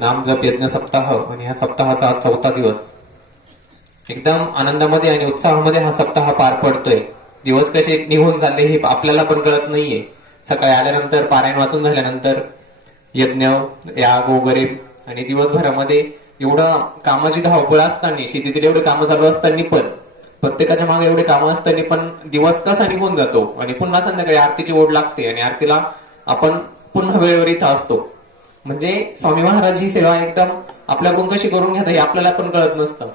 नामजप यज्ञ सप्ताह आणि ह्या सप्ताहाचा आज 4था दिवस. एकदम आनंदामध्ये आणि उत्साहामध्ये हा सप्ताह पार पडतोय. दिवस कसे निघून चालले हे आपल्याला पण कळत नाहीये. सकाळी आल्यानंतर पारायण वाचून झाल्यानंतर यज्ञ याग वगैरे आणि दिवसभरामध्ये एवढं कामाची धावपळ असताना, शेतीतील एवढे कामं चालू असताना पण प्रत्येकाच्या मागे एवढे कामं असताना पण दिवस कसा निघून जातो आणि पुन्हा संध्याकाळी आरतीची ओढ लागते आणि आरतीला आपण पुन्हा वेळेवर इथं असतो. म्हणजे स्वामी महाराज ही सेवा एकदम आपल्याकडून कशी करून घेतात हे आपल्याला पण कळत नसतं.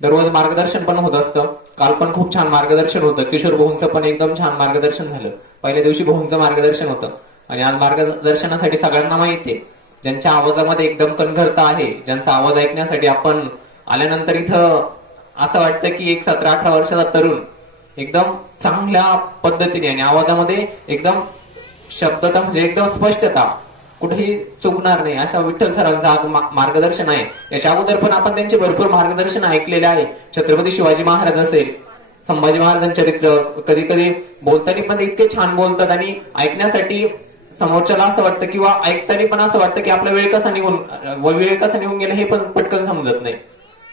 दररोज मार्गदर्शन पण होत असतं. काल पण खूप छान मार्गदर्शन होतं. किशोर भाऊंचं पण एकदम छान मार्गदर्शन झालं. पहिल्या दिवशी भाऊंचं मार्गदर्शन होतं आणि आज मार्गदर्शनासाठी सगळ्यांना माहिती आहे, ज्यांच्या आवाजामध्ये एकदम कणखरता आहे, ज्यांचा आवाज ऐकण्यासाठी आपण आल्यानंतर इथं असं वाटतं की एक 17-18 वर्षाचा तरुण एकदम चांगल्या पद्धतीने आणि आवाजामध्ये एकदम शब्दता म्हणजे एकदम स्पष्टता, कुठेही चुकणार नाही अशा विठ्ठल सरांचं मार्गदर्शन आहे. याच्या अगोदर पण आपण त्यांचे भरपूर मार्गदर्शन ऐकलेले आहे. छत्रपती शिवाजी महाराज असेल, संभाजी महाराजांचं चरित्र, कधी कधी बोलताना पण इतके छान बोलतात आणि ऐकण्यासाठी समोरच्याला असं वाटतं किंवा ऐकताना पण असं वाटतं की आपला वेळ कसा निघून गेला हे पण पटकन समजत नाही.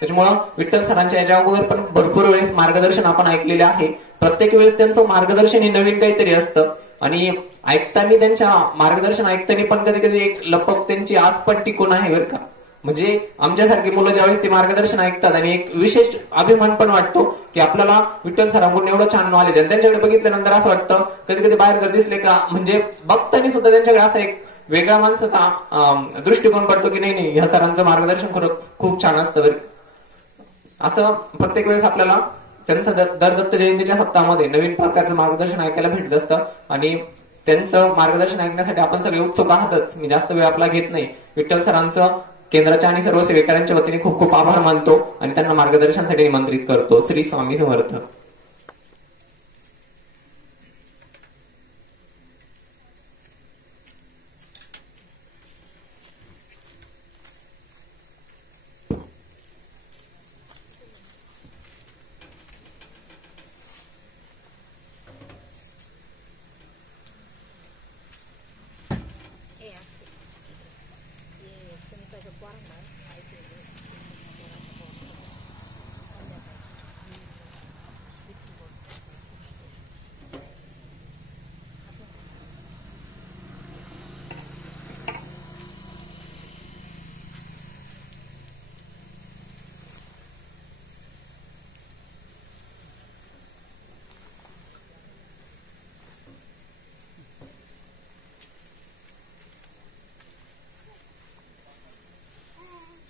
त्याच्यामुळं विठ्ठल सरांच्या याच्या अगोदर पण भरपूर वेळेस मार्गदर्शन आपण ऐकलेले आहे. प्रत्येक वेळेस त्यांचं मार्गदर्शन हे नवीन काहीतरी असतं आणि ऐकताना त्यांच्या मार्गदर्शन ऐकताना पण कधी कधी एक लपक त्यांची आज पण टिकून आहे बरं का. म्हणजे आमच्यासारखी मुलं ज्यावेळेस ते मार्गदर्शन ऐकतात आणि एक विशेष अभिमान पण वाटतो की आपल्याला विठ्ठल सरांकडून एवढं छान नॉलेज आहे. त्यांच्याकडे बघितल्यानंतर असं वाटतं, कधी कधी बाहेर जर दिसले का म्हणजे बघताना सुद्धा त्यांच्याकडे असा एक वेगळा माणसाचा दृष्टिकोन पडतो की नाही ह्या सरांचं मार्गदर्शन खूप छान असतं बरं. असं प्रत्येक वेळेस आपल्याला त्यांचं दर दत्त जयंतीच्या सप्ताहामध्ये नवीन प्रकारचं मार्गदर्शन ऐकायला भेटत असतं आणि त्यांचं मार्गदर्शन ऐकण्यासाठी आपण सगळे उत्सुक आहातच. मी जास्त वेळ आपला घेत नाही. विठ्ठल सरांचं केंद्राच्या आणि सर्व सेवेकऱ्यांच्या वतीने खूप खूप आभार मानतो आणि त्यांना मार्गदर्शनासाठी निमंत्रित करतो. श्री स्वामी समर्थ.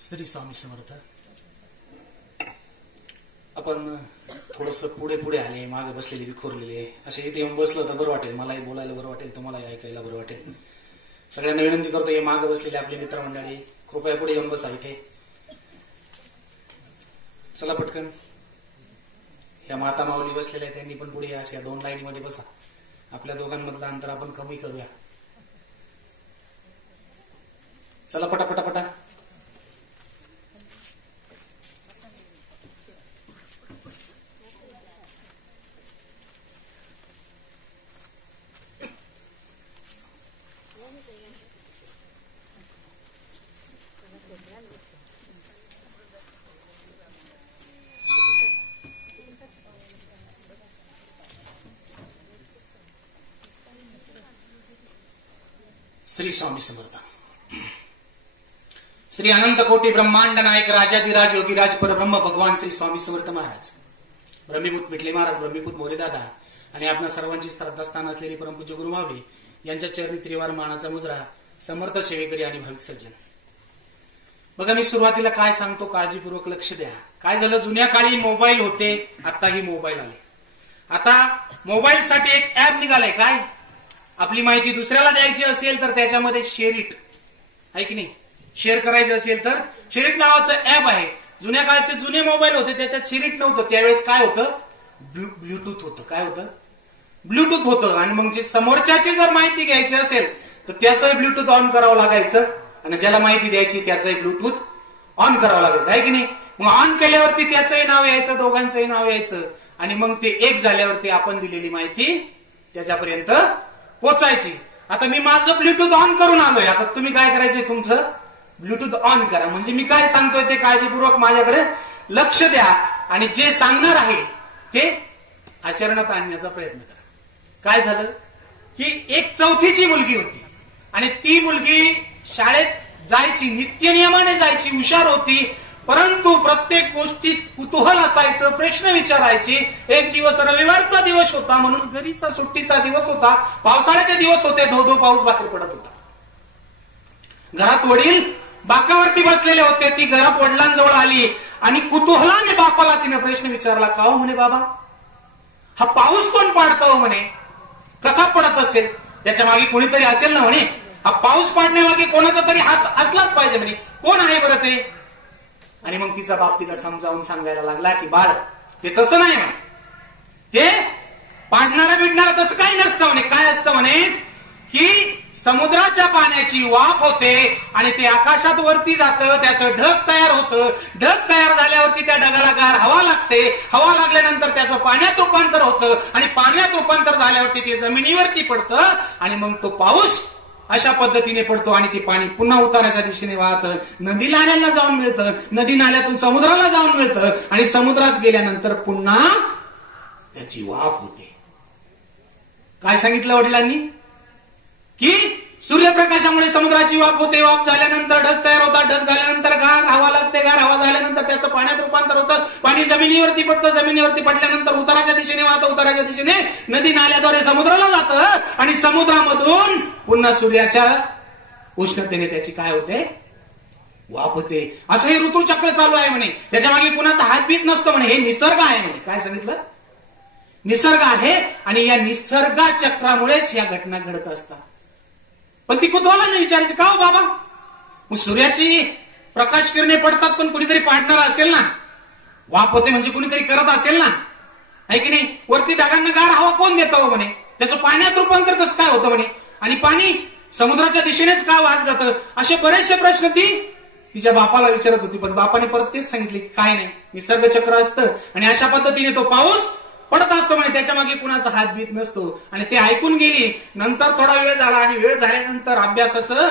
श्री स्वामी समर्थ. आपण थोडस पुढे पुढे आले, मागे बसलेले विखोरलेले असे इथे येऊन बसलं तर बरं वाटेल. मलाही बोलायला बरं वाटेल, तुम्हालाही ऐकायला बरं वाटेल. सगळ्यांना विनंती करतो, हे मागे बसलेले आपले मित्रमंडळी कृपया पुढे येऊन बसा इथे. चला पटकन. या माता माऊली बसलेल्या त्यांनी पण पुढे या, अशा 2 लाईनीमध्ये बसा. आपल्या दोघांमधलं अंतर आपण कमी करूया. चला पटापटा. श्री स्वामी समर्थ. श्री अनंत कोटी ब्रह्मांड नायक राजाधिराज योगीराज परब्रह्म भगवान श्री स्वामी समर्थ महाराज, ब्रह्मीभूत मिटले महाराज, ब्रह्मीभूत मोरेदादा आणि आपल्या सर्वांची श्रद्धास्थान असलेली परमपूज्य गुरु माऊली यांच्या चरणी त्रिवार मानाचा मुजरा, समर्थ सेवेकरी आणि भाविक सज्जन. बघा, मी सुरुवातीला काय सांगतो काळजीपूर्वक लक्ष द्या. काय झालं, जुन्या काळी मोबाईल होते, आताही मोबाईल आले. आता मोबाईल साठी एक ऍप निघालाय. काय, आपली माहिती दुसऱ्याला द्यायची असेल तर त्याच्यामध्ये शेअर आहे की नाही, शेअर करायचे असेल तर शेअर नावाचं ऍप आहे. जुन्या काळचे जुने मोबाईल होते त्याच्यात शेअर नव्हतं. त्यावेळेस काय होतं, ब्लूटूथ होतं. काय होतं, ब्लूटूथ होतं. आणि मग जे समोरच्याची जर माहिती घ्यायची असेल तर त्याचंही ब्लूटूथ ऑन करावं लागायचं आणि ज्याला माहिती द्यायची त्याचंही ब्लूटूथ ऑन करावं लागायचं, आहे की नाही. मग ऑन केल्यावरती त्याचंही नाव यायचं, दोघांचंही नाव यायचं आणि मग ते एक झाल्यावरती आपण दिलेली माहिती त्याच्यापर्यंत पोचायची. आता मी माझं ब्लूटूथ ऑन करून आलोय. आता तुम्ही काय करायचंय, तुमचं ब्लूटूथ ऑन करा, म्हणजे मी काय सांगतोय ते काळजीपूर्वक माझ्याकडे लक्ष द्या आणि जे सांगणार आहे ते आचरणात आणण्याचा प्रयत्न करा. काय झालं की एक 4थीची मुलगी होती आणि ती मुलगी शाळेत जायची, नित्यनियमाने जायची, हुशार होती, परंतु प्रत्येक गोष्टीत कुतूहल असायचं, प्रश्न विचारायची. एक दिवस रविवारचा दिवस होता म्हणून घरीचा सुट्टीचा दिवस होता, पावसाळ्याचे दिवस होते, धो पाऊस बाहेर पडत होता. घरात वडील बाकावरती बसलेले होते. ती घरात वडिलांजवळ आली आणि कुतूहलाने बापाला तिने प्रश्न विचारला. का हो म्हणे बाबा, हा पाऊस कोण पाडतो म्हणे, कसा पडत असेल, त्याच्या मागे कोणीतरी असेल ना म्हणे, हा पाऊस पाडण्यामागे कोणाचा तरी हात असलाच पाहिजे म्हणे, कोण आहे बरं ते. आणि मग तिचा बाप तिला समजावून सांगायला लागला की बाळ, ते तसं नाही म्हणे, ते पाडणारा बिडणारा तसं काही नसतं म्हणे. काय असतं म्हणे की समुद्राच्या पाण्याची वाफ होते आणि ते आकाशात वरती जातं, त्याचं ढग तयार होतं, ढग तयार झाल्यावरती त्या ढगाला गार हवा लागते, हवा लागल्यानंतर त्याचं पाण्यात रूपांतर होतं आणि पाण्यात रूपांतर झाल्यावरती ते जमिनीवरती पडतं आणि मग तो पाऊस अशा पद्धतीने पडतो आणि ते पाणी पुन्हा उताराच्या दिशेने वाहतं, नदी नाल्यांना जाऊन मिळतं, नदी नाल्यातून समुद्राला जाऊन मिळतं आणि समुद्रात गेल्यानंतर पुन्हा त्याची वाफ होते. काय सांगितलं वडिलांनी की सूर्यप्रकाशामुळे समुद्राची वाफ होते, वाफ झाल्यानंतर ढग तयार होतात, ढग झाल्यानंतर गार हवा लागते, गार हवा झाल्यानंतर त्याचं पाण्यात रूपांतर होतं, पाणी जमिनीवरती पडतं, जमिनीवरती पडल्यानंतर उताराच्या दिशेने वाहतं, उताराच्या दिशेने नदी नाल्याद्वारे समुद्राला जातं आणि समुद्रामधून पुन्हा सूर्याच्या उष्णतेने त्याची काय होते, वाफ होते. असं हे ऋतुचक्र चालू आहे म्हणे. त्याच्या मागे कुणाचा हातबीत नसतो म्हणे, हे निसर्ग आहे म्हणे. काय सांगितलं, निसर्ग आहे आणि या निसर्गा चक्रामुळेच या घटना घडत असतात. पण ती कुतूहलाने विचारायची, का हो बाबा, मग सूर्याची प्रकाश किरणे पडतात पण कुणीतरी पाडणार असेल ना, वाफ होते म्हणजे कुणीतरी करत असेल ना, आहे की नाही. वरती ढगांना गार हवा कोण देतं हो म्हणे, त्याचं पाण्यात रूपांतर कसं काय होतं म्हणे, आणि पाणी समुद्राच्या दिशेनेच का वाहत जातं. असे बरेचसे प्रश्न ती तिच्या बापाला विचारत होती. पण बापाने परत तेच सांगितले की काय नाही, निसर्ग चक्र असतं आणि अशा पद्धतीने तो पाऊस पडत असतो म्हणे, त्याच्या मागे कुणाचा हात बीत नसतो. आणि ते ऐकून गेली. नंतर थोडा वेळ झाला आणि वेळ झाल्यानंतर अभ्यासाचं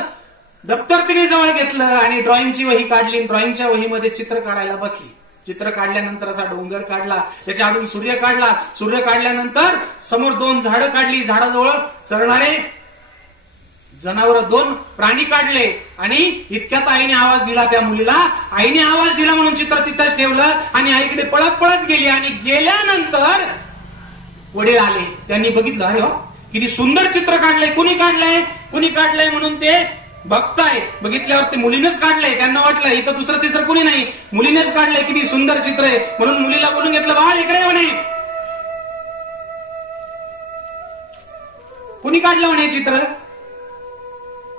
दप्तर तिने जवळ घेतलं आणि ड्रॉइंगची वही काढली. ड्रॉइंगच्या वहीमध्ये चित्र काढायला बसली. चित्र काढल्यानंतर असा डोंगर काढला, त्याच्या अजून सूर्य काढला. सूर्य काढल्यानंतर समोर 2 झाडं काढली, झाडाजवळ चरणारे जनावर 2 प्राणी काढले आणि इतक्यात आईने आवाज दिला त्या मुलीला. आईने आवाज दिला म्हणून चित्र तिथंच ठेवलं आणि आईकडे पळत पळत गेली. आणि गेल्यानंतर वडील आले, त्यांनी बघितलं, अरे वा किती सुंदर चित्र काढलंय, कुणी काढलंय म्हणून ते बघताय. बघितल्यावर ते मुलीनेच काढलंय. त्यांना वाटलं इथं दुसरं तिसरं कुणी नाही, मुलीनेच काढलंय, किती सुंदर चित्र आहे. म्हणून मुलीला बोलून घेतलं, बाळ इकडे म्हणे, कुणी काढलं म्हणे चित्र.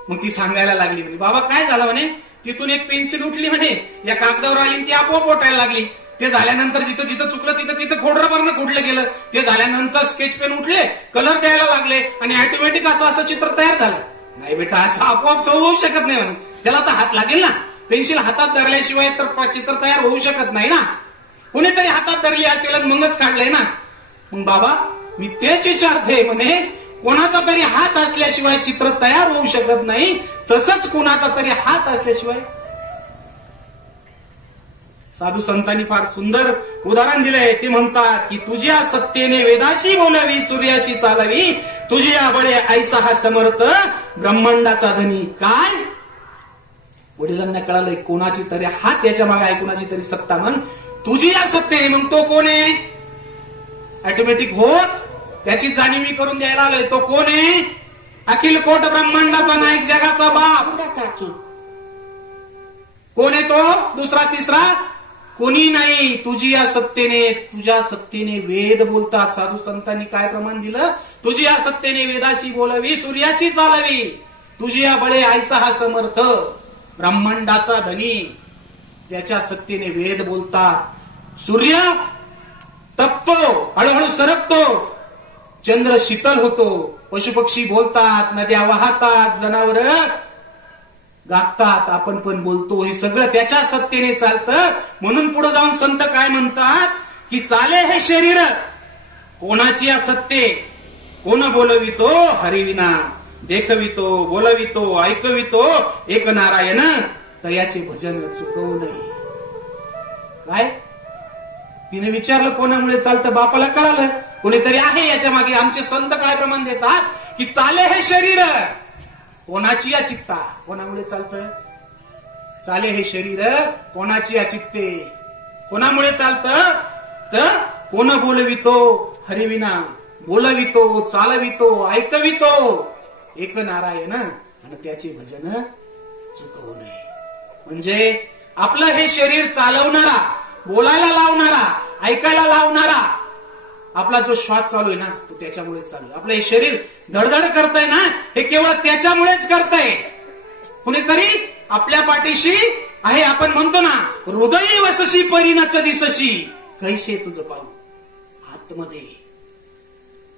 मग ती सांगायला लागली, म्हणे बाबा काय झालं म्हणे, तिथून एक पेन्सिल उठली म्हणे, या कागदावर आली ती आपोआप ओटायला लागली. ते झाल्यानंतर जिथं जिथं चुकलं तिथं खोडरं खोडलं गेलं. ते झाल्यानंतर स्केच पेन उठले, कलर द्यायला लागले आणि ऑटोमॅटिक असं चित्र तयार झालं. नाही बेटा, असं आपोआप होऊ शकत नाही म्हणे, त्याला तर हात लागेल ना, पेन्सिल हातात धरल्याशिवाय तर चित्र तयार होऊ शकत नाही ना, कुणीतरी हातात धरली असेल आणि मगच काढलंय ना. मग बाबा मी तेच विचारते म्हणे, कोणाचा तरी हात असल्याशिवाय चित्र तयार होऊ शकत नाही, तसंच कुणाचा तरी हात असल्याशिवाय. साधू संतांनी फार सुंदर उदाहरण दिलंय. ते म्हणतात की तुझ्या सत्तेने वेदाशी बोलावी, सूर्याशी चालावी, तुझ्या बळे ऐसा हा समर्थ, ब्रह्मांडाचा धनी. काय वडिलांना कळालंय, कोणाची तरी हात याच्या मागे आहे, कोणाची तरी सत्ता. म्हण तुझी या सत्तेने, मग तो कोण आहे, ऑटोमॅटिक होत त्याची जाणीव करून द्यायला आलोय. तो कोण आहे, अखिल कोट ब्रह्मांडाचा नायक, जगाचा बाप. कोण आहे तो, दुसरा तिसरा कोणी नाही. तुझी या सत्तेने, तुझ्या सत्तेने वेद बोलतात. साधू संतांनी काय प्रमाण दिलं, तुझी या सत्तेने वेदाशी बोलावी, सूर्याशी चालावी, तुझी या बळे ऐसा हा समर्थ, ब्रह्मांडाचा धनी. त्याच्या सत्तेने वेद बोलतात. सूर्य तपतो, हळूहळू सरकतो, चंद्र शीतल होतो, पशुपक्षी बोलतात, नद्या वाहतात, जनावर गातात, आपण पण बोलतो. हे सगळं त्याच्या सत्तेने चालतं. म्हणून पुढे जाऊन संत काय म्हणतात की चाले हे शरीर कोणाची या सत्ते, कोण बोलवितो हरिविना, देखवितो बोलवितो ऐकवितो एक नारायण तयाचे भजन चुकवू नये. काय तिने विचारलं कोणामुळे चालतं, बापाला कळालं कोणीतरी आहे याच्या मागे. आमचे संत काय प्रमाण देतात की चाले हे शरीर कोणाची या चित्ता. कोणामुळे चालतं? चाले हे शरीर कोणाची या चित्ते. कोणामुळे चालतं? तर कोण बोलवितो हरिविना, बोलवितो चालवितो ऐकवितो एक नारायण आणि त्याचे भजन चुकवू नये. म्हणजे आपलं हे शरीर चालवणारा, बोलायला लावणारा, ऐकायला लावणारा आपला जो श्वास चालू आहे ना तो त्याच्यामुळेच चालू आहे. आपलं हे शरीर धडधड करतंय ना हे केवळ त्याच्यामुळेच करतंय. कुणीतरी आपल्या पाठीशी आहे. आपण म्हणतो ना हृदयी वसशी परिणाच दिसशी कैसे तुझं पाहू. आतमध्ये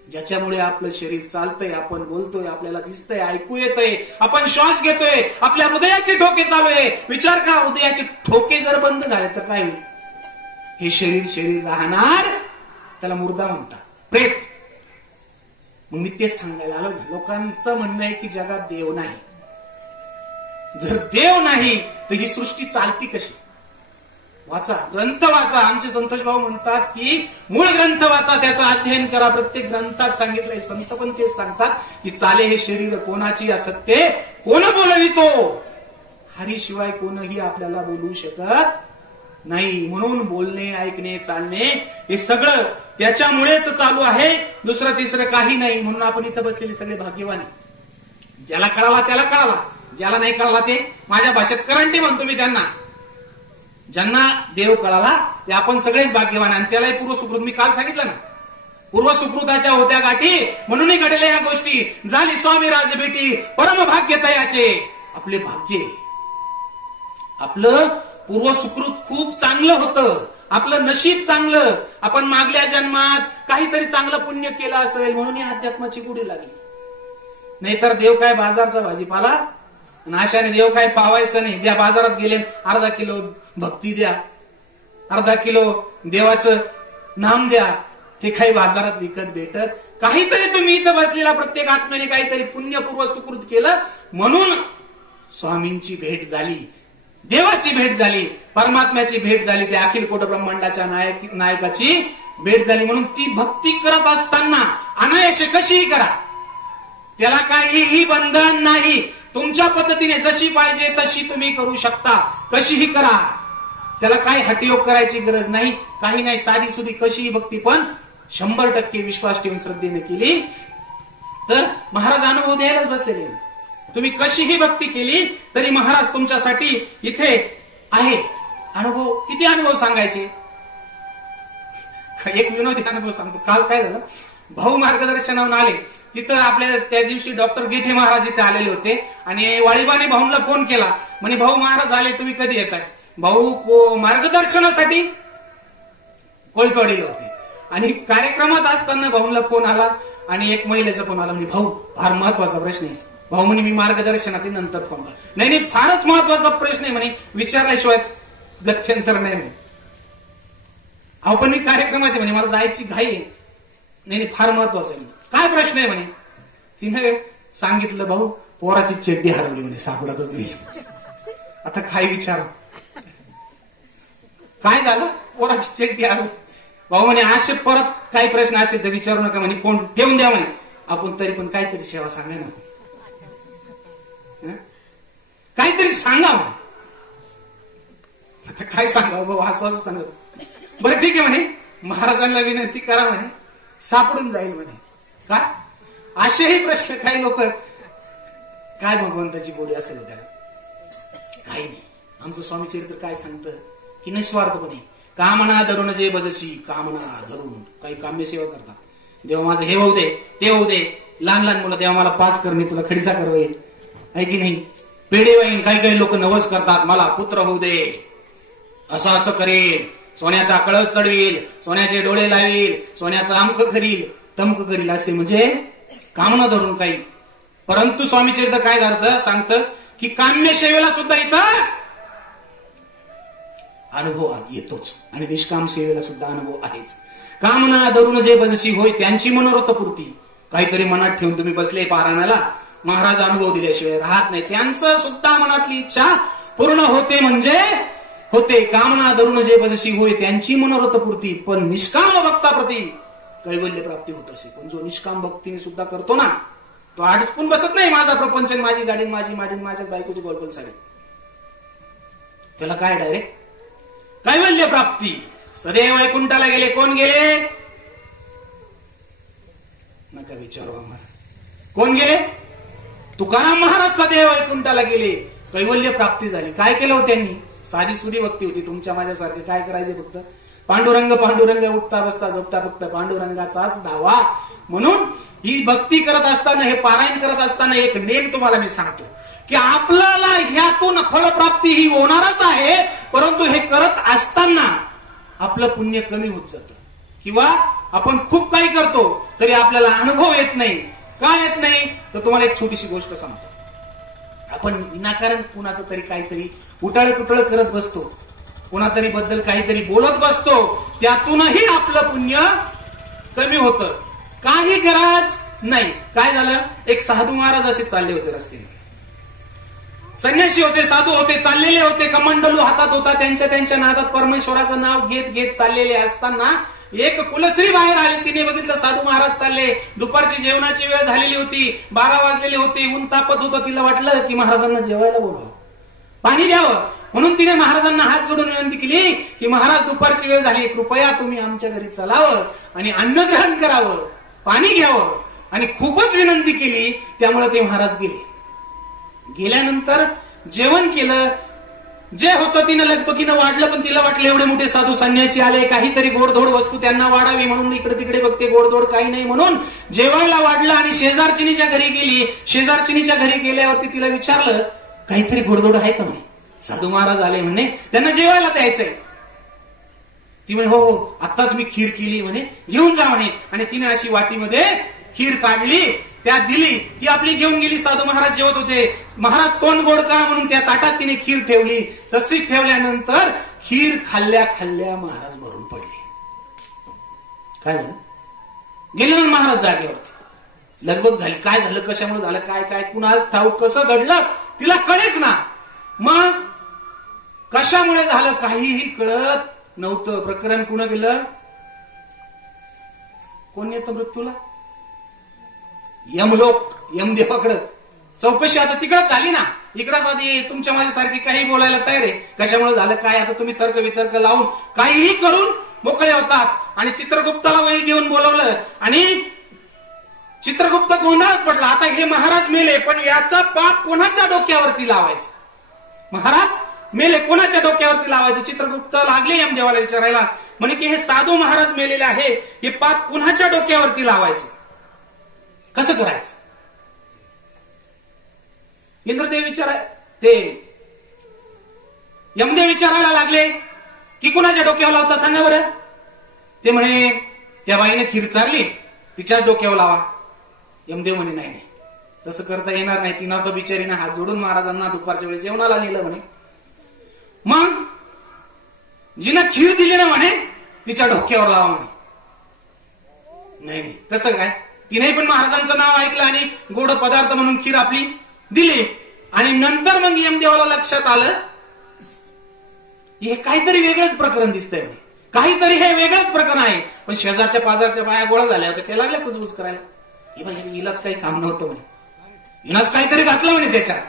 ज्याच्यामुळे आपलं शरीर चालतंय, आपण बोलतोय, आपल्याला दिसतंय, ऐकू येतंय, आपण श्वास घेतोय, आपल्या हृदयाचे ठोके चालू आहे. विचार करा, हृदयाचे ठोके जर बंद झाले तर काय होईल? हे शरीर राहणार, त्याला मुर्दा म्हणतात, प्रेत. मग मी तेच सांगायला आलो ना, लोकांचं म्हणणं आहे की जगात देव नाही. जर देव नाही तर ही सृष्टी चालती कशी? वाचा, ग्रंथ वाचा. आमचे संतोष भाऊ म्हणतात की मूळ ग्रंथ वाचा, त्याचं अध्ययन करा. प्रत्येक ग्रंथात सांगितलंय, संत पण तेच सांगतात की चाले हे शरीर कोणाची असत्य, कोण बोलवितो. हरीशिवाय कोणही आपल्याला बोलू शकत नाही. म्हणून बोलणे, ऐकणे, चालणे हे सगळं त्याच्यामुळेच चालू आहे. दुसरं तिसरं काही नाही. म्हणून आपण इथं बसलेले सगळे भाग्यवान. ज्याला कळाला त्याला कळाला, ज्याला नाही कळाला ते माझ्या भाषेत करंटी म्हणतो मी त्यांना. ज्यांना देव कळाला ते आपण सगळेच भाग्यवान. आणि त्यालाही पूर्वसुकृत मी काल सांगितलं ना, पूर्वसुकृताच्या होत्या गाठी म्हणून घडल्या या गोष्टी. झाली स्वामी राज भेटी परम भाग्य तयाचे. आपले भाग्य, आपलं पूर्वसुकृत खूप चांगलं होतं, आपलं नशीब चांगलं. आपण मागल्या जन्मात काहीतरी चांगलं पुण्य केलं असेल म्हणून या अध्यात्माची गुढी लागली. नाहीतर देव काय बाजारचा भाजीपाला, अशाने देव काय पावायचं नाही. द्या बाजारात गेले, अर्धा किलो भक्ती द्या, अर्धा किलो देवाचं नाम द्या, ते काही बाजारात विकत भेटत. काहीतरी तुम्ही इथं बसलेला प्रत्येक आत्म्याने काहीतरी पुण्यपूर्व सुकृत केलं म्हणून स्वामींची भेट झाली, देवाची भेट झाली, परमात्म्याची भेट झाली, त्या अखिल कोट ब्रह्मांडाच्या नायकाची भेट झाली. म्हणून ती भक्ती करत असताना अनायासे कशीही करा, त्याला काहीही बंधन नाही. तुमच्या पद्धतीने जशी पाहिजे तशी तुम्ही करू शकता, कशीही करा. त्याला काही हटयोग करायची गरज नाही, काही नाही. साधी सुधी कशीही भक्ती पण 100% विश्वास ठेवून श्रद्धेने केली तर महाराज अनुभव द्यायलाच बसलेले. तुम्ही कशीही भक्ती केली तरी महाराज तुमच्यासाठी इथे आहे. अनुभव, किती अनुभव सांगायचे. एक विनोदी अनुभव सांगतो. काल काय झालं, भाऊ मार्गदर्शनावर आले. तिथं आपल्या त्या दिवशी डॉक्टर गेठे महाराज इथे आलेले होते आणि वाळीबाने भाऊंना फोन केला. म्हणे भाऊ महाराज आले, तुम्ही कधी येताय? भाऊ मार्गदर्शनासाठी कोळकवाडीला होते आणि कार्यक्रमात असताना भाऊंना फोन आला आणि एक महिलेचा फोन आला. म्हणजे भाऊ फार महत्वाचा प्रश्न आहे. भाऊ म्हणे मी मार्गदर्शनात नंतर फोन करा. नाही फारच महत्वाचा प्रश्न आहे म्हणे, विचारल्याशिवाय गत्यंतर नाही म्हणे. अहो पण मी कार्यक्रमात आहे म्हणे, मला जायची घाई आहे. नाही फार महत्वाचं आहे. काय प्रश्न आहे म्हणे. तिने सांगितलं भाऊ पोराची चड्डी हरवली म्हणे, सापडतच नाही. आता काय विचार, काय झालं, पोराची चड्डी हरवली. भाऊ म्हणे असे परत काही प्रश्न असेल तर विचारू नका म्हणे, फोन ठेवून द्या म्हणे. आपण तरी पण काहीतरी सेवा सांगा ना, काहीतरी सांगा म्हणे. आता काय सांगा भाऊ, असं सांगत. बरं ठीक आहे म्हणे, महाराजांना विनंती करा म्हणे, सापडून जाईल म्हणे. काय असेही प्रश्न काही लोक, काय भगवंताची गोडी असेल त्याला, काही नाही. आमचं स्वामी चरित्र काय सांगतं की निस्वार्थपणे कामना धरून जे भजशी, कामना धरून काही काम्य सेवा करतात. देवा माझं हे होऊ दे, ते होऊ दे. लहान लहान मुलं, देवा मला पास कर, मी तुला खडीचा करवेल, आहे की नाही. पेढे वाईन काही काही लोक नवस करतात, मला पुत्र होऊ दे, असं असं करेल, सोन्याचा कळस चढवील, सोन्याचे डोळे लावील, सोन्याचं अमक करील, तमक करील, असे म्हणजे कामना धरून काही. परंतु स्वामी चरित्र काय सांगतं की काम्य सेवेला सुद्धा इथं अनुभव येतोच आणि निष्काम सेवेला सुद्धा अनुभव आहेच. कामना धरून जे भजशी होय त्यांची मनोरथ पूर्ती. काहीतरी मनात ठेवून तुम्ही बसले पारायणाला, महाराज अनुभव दिल्याशिवाय राहत नाही. त्यांचं सुद्धा मनातली इच्छा पूर्ण होते म्हणजे होते. कामना धरून जे भजशी होय त्यांची मनोरथ पूर्ती. पण निष्काम भक्ताप्रती कैवल्य प्राप्ती होत असे. पण जो निष्काम भक्तीने सुद्धा करतो ना, तो अडकून बसत नाही माझा प्रपंच, माझी गाडी, माझी माडीन, माझ्याच बायकोची गोलगोल साडी. त्याला काय डायरेक्ट कैवल्य प्राप्ती. सदैव वैकुंठाला गेले. कोण गेले? नका विचारू आम्हाला. कोण गेले? तुकाराम महाराज सदैव वैकुंठाला गेले. कैवल्य प्राप्ती झाली. काय केलं हो त्यांनी? साधी सुधी भक्ती होती तुमच्या माझ्यासारखी. काय करायचे? फक्त पांडुरंग पांडुरंग, उठता बसता झोपता फक्त पांडुरंगाचाच धावा. म्हणून ही भक्ती करत असताना, हे पारायण करत असताना एक नेम तुम्हाला मी सांगतो की आपल्याला ह्यातून फलप्राप्ती ही होणारच आहे. परंतु हे करत असताना आपलं पुण्य कमी होत जातं, किंवा आपण खूप काही करतो तरी आपल्याला अनुभव येत नाही. का येत नाही? तर तुम्हाला एक छोटीशी गोष्ट सांगतो. आपण विनाकारण कुणाचं तरी काहीतरी उटाळ कुटळ करत बसतो, कोणातरी बद्दल काहीतरी बोलत बसतो, त्यातूनही आपलं पुण्य कमी होतं. काही गरज नाही. काय झालं? एक साधू महाराज असे चालले होते रस्त्याने. संन्यासी होते, साधू होते, चाललेले होते, कमंडलू हातात होता, त्यांच्या नादात परमेश्वराचं नाव घेत घेत चाललेले असताना एक कुलश्री बाहेर आली. तिने बघितलं साधू महाराज चालले. दुपारची जेवणाची वेळ झालेली होती, 12 वाजलेले होते, ऊन तापत होतं. तिला वाटलं की महाराजांना जेवायला बोलवावं, पाणी द्यावं. म्हणून तिने महाराजांना हात जोडून विनंती केली की महाराज दुपारची वेळ झाली, कृपया तुम्ही आमच्या घरी चलावं आणि अन्न ग्रहण करावं, पाणी घ्यावं. आणि खूपच विनंती केली. त्यामुळे ते महाराज गेले. गेल्यानंतर जेवण केलं. जे होतं तिनं लगबगीनं वाढलं. पण तिला वाटलं एवढे मोठे साधू संन्यासी आले, काहीतरी गोडधोड वस्तू त्यांना वाढावी, म्हणून इकडे तिकडे बघते, गोडधोड काही नाही म्हणून जेवायला वाढलं. आणि शेजारचिनीच्या घरी गेली. शेजारचिनीच्या घरी गेल्यावरती तिला विचारलं काहीतरी गोडधोड आहे का म्हणे. साधू महाराज आले म्हणे, त्यांना जेवायला द्यायचंय. ती म्हणे हो हो, आत्ताच मी खीर केली म्हणे, घेऊन जा म्हणे. आणि तिने अशी वाटीमध्ये खीर काढली, त्यात दिली. ती आपली घेऊन गेली. साधू महाराज जेवत होते. महाराज तोंड गोड करा म्हणून त्या ताटात तिने खीर ठेवली. तशीच ठेवल्यानंतर खीर खाल्ल्या खाल्ल्या महाराज मरून पडले. काय झालं? गेले ना महाराज जागेवरती. लगबग झाली. काय झालं, कशामुळे झालं, काय काय कुणास ठाऊक, कसं घडलं तिला कळेच ना. मग कशामुळे झालं काहीही कळत नव्हतं. प्रकरण कुणा गेलं? कोण येतं मृत्यूला? यमलोक, यमदेवाकडं चौकशी आता तिकडच झाली ना. इकडं आधी तुमच्या माझ्यासारखी काही बोलायला तयार आहे. कशामुळे झालं काय, आता तुम्ही तर्क वितर्क लावून काहीही करून मोकळे होतात. आणि चित्रगुप्ताला वही घेऊन बोलवलं आणि चित्रगुप्त गोंधळात पडला. आता हे महाराज मेले, पण याचा पाप कोणाच्या डोक्यावरती लावायचं? महाराज मेले, कोणाच्या डोक्यावरती लावायचं? चित्रगुप्त लागले यमदेवाला विचारायला, म्हणे की हे साधू महाराज मेलेले आहे, हे पाप कुणाच्या डोक्यावरती लावायचं, कसं करायचं? इंद्रदेव ते यमदेव विचारायला लागले की कुणाच्या डोक्यावर लावता सांगा बरं. ते म्हणे त्या बाईने खीर चारली, तिच्याच डोक्यावर लावा. यमदेव म्हणे नाही नाही, तसं करता येणार नाही. तिनं तर बिचारीनं हात जोडून महाराजांना दुपारच्या वेळी जेवणाला नेलं म्हणे. मग जिनं खीर दिली ना म्हणे तिच्या डोक्यावर लावा म्हणे. नाही नाही, कसं काय? तिने पण महाराजांचं नाव ऐकलं आणि गोड पदार्थ म्हणून खीर आपली दिली. आणि नंतर मग यमदेवाला लक्षात आलं हे काहीतरी वेगळंच प्रकरण दिसतंय म्हणे, काहीतरी हे वेगळंच प्रकरण आहे. पण शेजारच्या पाजारच्या बाया गोळा झाल्या होत्या, त्या लागल्या कुजबुज करायला. हिलाच काही काम नव्हतं म्हणे, हिनाच काहीतरी घातलं म्हणे त्याच्यात.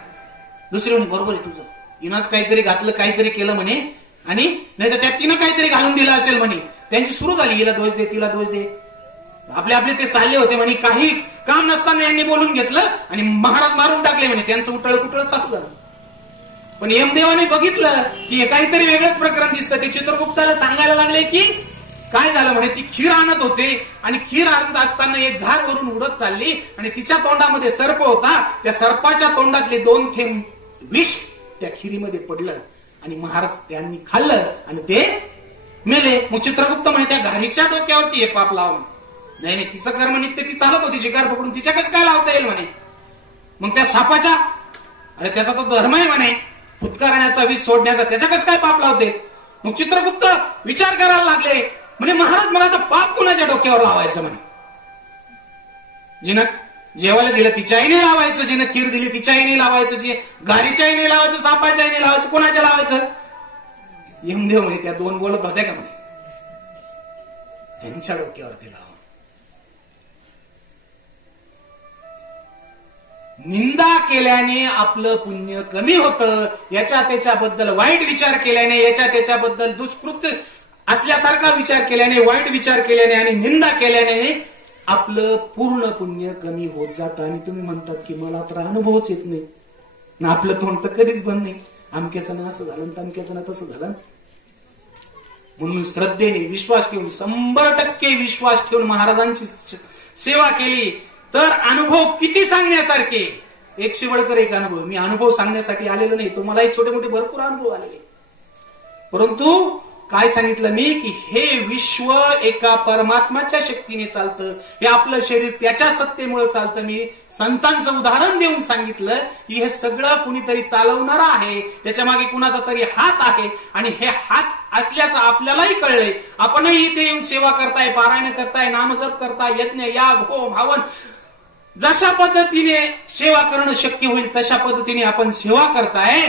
दुसरी म्हणे बरोबर आहे तुझं, हिनाच काहीतरी घातलं, काहीतरी केलं म्हणे, आणि नाही तर त्यात तिनं काहीतरी घालून दिलं असेल म्हणे. त्यांची सुरू झाली, हिला दोष दे, तिला दोष दे. आपले आपले ते चालले होते म्हणे. काही काम नसताना यांनी बोलून घेतलं आणि महाराज मारून टाकले म्हणे. त्यांचं उटळ कुटळ चालू झालं. पण यमदेवाने बघितलं की हे काहीतरी वेगळंच प्रकरण दिसतं. ते चित्रगुप्ताला सांगायला लागले की काय झालं म्हणे. ती खीर आणत होते आणि खीर आणत असताना एक घार वरून उडत चालली आणि तिच्या तोंडामध्ये सर्प होता. त्या सर्पाच्या तोंडातले 2 थेंब विष त्या खिरीमध्ये पडलं आणि महाराज त्यांनी खाल्लं आणि ते मेले. मग चित्रगुप्त म्हणे त्या घारीच्या डोक्यावरती हे पाप लावून. नाही नाही, तिचं कर्म नित्य ती चालत होती शिकार पकडून, तिच्या कसं काय लावता येईल म्हणे. मग त्या सापाच्या, अरे त्याचा तो धर्म आहे म्हणे फुतकारण्याचा, विष सोडण्याचा, त्याच्या कसं काय पाप लावते. मग चित्रगुप्त विचार करायला लागले. म्हणजे महाराज मला आता पाप कुणाच्या डोक्यावर लावायचं म्हणे. जिनं जेवायला दिलं तिच्याही नाही लावायचं, जिने खीर दिली तिच्याही नाही लावायचं, जे गारीच्याही नाही लावायचं, सापाच्याही नाही लावायचं, कोणाच्या लावायचं? यमदेव म्हणे त्या दोन बोलत होत्या का म्हणे त्यांच्या डोक्यावरती लावा. निंदा केल्याने आपलं पुण्य कमी होतं, याच्या त्याच्याबद्दल वाईट विचार केल्याने, याच्या त्याच्याबद्दल दुष्कृत्य असल्यासारखा विचार केल्याने, वाईट विचार केल्याने आणि निंदा केल्याने आपलं पूर्ण पुण्य कमी होत जातं. आणि तुम्ही म्हणतात की मला तर अनुभवच येत नाही ना, आपलं तोंड तर कधीच बंद नाही, अमक्याचं ना असं झालं, तमक्याचं ना तसं झालं. म्हणून श्रद्धेने विश्वास ठेवून, 100% विश्वास ठेवून महाराजांची सेवा केली तर अनुभव किती सांगण्यासारखे. एक शेवटकर एक अनुभव, मी अनुभव सांगण्यासाठी आलेलो नाही, तुम्हालाही छोटे मोठे भरपूर अनुभव आलेले, परंतु काय सांगितलं मी की हे विश्व एका परमात्माच्या शक्तीने चालतं, हे आपलं शरीर त्याच्या सत्तेमुळे चालतं. मी संतांचं उदाहरण देऊन सांगितलं की हे सगळं कुणीतरी चालवणारा आहे, त्याच्या मागे कुणाचा तरी हात आहे, आणि हे हात असल्याचं आपल्यालाही कळलंय. आपणही इथे येऊन सेवा करताय, पारायण करताय, नामजप करताय, यज्ञ याग होम हवन, जशा पद्धतीने सेवा करणं शक्य होईल तशा पद्धतीने आपण सेवा करताय.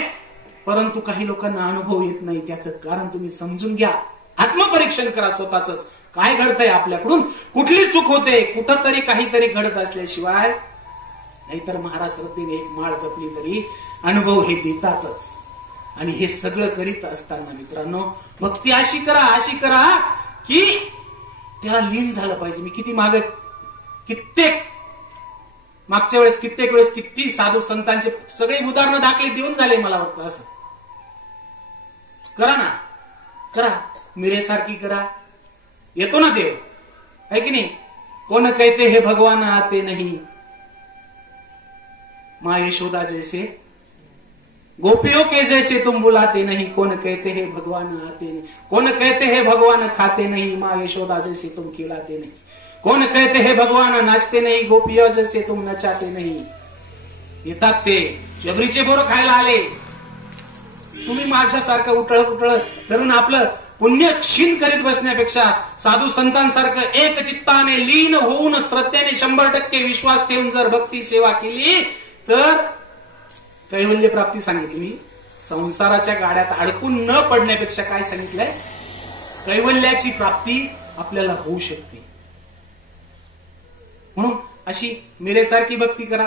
परंतु काही लोकांना अनुभव येत नाही. त्याचं कारण तुम्ही समजून घ्या, आत्मपरीक्षण करा स्वतःच, काय घडतंय आपल्याकडून, कुठली चूक होते, कुठंतरी काहीतरी घडत असल्याशिवाय. नाहीतर महाराज श्रद्धेने एक माळ जपली तरी अनुभव हे देतातच. आणि हे सगळं करीत असताना मित्रांनो, भक्ती अशी करा की त्याला लीन झालं पाहिजे. मी किती मागच्या वेळेस कित्येक वेळेस किती साधू संतांचे सगळे उदाहरणं दाखले देऊन झाले, मला वाटतं. असं करा ना, करा, मिरेसारखी करा, येतो ना देव, है की नाही. कोण कहते हे भगवान आते नहीं, माँ यशोदा जैसे गोपियों के जैसे तुम बुलाते नहीं. कौन कहते हैं भगवान आते नहीं, कौन कहते हैं भगवान खाते नहीं, माँ यशोदा जैसे तुम खिलाते नहीं. कौन कहते हैं भगवान नाचते नाही, गोपिया जैसे तुम नचाते नाही. येतात ते शबरीचे बोरं खायला आले, तुम्ही माझ्यासारखं उटळ करून आपलं पुण्य क्षीण करीत बसण्यापेक्षा साधू संतांसारखं एक चित्ताने लीन होऊन श्रद्धेने 100% विश्वास ठेवून जर भक्ती सेवा केली तर कैवल्य प्राप्ती सांगितली. मी संसाराच्या गाड्यात अडकून न पडण्यापेक्षा काय सांगितलंय, कैवल्याची प्राप्ती आपल्याला होऊ शकते. म्हणून अशी मिरेसारखी भक्ती करा.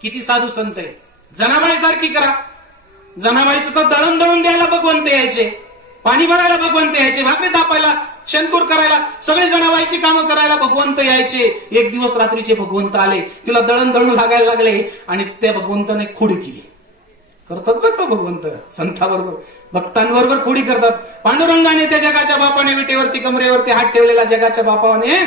किती साधू संत आहे, जनाबाई सारखी करा. जनाबाईचं तर दळण दळून द्यायला भगवंत यायचे, पाणी भरायला भगवंत यायचे, भाकरी तापायला, शंकूर करायला, सगळे जनाबाईची कामं करायला भगवंत यायचे. एक दिवस रात्रीचे भगवंत आले, तिला दळण दळून लागायला लागले आणि त्या भगवंताने खोडी केली. करतात बरं का भगवंत, संतांबरोबर भक्तांबरोबर खोडी करतात. पांडुरंगाने त्या जगाच्या बापाने विटेवरती कमरेवरती हात ठेवलेला जगाच्या बापाने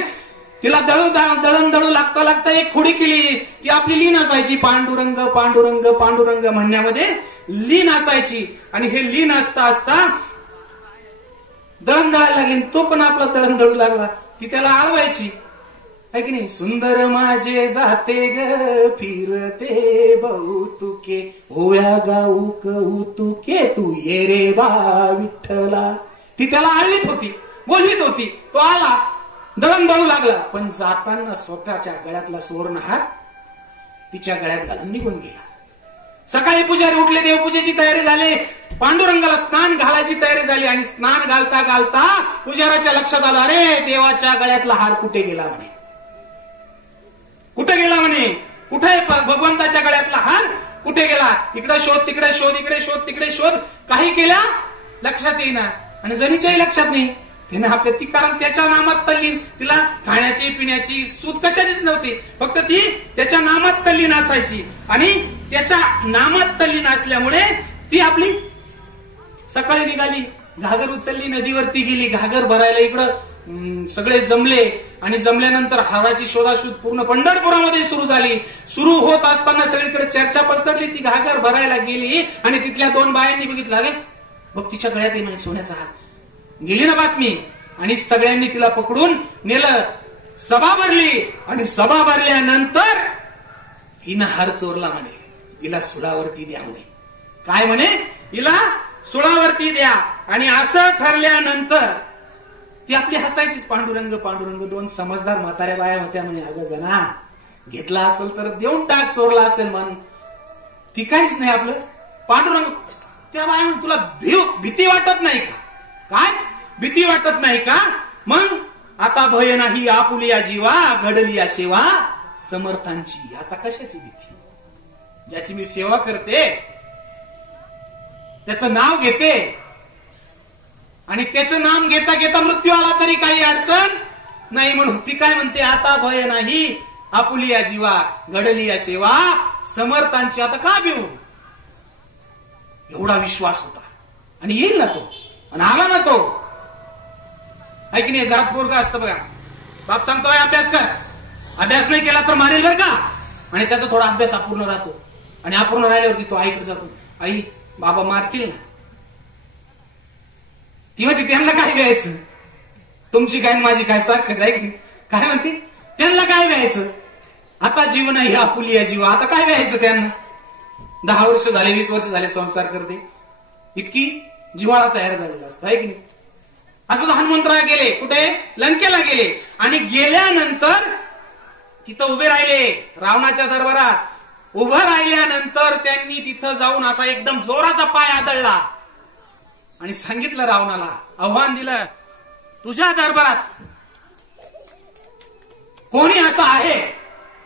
तिला दळण दळू लागता एक खोडी केली. ती आपली लीन असायची, पांडुरंग पांडुरंग पांडुरंग म्हणण्यामध्ये लीन असायची. आणि हे लीन असता दळण दळायला लागली, तो पण आपला दळण दळू लागला. ती त्याला आळवायची, है की नाही. सुंदर माझे जाते ग फिरते बहुतुके, ओव्या गाऊ कौतुके, तू ये रे बा विठ्ठला. ती त्याला आळवीत होती, बोलवीत होती. तो आला, दळण दळू लागला, पण जाताना स्वतःच्या गळ्यातला सुवर्णहार तिच्या गळ्यात घालून निघून गेला. सकाळी पुजारी उठले, देवपूजेची तयारी झाली, पांडुरंगाला स्नान घालायची तयारी झाली. आणि स्नान घालता घालता पुजाराच्या लक्षात आलं, अरे देवाच्या गळ्यातला हार कुठे गेला म्हणे. कुठे गेला म्हणे, कुठे भगवंताच्या गळ्यातला हार कुठे गेला. इकडे शोध, तिकडे शोध, इकडे शोध, तिकडे शोध, काही केल्या लक्षात येईना. आणि जणीच्याही लक्षात नाही. तिने आपल्या ती, कारण त्याच्या नामात तल्लीन, तिला खाण्याची पिण्याची सूद कशाचीच नव्हती, फक्त ती त्याच्या नामात तल्लीन असायची. आणि त्याच्या नामात तल्लीन असल्यामुळे ती आपली सकाळी निघाली, घागर उचलली, नदीवरती गेली, घागर भरायला. इकडं सगळे जमले आणि जमल्यानंतर हाराची शोधाशोध पूर्ण पंढरपुरामध्ये सुरू झाली. सुरू होत असताना सगळीकडे चर्चा पसरली. ती घागर भरायला गेली आणि तिथल्या 2 बायांनी बघितलं, अरे बघ तिच्या गळ्यात आहे म्हणे सोन्याचा हार. गेली ना बातमी, आणि सगळ्यांनी तिला पकडून नेलं, सभा भरली. आणि सभा भरल्यानंतर हिनं हार चोरला म्हणे, हिला सुडावरती द्या म्हणे. काय म्हणे, हिला सुडावरती द्या. आणि असं ठरल्यानंतर ती आपली हसायचीच, पांडुरंग पांडुरंग. 2 समजदार म्हाताऱ्या बाया होत्या म्हणे, अगं जना घेतला असेल तर देऊन टाक, चोरला असेल मन, ती काहीच नाही आपलं. पांडुरंग त्या बाया म्हण, तुला भीती वाटत नाही का? काय भीती वाटत नाही का? मग आता भय नाही आपुलिया जीवा, घडली या सेवा समर्थांची. आता कशाची भीती? ज्याची मी सेवा करते, त्याचं नाव घेते, आणि त्याचं नाम घेता घेता मृत्यू आला तरी काही अडचण नाही. म्हणून ती काय म्हणते, आता भय नाही आपुलिया जीवा, घडली या सेवा समर्थांची. आता का भिऊ? एवढा विश्वास होता. आणि येईल ना तो, आणि आला ना तो. आहे की नाही? घरात पोरगा असतं बघा, बाप सांगतोय अभ्यास कर, अभ्यास नाही केला तर मारेल बर का, आणि त्याचा थोडा अभ्यास अपूर्ण राहतो, आणि अपूर्ण राहिल्यावरती तो आईकडे जातो, आई बाबा मारतील ना. ती म्हणते त्यांना काय द्यायचं, तुमची काय माझी काय सारखं आहे की नाही? काय म्हणते, त्यांना काय द्यायचं, आता जीवन ही आपुलिया जीवा, आता काय द्यायचं त्यांना. 10 वर्ष झाले, 20 वर्ष झाले संसार करते, इतकी जिव्हाळा तयार झालेला असतो, आहे की नाही? असंच हनुमंतराय गेले, कुठे? लंकेला गेले, आणि गेल्यानंतर तिथं उभे राहिले रावणाच्या दरबारात. उभं राहिल्यानंतर त्यांनी तिथं जाऊन असा एकदम जोराचा पाय आदळला आणि सांगितलं रावणाला, आव्हान दिलं, तुझ्या दरबारात कोणी असं आहे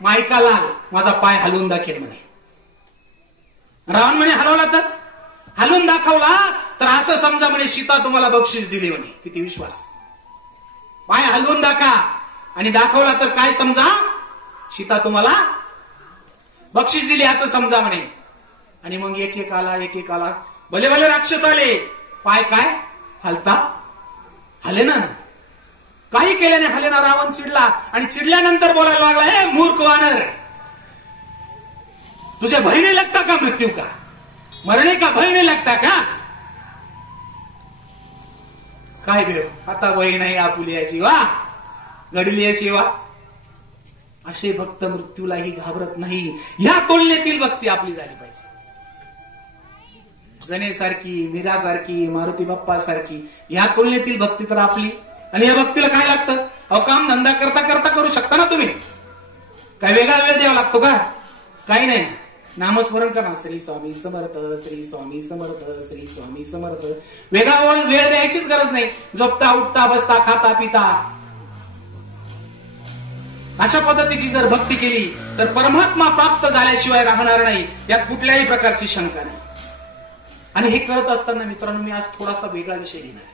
मायकालाल, माझा पाय हलवून दाखवेल म्हणे. रावण म्हणे हलवला तर? हलवून दाखवला तर असं समजा म्हणे सीता तुम्हाला बक्षीस दिली म्हणे. किती विश्वास! पाय हलवून दाखवा आणि दाखवला तर काय समजा, सीता तुम्हाला बक्षीस दिली असं समजा म्हणे. आणि मग एक एक आला, भले भले राक्षस आले, पाय काय हलता हलेना ना, काही केल्याने हलेना. रावण चिडला, आणि चिडल्यानंतर बोलायला लागला, हे मूर्ख वानर, तुझ्या भयने लगता का मृत्यू का, मरणे का भयने लगता का? काय भेव, आता भय नाही आपुलियाची वा, घडली सेवा. असे भक्त मृत्यूलाही घाबरत नाही. ह्या तुलनेतील भक्ती आपली झाली पाहिजे. जनेसारखी, मीरासारखी, मारुती बाप्पा सारखी, ह्या तुलनेतील भक्ती तर आपली. आणि या भक्तीला काय लागतं? अहो, काम धंदा करता करता करू शकता ना तुम्ही. काय वेगळा वेळ द्यावा लागतो का? काही नाही, नामस्मरण करा, श्री स्वामी समर्थ, श्री स्वामी समर्थ, श्री स्वामी समर्थ. वेगळा वेळ द्यायचीच गरज नाही. झोपता, उठता, बसता, खाता, पिता, अशा पद्धतीची जर भक्ती केली तर परमात्मा प्राप्त झाल्याशिवाय राहणार नाही, यात कुठल्याही प्रकारची शंका नाही. आणि हे करत असताना मित्रांनो, मी आज थोडासा वेगळा विषय घेणार आहे.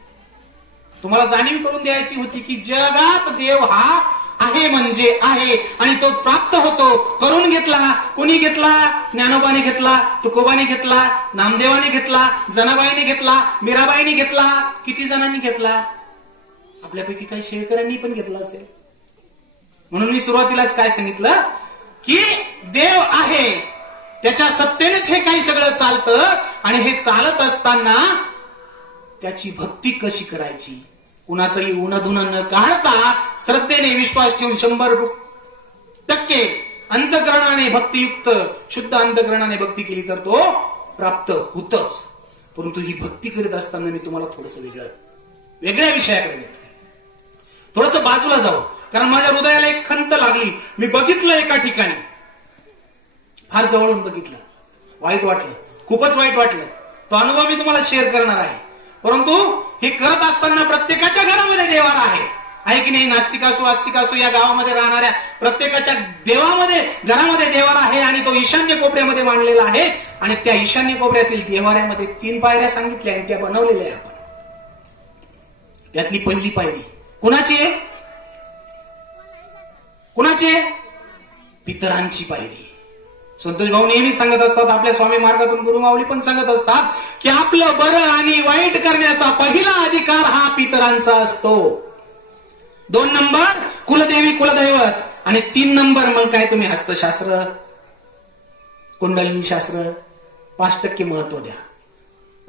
तुम्हाला जाणीव करून द्यायची होती की जगात देव हा आहे म्हणजे आहे, आणि तो प्राप्त होतो. करून घेतला, कोणी घेतला? ज्ञानोबाने घेतला, तुकोबाने घेतला, नामदेवाने घेतला, जनाबाईने घेतला, मीराबाईने घेतला. किती जणांनी घेतला? आपल्यापैकी काही शेळकरांनी पण घेतला असेल. म्हणून मी सुरुवातीलाच काय सांगितलं की देव आहे, त्याच्या सत्तेनेच हे काही सगळं चालतं. आणि हे चालत असताना त्याची भक्ती कशी करायची, कुणाचंही उन्हधुन न काढता श्रद्धेने विश्वास ठेवून 100% अंतकरणाने भक्तियुक्त, शुद्ध अंतकरणाने भक्ती केली तर तो प्राप्त होतच. परंतु ही भक्ती करीत असताना मी तुम्हाला थोडस वेगळ्या विषयाकडे नेतो. थोडस बाजूला जाऊ, कारण माझ्या हृदयाला एक खंत लागली. मी बघितलं एका ठिकाणी, फार जवळून बघितलं, वाईट वाटलं, खूपच वाईट वाटलं. तो अनुभव मी तुम्हाला शेअर करणार आहे. परंतु हे करत असताना प्रत्येकाच्या घरामध्ये देवारा आहे की नाही? नास्तिक असो, आस्तिक असो, या गावामध्ये राहणाऱ्या प्रत्येकाच्या घरामध्ये देवारा आहे, आणि तो ईशान्य कोपऱ्यामध्ये मांडलेला आहे. आणि त्या ईशान्य कोपऱ्यातील देवाऱ्यामध्ये 3 पायऱ्या सांगितल्या आणि त्या बनवलेल्या आहे आपण. त्यातली पहिली पायरी कुणाची आहे? कुणाची आहे? पितरांची पायरी. संतोष भाऊ नेहमी सांगत असतात, आपल्या स्वामी मार्गातून गुरुमाऊली पण सांगत असतात की आपलं बरं आणि वाईट करण्याचा पहिला अधिकार हा पितरांचा असतो. 2 नंबर कुलदेवी कुलदैवत, आणि 3 नंबर मग काय तुम्ही हस्तशास्त्र, कुंडलिनी शास्त्र, 5% महत्व द्या.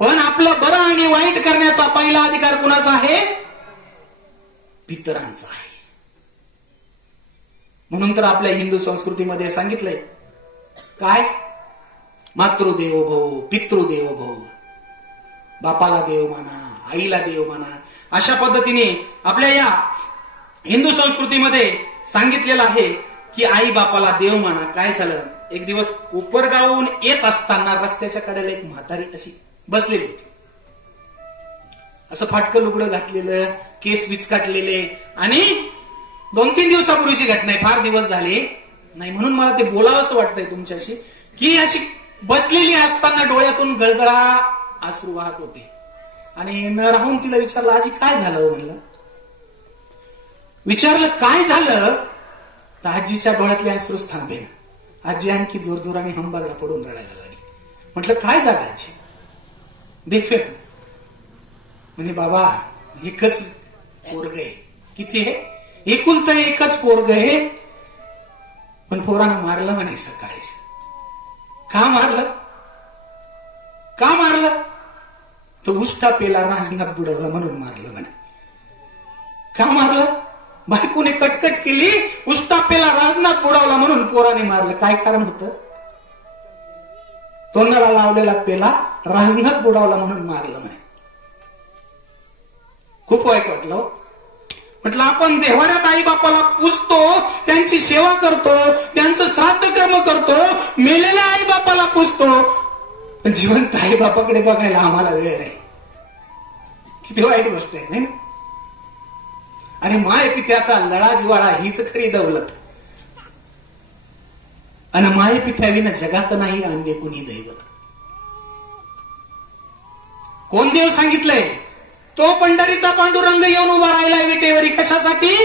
पण आपलं बरं आणि वाईट करण्याचा पहिला अधिकार कुणाचा आहे? पितरांचा आहे. म्हणून तर आपल्या हिंदू संस्कृतीमध्ये सांगितलंय काय? मातृदेवो भव, पितृदेवो भव. बापाला देव माना, आईला देव माना. अशा पद्धतीने आपल्या या हिंदू संस्कृतीमध्ये सांगितलेलं आहे. की आई बापाला देव माना. काय झालं, एक दिवस कोपरगावहून येत असताना रस्त्याच्या कडेला एक म्हातारी अशी बसलेली होती. असं फाटकं लुगडं घातलेलं, केस विचकाटलेले, आणि 2-3 दिवसापूर्वीची घटना आहे, फार दिवस झाले नाही, म्हणून मला ते बोलावं असं वाटतंय तुमच्याशी. की अशी बसलेली असताना डोळ्यातून गळगळा अश्रू वाहत होते. आणि न राहून तिला विचारलं, आजी काय झालं म्हणलं. विचारलं काय झालं, तर आजीच्या डोळ्यातले अश्रूच थांबेन. आजी आणखी जोरजोराने हंबरडा पडून रडायला लागली. म्हटलं काय झालं आजी. देखवे म्हणे, बाबा एकच पोरग आहे. किती आहे, एकुलतं एकच पोरग आहे, पण पोरानं मारलं म्हणे सकाळीच. का मारलं, का मारलं, तो उष्टा पेला राजनाथ बुडवला म्हणून मारलं म्हणे. का मारलं, बायकोने कटकट केली, उष्टा पेला राजनाथ बुडवला म्हणून पोराने मारलं. काय कारण होतं, तोंडाला लावलेला पेला राजनाथ बुडवला म्हणून मारलं म्हणे. खूप वाईट वाटलं. म्हटलं आपण देवाऱ्यात आई बापाला पूजतो, त्यांची सेवा करतो, त्यांचं श्राद्ध कर्म करतो, मेलेल्या आई बापाला पूजतो, पण जिवंत आई बापाकडे बघायला आम्हाला वेळ नाही. किती वाईट गोष्ट आहे नाही. अरे माय पित्याचा लळा जिवाळा हीच खरी दौलत, आणि माय पित्याविना जगात नाही अन्य कुणी दैवत. कोण देव सांगितलंय, तो पंढरीचा पांडुरंग येऊन उभा राहिलाय विटेवरी. कशासाठी,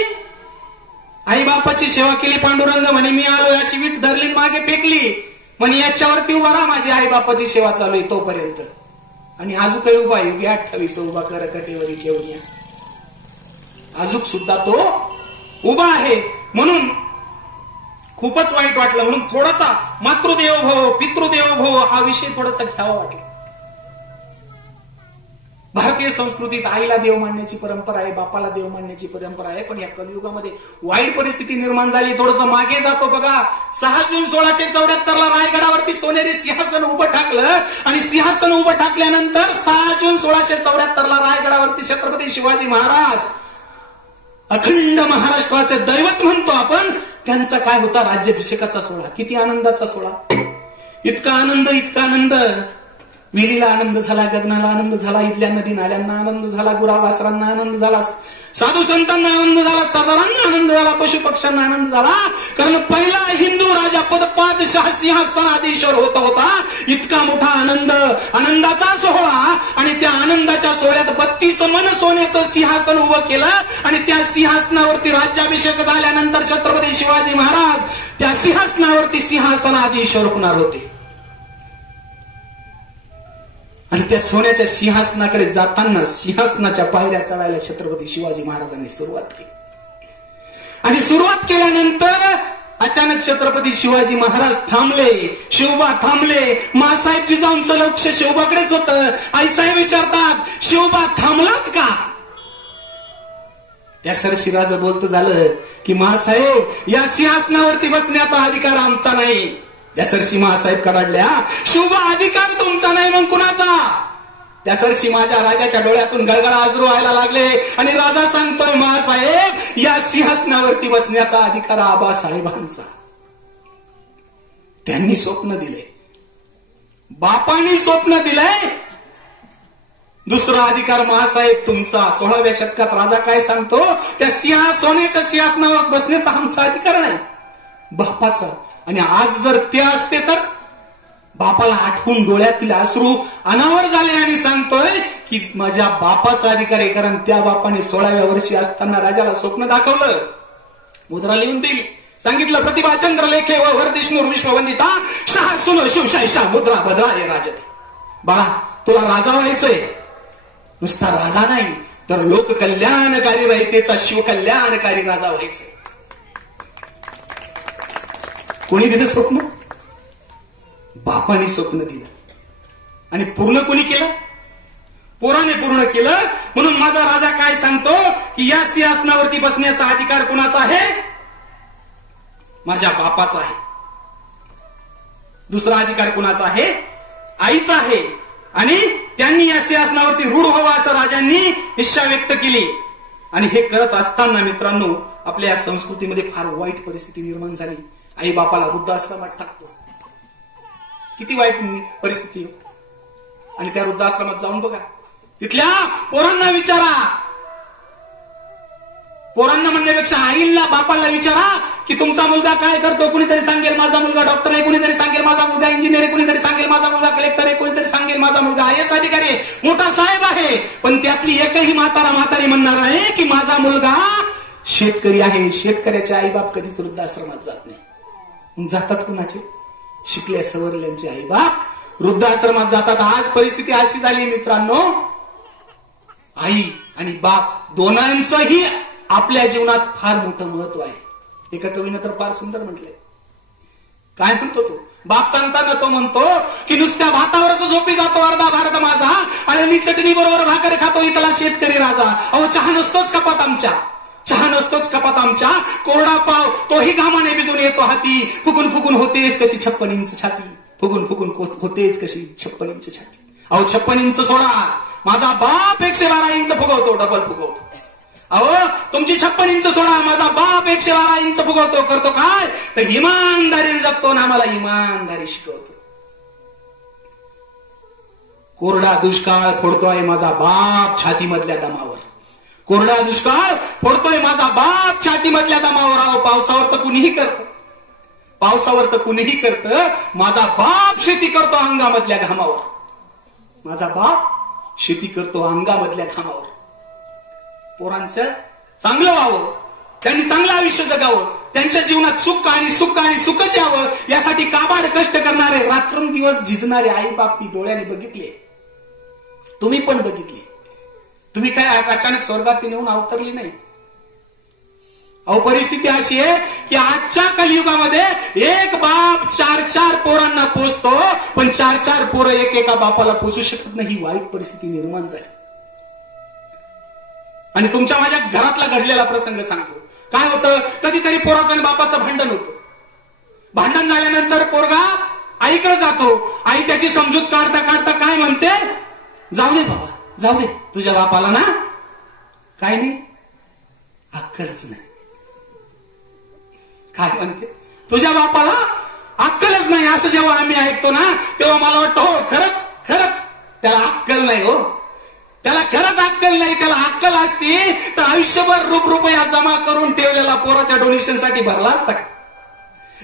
आई बापाची सेवा केली. पांडुरंग म्हणे मी आलो, अशी वीट धरली मागे फेकली, म्हणे याच्यावरती उभा राहा, माझी आई बापाची सेवा चालू आहे तोपर्यंत. आणि आजू काही उभा योगी 28 उभा कर कटेवरी घेऊन या. अजूक सुद्धा तो उभा आहे. म्हणून खूपच वाईट वाटलं. म्हणून थोडासा मातृदेव भव पितृदेव भव हा विषय थोडासा घ्यावा वाटला. भारतीय संस्कृतीत आईला देव मानण्याची परंपरा आहे, बापाला देव मानण्याची परंपरा आहे. पण या कलियुगामध्ये वाईट परिस्थिती निर्माण झाली. थोडस मागे जातो बघा. 6 जून 1674 ला रायगडावरती सोनेरी सिंहासन उभं टाकलं, आणि सिंहासन उभं टाकल्यानंतर 6 जून 1674 ला रायगडावरती छत्रपती शिवाजी महाराज, अखंड महाराष्ट्राचे दैवत म्हणतो आपण, त्यांचा काय होता, राज्याभिषेकाचा सोहळा. किती आनंदाचा सोहळा, इतका आनंद, इतका आनंद. विहिरीला आनंद झाला, गगनाला आनंद झाला, इथल्या नदी नाल्यांना आनंद झाला, गुरावासरांना आनंद झाला, साधू संतांना आनंद झाला, सरदारांना आनंद झाला, पशु पक्ष्यांना आनंद झाला. कारण पहिला हिंदू राजा पदपादशाह सिंहासनाधीश्वर होता. इतका मोठा आनंद, आनंदाचा सोहळा. आणि त्या आनंदाच्या सोहळ्यात 32 मन सोन्याचं सिंहासन उभं केलं, आणि त्या सिंहासनावरती राज्याभिषेक झाल्यानंतर छत्रपती शिवाजी महाराज त्या सिंहासनावरती सिंहासनाधीश्वर होणार होते. आणि त्या सोन्याच्या सिंहासनाकडे जाताना सिंहासनाच्या पायऱ्या चढायला छत्रपती शिवाजी महाराजांनी सुरुवात केली. आणि सुरुवात केल्यानंतर अचानक छत्रपती शिवाजी महाराज थांबले, शिवबा थांबले. मासाहेब जिजाऊंचं लक्ष शिवबाकडेच होतं. आईसाहेब विचारतात, शिवबा थांबलात का. त्या सरशिराज बोलतं झालं की मासाहेब, या सिंहासनावरती बसण्याचा अधिकार आमचा नाही. त्या सरशी मासाहेब कडाडल्या, शिवबा अधिकार तुमचा नाही मग कुणाचा. त्या सरशी माझ्या राजाच्या डोळ्यातून गळगळा अश्रू व्हायला लागले. आणि राजा सांगतोय, मासाहेब, या सिंहासनावरती बसण्याचा अधिकार आबासाहेबांचा. त्यांनी स्वप्न दिले, बापांनी स्वप्न दिलंय, दुसरा अधिकार मासाहेब तुमचा. 16व्या शतकात राजा काय सांगतो, त्या सोन्याच्या सिंहासनावर बसण्याचा आमचा अधिकार नाही, बापाचा. आणि आज जर ते असते तर बापाला आठवून डोळ्यातील अश्रू अनावर झाले, आणि सांगतोय की माझ्या बापाचा अधिकार आहे. कारण त्या बापाने 16व्या वर्षी असताना राजाला स्वप्न दाखवलं, मुद्रा लिहून दिली, सांगितलं प्रतिभा चंद्र लेखे व वर्धिष्णुर विश्ववंदिता शाह सुनो शिवशाही शाह मुद्रा भद्राय राजते. बाळा, तुला राजा व्हायचंय, नुसता राजा नाही तर लोक कल्याणकारी रयतेचा शिवकल्याणकारी राजा व्हायचंय. कोणी दिलं स्वप्न, बापाने स्वप्न दिलं. आणि पूर्ण कोणी केलं, पोराने पूर्ण केलं. म्हणून माझा राजा काय सांगतो की या सिंहासनावरती बसण्याचा अधिकार कुणाचा आहे, माझ्या बापाचा आहे. दुसरा अधिकार कुणाचा आहे, आईचा आहे. आणि त्यांनी या सिंहासनावरती रूढ व्हावं असं राजांनी इच्छा व्यक्त केली. आणि हे करत असताना मित्रांनो आपल्या या संस्कृतीमध्ये फार वाईट परिस्थिती निर्माण झाली. आई बापाला वृद्धाश्रमात टाकतो. किती वाईट परिस्थिती. आणि त्या वृद्धाश्रमात जाऊन बघा, तिथल्या पोरांना विचारा, पोरांना म्हणण्यापेक्षा आईला बापाला विचारा की तुमचा मुलगा काय करतो. कुणीतरी सांगेल माझा मुलगा डॉक्टर आहे, कुणीतरी सांगेल माझा मुलगा इंजिनियर आहे, कुणीतरी सांगेल माझा मुलगा कलेक्टर आहे, कुणीतरी सांगेल माझा मुलगा IAS अधिकारी आहे, मोठा साहेब आहे. पण त्यातली एकही म्हातारी म्हणणार आहे की माझा मुलगा शेतकरी आहे. शेतकऱ्याचे आईबाप कधीच वृद्धाश्रमात जात नाही. जातात कुणाचे? शिकल्या सवरल्यांचे आईबाप वृद्धाश्रमात जातात. आज परिस्थिती अशी झाली मित्रांनो, आई आणि बाप दोनांचंही आपल्या जीवनात फार मोठं महत्व आहे. एका कवीनं तर फार सुंदर म्हटलंय. काय म्हणतो तो? बाप सांगताना तो म्हणतो की नुसत्या भातावरच झोपी जातो अर्धा भारत माझा, आणि मी चटणी बरोबर भाकर खातो इथला शेतकरी राजा. अहो चहा नसतोच कपात आमच्या, चहा नसतोच कपात आमच्या, कोरडा पाव तोही घामाने भिजून येतो हाती. फुगून फुगून होतेच कशी 56 इंच छाती, फुगून फुगून होतेच कशी 56 इंच छाती. अहो 56 इंच सोडा, माझा बाप 112 इंच फुगवतो, डबल फुगवतो. अहो तुमची 56 इंच सोडा, माझा बाप 112 इंच फुगवतो. करतो काय? तर इमानदारी जगतो ना, आम्हाला इमानदारी शिकवतो. कोरडा दुष्काळ फोडतोय माझा बाप छातीमधल्या दमावर, कोरडा दुष्काळ फोडतोय माझा बाप छातीमधल्या दमावर. अहो पावसावर तर कुणीही करतं, पावसावर तर कुणीही करतं, माझा बाप शेती करतो अंगामधल्या घामावर. माझा बाप शेती करतो अंगामधल्या घामावर. पोरांचं चांगलं व्हावं, त्यांनी चांगलं आयुष्य जगावं, त्यांच्या जीवनात सुख आणि सुख आणि सुखच यावं, यासाठी काबाड कष्ट करणारे, रात्रंदिवस झिजणारे आई बाप मी डोळ्याने बघितले. तुम्ही पण बघितले. तुम्ही काय अचानक स्वर्गात नेऊन अवतरली नाही. अहो परिस्थिती अशी आहे की आजच्या कलियुगामध्ये एक बाप 4-4 पोरांना पोचतो, पण 4-4 पोरं एकेका बापाला पोचू शकत नाही. ही वाईट परिस्थिती निर्माण झाली. आणि तुमच्या माझ्या घरातला घडलेला प्रसंग सांगतो. काय होतं, कधीतरी पोराचं आणि बापाचं भांडण होतं. भांडण झाल्यानंतर पोरगा आईकडे जातो. आई त्याची समजूत काढता काढता काय म्हणते, जाऊ दे बाबा, जाऊ दे, तुझ्या बापाला ना काय नाही, अक्कलच नाही. काय म्हणते, तुझ्या बापाला अक्कलच नाही. असं जेव्हा आम्ही ऐकतो ना तेव्हा मला वाटतं हो खरंच खरंच त्याला अक्कल नाही. हो त्याला खरंच अक्कल नाही. त्याला अक्कल असती तर आयुष्यभर रुपया जमा करून ठेवलेला पोराच्या डोनेशनसाठी भरला असता.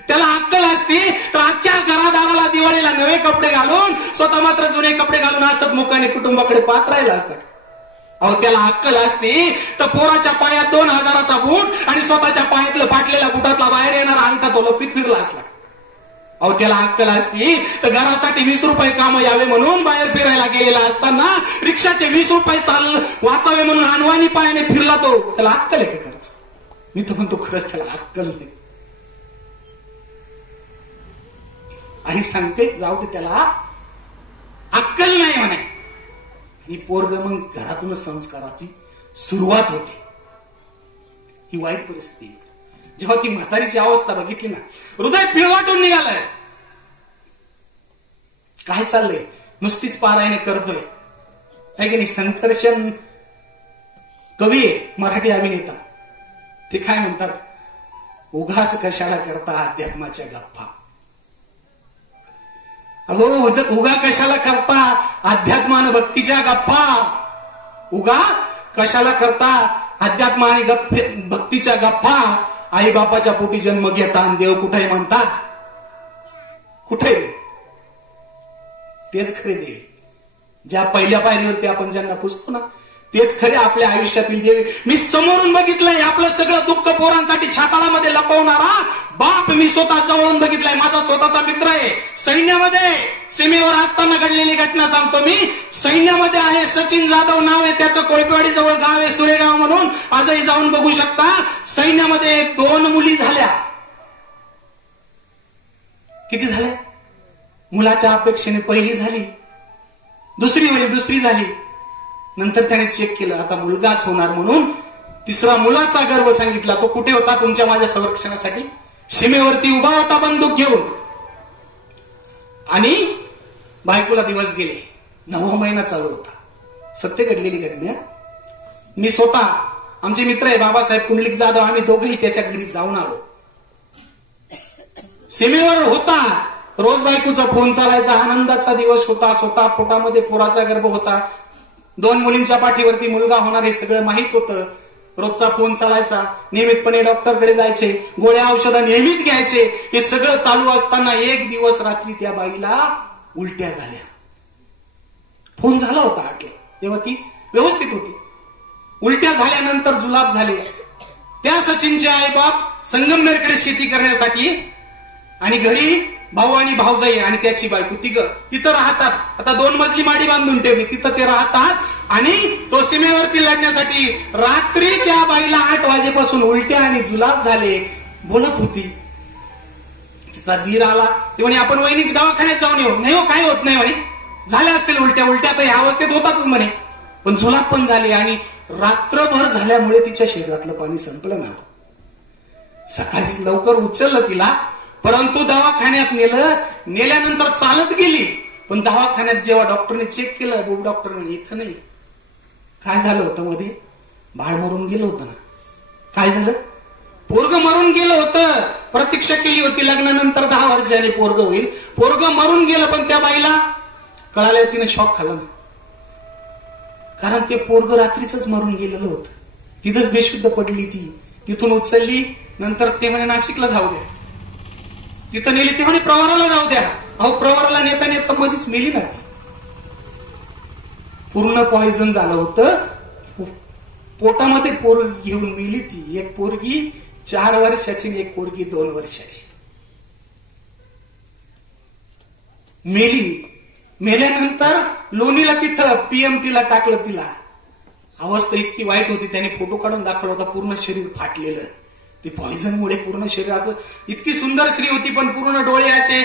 त्याला अक्कल असती तर अख्ख्या घरादाराला दिवाळीला नवे कपडे घालून स्वतः मात्र जुने कपडे घालून असत मुखाने कुटुंबाकडे पाहत राहिला असता. अहो त्याला अक्कल असती तर पोराच्या पायात 2000चा बूट आणि स्वतःच्या पायातलं फाटलेल्या बुटातला बाहेर येणारा अंगठा तो लपीत फिरला असला. अहो त्याला अक्कल असती तर घरासाठी 20 रुपये काम यावे म्हणून बाहेर फिरायला गेलेला असताना रिक्षाचे 20 रुपये वाचावे म्हणून अनवाणी पायाने फिरला तो. त्याला अक्कल आहे का खरंच? मी तर म्हणतो खरंच त्याला अक्कल नाही. आई सांगते जाऊ दे, त्याला अक्कल नाही म्हणे. ही पोरग मग घरातूनच संस्काराची सुरुवात होते. ही वाईट परिस्थिती. जेव्हा ती म्हातारीची अवस्था बघितली ना, हृदय पिळवाटून निघालंय. काय चाललंय, नुसतीच पारायणे करतोय आहे की नाही. संकर्षण कवी आहे, मराठी अभिनेता. ते काय म्हणतात, उगाच कशाला करता अध्यात्माच्या गप्पा. अगो उगा कशाला करता अध्यात्म भक्तीच्या गप्पा. उगा कशाला करता अध्यात्म आणि भक्तीच्या गप्पा. आई बापाच्या पोटी जन्म घेता आणि देव कुठे म्हणता, कुठे? तेच खरे देव. ज्या पहिल्या पायरीवरती आपण ज्यांना पुजतो ना तेच खरे आपल्या आयुष्यातील देव. मी समोरून बघितलंय आपलं सगळं दुःख पोरांसाठी छाताळामध्ये लपवणारा बाप मी स्वतः जवळून बघितलाय. माझा स्वतःचा मित्र आहे सैन्यामध्ये. सीमेवर असताना घडलेली घटना सांगतो मी. सैन्यामध्ये आहे, सचिन जाधव नाव आहे त्याचं, कोळपेवाडी जवळ गाव आहे सुरेगाव म्हणून. आजही जाऊन बघू शकता. सैन्यामध्ये 2 मुली झाल्या. किती झाल्या? मुलाच्या अपेक्षेने पहिली झाली, दुसरी झाली. नंतर त्याने चेक केलं आता मुलगाच होणार म्हणून 3रा मुलाचा गर्व सांगितला. तो कुठे होता? तुमच्या माझ्या संरक्षणासाठी सीमेवरती उभा होता बंदूक घेऊन. आणि बायकोला दिवस गेले, 9वा महिना चालू होता. सत्य घडलेली घटना. मी स्वतः आमचे मित्र आहे बाबासाहेब कुंडलिक जाधव, आम्ही दोघेही त्याच्या घरी जाऊन आलो. सीमेवर होता, रोज बायकोचा फोन चालायचा, आनंदाचा दिवस होता. स्वतः पोटामध्ये पोराचा गर्भ होता, 2 मुलींच्या पाठीवरती मुलगा होणार हे सगळं माहित होतं. रोजचा फोन चालायचा, नियमितपणे डॉक्टरकडे जायचे, गोळ्या औषधं नियमित घ्यायचे. हे सगळं चालू असताना एक दिवस रात्री त्या बाईला उलट्या झाल्या. फोन झाला होता आटले, तेव्हा ती व्यवस्थित होती. उलट्या झाल्यानंतर जुलाब झाले. त्या सचिनचे आई बाप संगमनेरकडे शेती करण्यासाठी आणि घरी भाऊ आणि भाऊजाई आणि त्याची बायको तिथं राहतात. आता 2 मजली माडी बांधून ठेवली, तिथं ते राहतात. आणि तो सीमेवरती लढण्यासाठी रात्री त्या बाईला 8 वाजेपासून उलट्या आणि जुलाब झाले. बोलत होती, तिचा धीर आला. ते म्हणे आपण वहिनी दवाखान्यात जाऊन येऊ. नाही हो, काय होत नाही म्हणे, झाल्या असतील उलट्या तर ह्या अवस्थेत होतातच म्हणे, पण जुलाब पण झाले. आणि रात्रभर झाल्यामुळे तिच्या शरीरातलं पाणी संपलं ना. सकाळी लवकर उचललं तिला, परंतु दवाखान्यात नेल्यानंतर चालत गेली. पण दवाखान्यात जेव्हा डॉक्टरने चेक केलं, बोब डॉक्टर म्हणे इथं नाही. काय झालं होतं मध्ये? बाळ मरून गेलं होतं ना. काय झालं? पोरग मरून गेलं होतं. प्रतीक्षा केली होती लग्नानंतर 10 वर्षांनी पोरग होईल. पोरग मरून गेलं, पण त्या बाईला कळाल्यावर तिने शॉक खाल्ला ना. कारण ते पोरग रात्रीच मरून गेलेलं होतं. तिथंच बेशुद्ध पडली ती. तिथून उचलली, नंतर ते म्हणे नाशिकला जाऊ द्या. तिथं नेली, ते म्हणे प्रवाराला जाऊ द्या. अहो, प्रवाराला नेता नेता मध्येच मेली ना ती. पूर्ण पॉइझन झालं होतं. पोटामध्ये पोरगी घेऊन मेली ती. एक पोरगी 4 वर्षाची आणि एक पोरगी 2 वर्षाची. मेल्यानंतर लोणीला तिथं पीएमटीला टाकलं तिला. अवस्था इतकी वाईट होती, त्याने फोटो काढून दाखवला होता. पूर्ण शरीर फाटलेलं, ते पॉइझनमुळे पूर्ण शरीराचं. इतकी सुंदर स्त्री होती, पण पूर्ण डोळे असे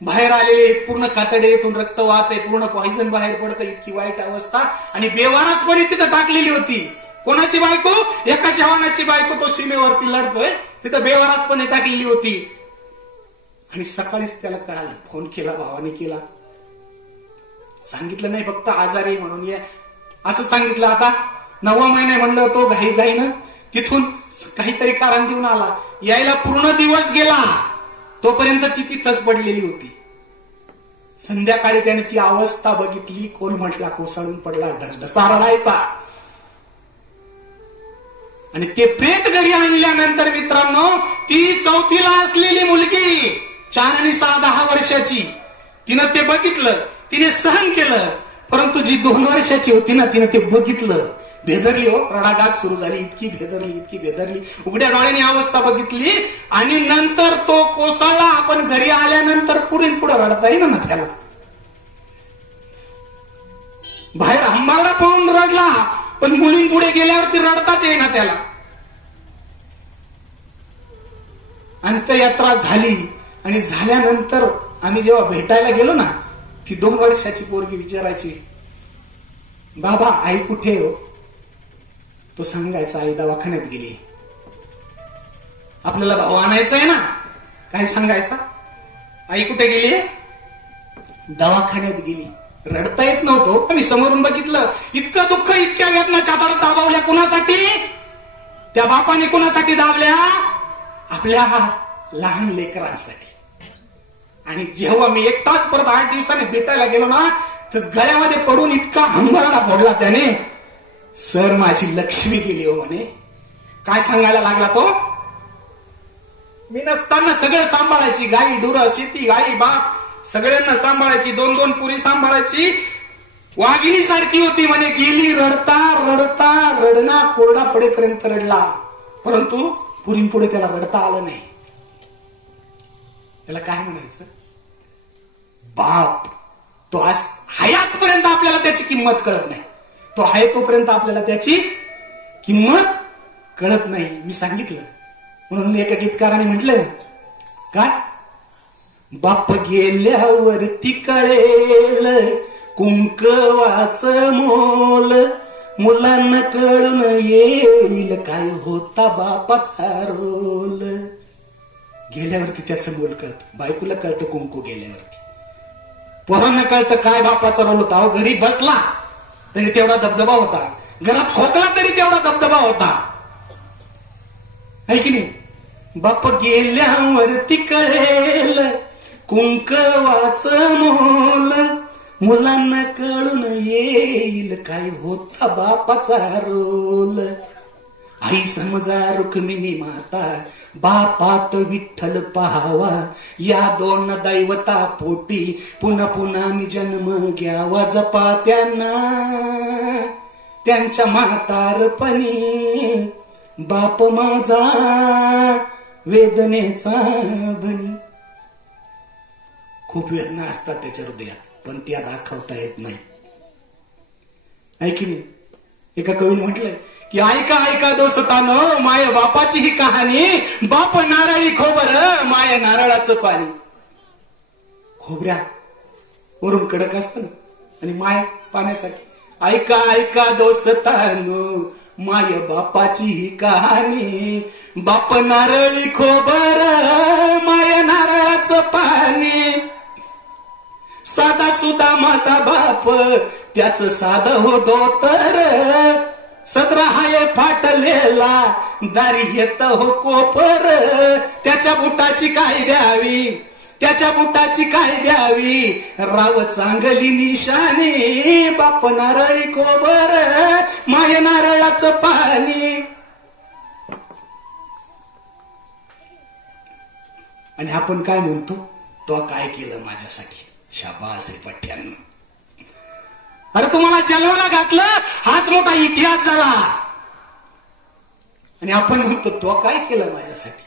बाहेर आलेले, पूर्ण कातडेतून रक्त वाहत आहे, पूर्ण पॉइझन बाहेर पडतं. इतकी वाईट अवस्था. आणि बेवारसपणे तिथं टाकलेली होती. कोणाची बायको? एका जवानाची बायको. तो सीमेवरती लढतोय, तिथं बेवारसपणे टाकलेली होती. आणि सकाळीच त्याला कळालं. फोन केला, भावाने केला. सांगितलं नाही फक्त आजारी म्हणून ये असं सांगितलं. आता 9वा महिना म्हणलं, तो घाईनं तिथून काहीतरी कारण देऊन आला. यायला पूर्ण दिवस गेला, तोपर्यंत ती तिथंच पडलेली होती. संध्याकाळी त्याने ती अवस्था बघितली. कोल म्हटला, कोसळून पडला, ढसढसा रडायचा. आणि ते प्रेत घरी आणल्यानंतर मित्रांनो, ती 4थीला असलेली मुलगी 4 आणि 6, 10 वर्षाची, तिनं ते बघितलं, तिने सहन केलं. परंतु जी 2 वर्षाची होती ना, तिनं ते बघितलं, भेदरली. हो, रडागाग सुरू झाली. इतकी भेदरली. उघड्या डोळ्याने अवस्था बघितली. आणि नंतर तो कोसळला. आपण घरी आल्यानंतर पुढे रडता येईल ना त्याला. बाहेर अंबाला पळून रडला, पण मुलींपुढे गेल्यावरती रडताच येईना त्याला. अंत्ययात्रा झाली. आणि झाल्यानंतर आम्ही जेव्हा भेटायला गेलो ना, ती 2 वर्षाची पोरगी विचारायची, बाबा आई कुठे हो? तो सांगायचा, आई दवाखान्यात गेली. आपल्याला भाऊ आणायचा आहे ना, काय सांगायचा? आई कुठे गेली? दवाखान्यात गेली. रडता येत नव्हतं. आम्ही समोरून बघितलं. इतकं दुःख, इतक्या वेदना छाताडात दाबवल्या. कुणासाठी? त्या बापाने कुणासाठी दाबल्या? आपल्या लहान लेकरांसाठी. आणि जेव्हा मी एकटाच परत 8 दिवसांनी भेटायला गेलो ना, तर गळ्यामध्ये पडून इतका हंबरडा फोडला त्याने. सर, माझी लक्ष्मी गेली हो म्हणे. काय सांगायला लागला तो? मी नसताना सगळं सांभाळायची. गाई डुरं, शेती, गाई बाप सगळ्यांना सांभाळायची. 2-2 पुरी सांभाळायची. वाघिणी सारखी होती म्हणे. गेली रडता रडना कोरडा पडेपर्यंत रडला. परंतु पुरींपुढे त्याला रडता आलं नाही. त्याला काय म्हणायचं? बाप. तो आज हयातपर्यंत आपल्याला त्याची किंमत कळत नाही. तो आहे तोपर्यंत आपल्याला त्याची किंमत कळत नाही. मी सांगितलं म्हणून एका गीतकाराने म्हटलंय ना, काय? बाप गेल्यावरती कळेल कुंकवाचं मोल, मुलांना कळून येईल काय होता बापाचा रोल. गेल्यावरती त्याचं मोल कळतं. बायकोला कळतं कुंकू गेल्यावरती. पोरांना कळतं काय बापाचा रोल होता. अहो, घरी बसला तरी तेवढा दबदबा होता. घरात खोकला तरी तेवढा दबदबा होता, आहे की नाही? बाप गेल्यावरती कळेल कुंकवाच मोल, मुलांना कळून येईल काय होता बापाचा रोल. आई समजा रुक्मिणी माता, बापात विठ्ठल पाहावा, या दोन दैवता पोटी पुन्हा पुन्हा मी जन्म घ्यावा. जपा त्यांना त्यांच्या म्हातारपणी, बाप माझा वेदनेचा धनी. खूप वेदना असतात त्याच्या हृदयात, पण त्या दाखवता येत नाही, आहे की नाही? एका कवीने म्हटलंय की ऐका ऐका दोस्तानो माय बापाची ही कहाणी, बाप नारळी खोबर माय नारळाचं पाणी. खोबऱ्या वरून कडक असतं ना, आणि माय पाण्यासाठी. ऐका ऐका दोस्तानो माय बापाची ही कहाणी, बाप नारळी खोबर माय नारळाचं पाणी. साधा सुधा माझा बाप त्याच साध होतो तर, सदरा हाय फाटलेला दारी येत हो कोपर. त्याच्या बुटाची काय द्यावी, त्याच्या बुटाची काय द्यावी, राव चांगली निशाणी. बाप नारळी कोबर माय नारळाचं पाणी. आणि आपण काय म्हणतो, तो काय केलं माझ्यासाठी. शाबास रे पठ्ठ्यांनो, अरे तुम्हाला जन्माला घातलं हाच मोठा इतिहास झाला. आणि आपण म्हणतो तो काय केलं माझ्यासाठी.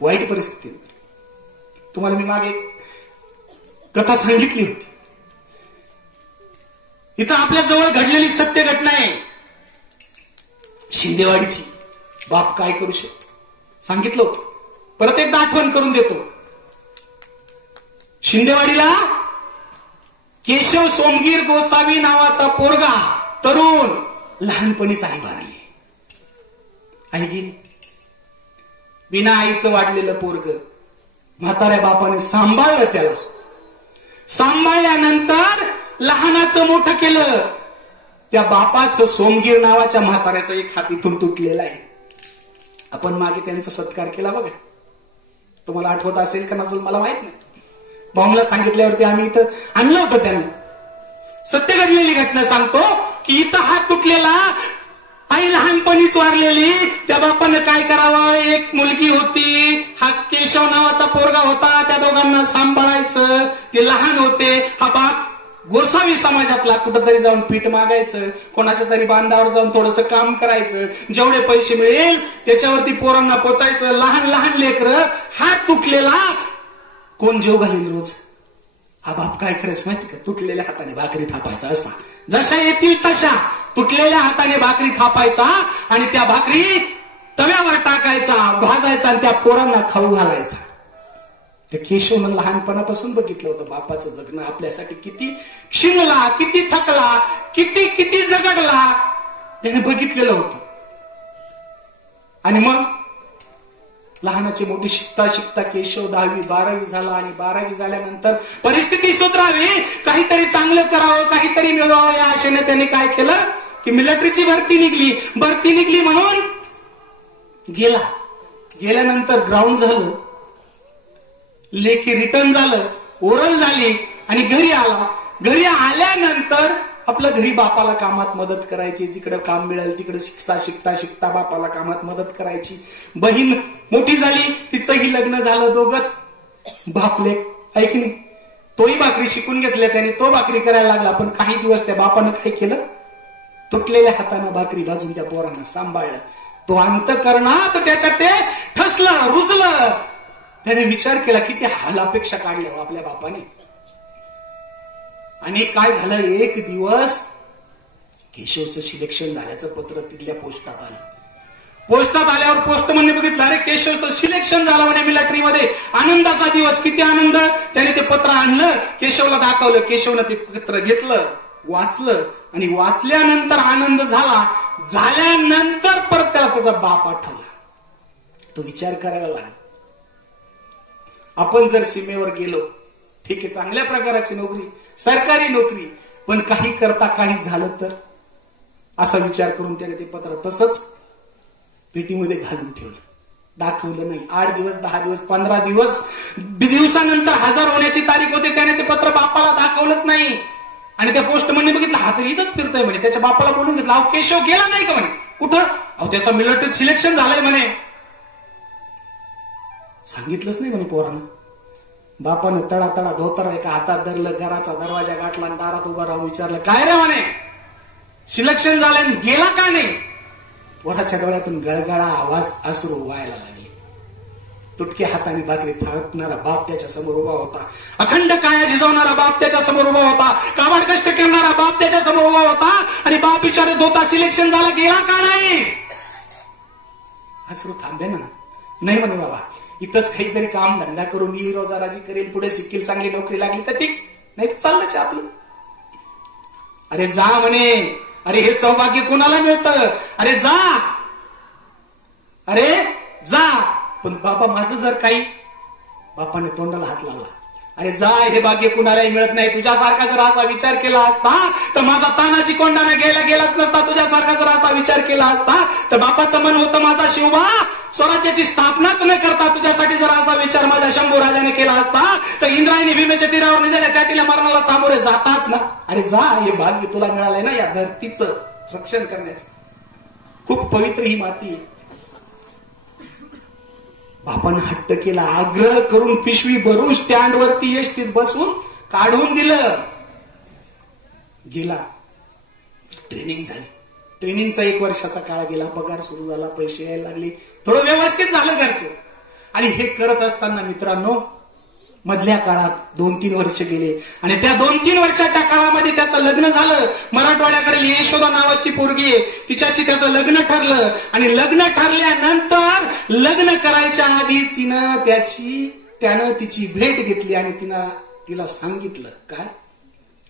वाईट परिस्थिती. तुम्हाला मी मागे कथा सांगितली होती. इथं आपल्या जवळ घडलेली सत्य घटना आहे शिंदेवाडीची. बाप काय करू शकतो सांगितलं होतं, परत एकदा आठवण करून देतो. शिंदेवाडीला केशव सोमगीर गोसावी नावाचा पोरगा तरुण लहानपणीच आई वारली. आई गेली, बिना आईचं वाढलेलं पोरग म्हाताऱ्या बापाने सांभाळलं. त्याला सांभाळल्यानंतर लहानाचं मोठं केलं. त्या बापाचं सोमगीर नावाच्या म्हाताऱ्याचा एक हात इथून तुटलेला आहे. आपण मागे त्यांचा सत्कार केला बघा, तुम्हाला आठवत असेल का नसेल मला माहित नाही. बॉम्बला सांगितल्यावरती आम्ही इथं आणलं होतं त्यांनी. सत्य घडलेली घटना सांगतो की इथं हात तुटलेला, आई लहानपणीच वारलेली. त्या बापानं काय करावं, एक मुलगी होती, हा केशव नावाचा पोरगा होता, त्या दोघांना सांभाळायचं. ते लहान होते. हा बाप गोसावी समाजातला कुठंतरी जाऊन पीठ मागायचं, कोणाच्या तरी बांधावर जाऊन थोडस काम करायचं, जेवढे पैसे मिळेल त्याच्यावरती पोरांना पोचायचं. लहान लहान लेकरं, हात तुटलेला, कोण जेव घालील रोज. हा बाप काय करायचं माहिती का, तुटलेल्या हाताने भाकरी थापायचा. असा जशा येतील तशा तुटलेल्या हाताने भाकरी थापायचा आणि त्या भाकरी तव्यावर टाकायचा, भाजायचा आणि त्या पोरांना खाऊ घालायचा. ते केशवनं लहानपणापासून बघितलं होतं बापाचं जगणं आपल्यासाठी किती क्षीणला, किती थकला, किती किती जगडला, त्याने बघितलेलं होतं. आणि मग लहानाची मोठी शिकता शिकता केशव 10वी 12वी झाला. आणि 12वी झाल्यानंतर परिस्थिती सुधारावी, काहीतरी चांगलं करावं, काहीतरी मिळवावं या आशेने त्याने काय केलं की मिलिटरीची भरती निघली म्हणून गेला. गेल्यानंतर ग्राउंड झालं, लेखी रिटर्न झालं, ओरल झाली आणि घरी आला. घरी आल्यानंतर आपल्या घरी बापाला कामात मदत करायची, जिकडे काम मिळेल तिकडे शिकता शिकता बापाला कामात मदत करायची. बहीण मोठी झाली, तिचंही लग्न झालं, दोघच बाप लेक, आहे की नाही. तोही भाकरी शिकून घेतल्या त्याने, तो भाकरी करायला लागला. पण काही दिवस त्या बापानं काय केलं, तुटलेल्या हातानं भाकरी भाजून त्या पोरांना सांभाळलं. तो अंतःकरणात त्याच्यात ते ठसलं, रुजलं. त्याने विचार केला किती हाल अपेक्षा काढल्या हो आपल्या बापाने. आणि काय झालं, एक दिवस केशवचं सिलेक्शन झाल्याचं पत्र तिथल्या पोस्टात आलं. पोस्टात आल्यावर पोस्टमनने बघितलं, अरे केशवचं सिलेक्शन झालं म्हणे मिलिटरीमध्ये. आनंदाचा दिवस, किती आनंद. त्याने ते पत्र आणलं, केशवला दाखवलं. केशवनं ते पत्र घेतलं, वाचलं आणि वाचल्यानंतर आनंद झाला. झाल्यानंतर परत त्याला त्याचा बाप आठवला. तो विचार करायला लागला, आपण जर सीमेवर गेलो, ठीक आहे चांगल्या प्रकारची नोकरी, सरकारी नोकरी, पण काही करता काही झालं तर, असा विचार करून त्याने ते पत्र तसंच पेटीमध्ये घालून ठेवलं, दाखवलं नाही. 8 दिवस, 10 दिवस, 15 दिवसानंतर हजर होण्याची तारीख होती, त्याने ते पत्र बापाला दाखवलंच नाही. आणि त्या पोस्टमनने बघितलं, हा तर इथंच फिरतोय म्हणे. त्याच्या बापाला बोलून घेतलं, अहो केशव गेला नाही का म्हणे. कुठं? अहो त्याचं मिलिटरीत सिलेक्शन झालंय म्हणे. सांगितलंच नाही म्हणे पोरानं. बापानं तडा तडा धोतर एका हातात धरलं, घराचा दरवाजा गाठला आणि दारात उभा राहून विचारलं, काय रे म्हणे, सिलेक्शन झालंय, गेला का नाही? पोराच्या डोळ्यातून गळगळा आवाज, अश्रू व्हायला लागले. तुटक्या हाताने भाकरी थाटणारा बाप त्याच्या समोर उभा होता. अखंड काया झिजवणारा बाप त्याच्या समोर उभा होता. काबाड कष्ट करणारा बाप त्याच्या समोर उभा होता. आणि बाप विचारत होता, सिलेक्शन झाला, गेला का नाहीस? अश्रू थांबे ना. नाही म्हणे बाबा, इथंच काहीतरी काम धंदा करून मी रोजाराजी करेल, पुढे शिकेल, चांगली नोकरी लागली तर ठीक, नाही तर चाललंच आपलं. अरे जा म्हणे, अरे हे सौभाग्य कोणाला मिळतं, अरे जा, अरे जा. पण बाबा माझं जर काही, बापाने तोंडाला हात लावला, अरे जा, हे भाग्य कुणालाही मिळत नाही. तुझ्यासारखा जर असा विचार केला असता तर माझा तानाजी कोंडाने गेलाच नसता. तुझ्यासारखा जर असा विचार केला असता तर बापाचं मन होतं, माझा शिवबा स्वराज्याची स्थापनाच न करता तुझ्यासाठी जर असा विचार माझ्या शंभू राजाने केला असता तर इंद्रायणी भीमेच्या तीरावर निघाल्या छातीला मरणाला सामोरे जाताच ना. अरे जा, हे भाग्य तुला मिळालंय ना या धरतीचं रक्षण करण्याचं. खूप पवित्र ही माती आहे. बापानं हट्ट केला, आग्रह करून पिशवी भरून स्टँडवरती एसटीत बसून काढून दिलं. गेला, ट्रेनिंग झाली. ट्रेनिंगचा 1 वर्षाचा काळ गेला, पगार सुरू झाला, पैसे यायला लागले, थोडं व्यवस्थित झालं घरचं. आणि हे करत असताना मित्रांनो, मधल्या काळात 2-3 वर्ष गेले आणि त्या 2-3 वर्षाच्या काळामध्ये त्याचं लग्न झालं. मराठवाड्याकडे यशोदा नावाची पोरगी आहे, तिच्याशी त्याचं लग्न ठरलं. आणि लग्न ठरल्यानंतर लग्न करायच्या आधी त्यानं तिची भेट घेतली आणि तिला सांगितलं काय,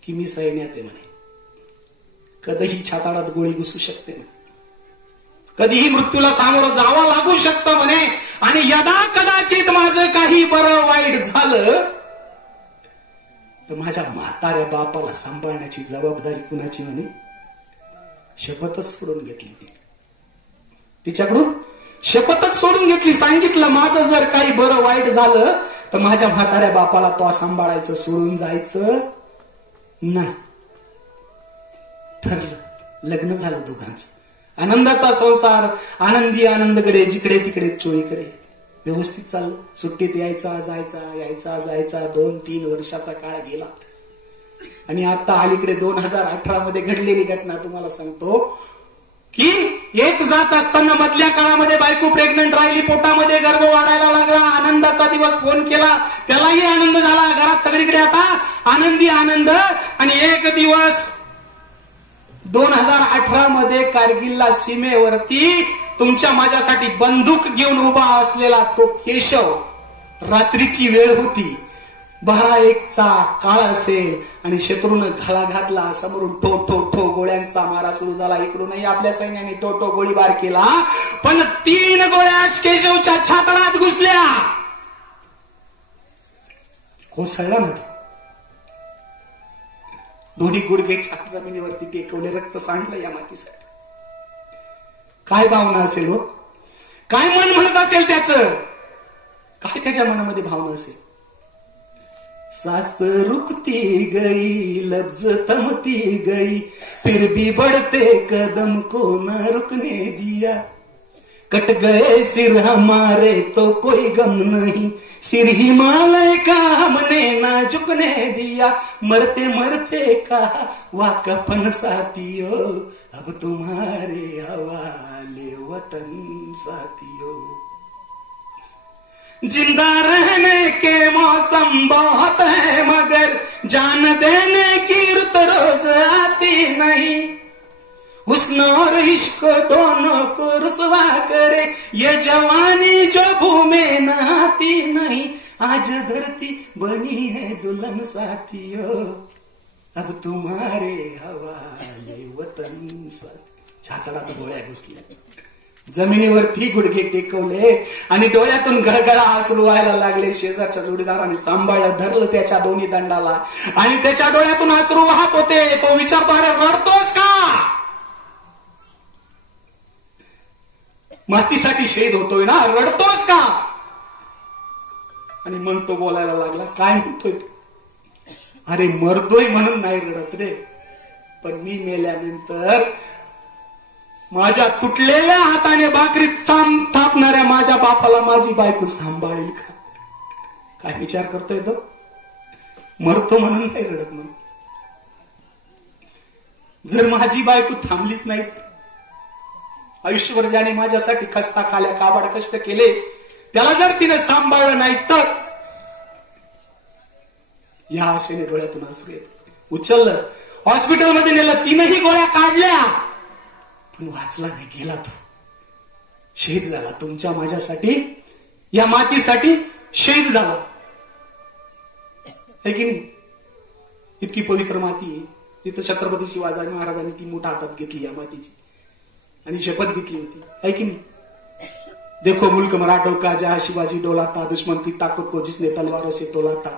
की मी सैन्यात आहे म्हणे, कधीही छाताडात गोळी घुसू शकते म्हणे, कधीही मृत्यूला सामोरं जावं लागू शकतं म्हणे. आणि यदा कदाचित माझं काही बरं वाईट झालं तर माझ्या म्हाताऱ्या बापाला सांभाळण्याची जबाबदारी कुणाची म्हणे. शपथच सोडून घेतली तिच्याकडून, शपथच सोडून घेतली. सांगितलं, माझं जर काही बरं वाईट झालं तर माझ्या म्हाताऱ्या बापाला तो सांभाळायचं, सोडून जायचं नाही. ठरलं, लग्न झालं दोघांचं. आनंदाचा संसार, आनंदी आनंदकडे, जिकडे तिकडे चोळीकडे व्यवस्थित चाललं. सुट्टीत यायचा जायचा 2-3 वर्षाचा काळ गेला. आणि आता अलीकडे 2018 मध्ये घडलेली घटना तुम्हाला सांगतो, की एक जात असताना मधल्या काळामध्ये बायको प्रेग्नंट राहिली, पोटामध्ये गर्भ वाढायला लागला. आनंदाचा दिवस फोन केला, त्यालाही आनंद झाला. घरात सगळीकडे आता आनंदी आनंद. आणि एक दिवस 2018 मध्ये कारगिलला सीमेवरती तुमच्या माझ्यासाठी बंदूक घेऊन उभा असलेला तो केशव, रात्रीची वेळ होती, 12-1चा काळ असेल आणि शत्रूनं घाला घातला. समोरून ठो ठो ठो गोळ्यांचा मारा सुरू झाला. इकडूनही आपल्या सैन्याने ठो ठो गोळीबार केला, पण 3 गोळ्या केशवच्या छातडात घुसल्या. कोसळला ना तो. दोन्ही गुडघे छात जमिनीवरती टेकवले, रक्त सांडलं या मातीसाठी. काय भावना असेल हो, काय मन म्हणत असेल त्याचं, काय त्याच्या मनामध्ये भावना असेल. सास रुकती गई, लफ्ज थमती गई, फिर भी बढ़ते कदम को न रुकने दिया. कट गए सिर हमारे तो कोई गम नहीं, सिर हिमालय का हमने ना झुकने दिया. मरते मरते कहा वाकफन साथियों, अब तुम्हारे हवाले वतन साथियों. जिंदा रहने के मौसम बहुत है मगर जान देने की रुत रोज आती नहीं. हुस्न और इश्क दोनों को रुसवा करे ये जवानी जो भूमे नहाती नहीं. आज धरती बनी है दुल्हन साथियों, अब तुम्हारे हवाले वतन साथी. छातडात गोळ्या घुसल्या. जमिनीवरती गुडघे टेकवले आणि डोळ्यातून गळगळा अश्रू व्हायला लागले. शेजारच्या जोडीदाराने सांभाळलं, धरलं त्याच्या दोन्ही दंडाला आणि त्याच्या डोळ्यातून अश्रू वाहत होते. तो विचारतो, अरे रडतोस का? मातीसाठी शहीद होतोय ना, रडतोस का? आणि मग तो बोलायला लागला, काय म्हणतोय तू? अरे मरतोय म्हणून नाही रडत रे, पण मी मेल्यानंतर माझ्या तुटलेल्या हाताने भाकरीत थापणाऱ्या माझ्या बापाला माझी बायको सांभाळेल का? काय विचार करतोय तो? मरतो म्हणून नाही रडत म्हणून. जर माझी बायको थांबलीच नाही तर, आयुष्यभर ज्याने माझ्यासाठी खस्ता खाल्या काबाड कष्ट केले त्याला जर तिने सांभाळलं नाही तर, या आशेने डोळ्यातून अश्रू येत. उचललं, हॉस्पिटलमध्ये नेलं, 3ही गोळ्या काढल्या, पण वाचला नाही, गेला. तो शहीद झाला तुमच्या माझ्यासाठी, या मातीसाठी शहीद झाला. है की नाही? इतकी पवित्र माती आहे. तिथं छत्रपती शिवाजी महाराजांनी ती मूठ हातात घेतली या मातीची आणि शपथ घेतली होती. है की नाही? देखो मुल्क मराठों का जहां शिवाजी डोलाता, दुश्मन की ताकत को जिसने तलवारों से तोलाता,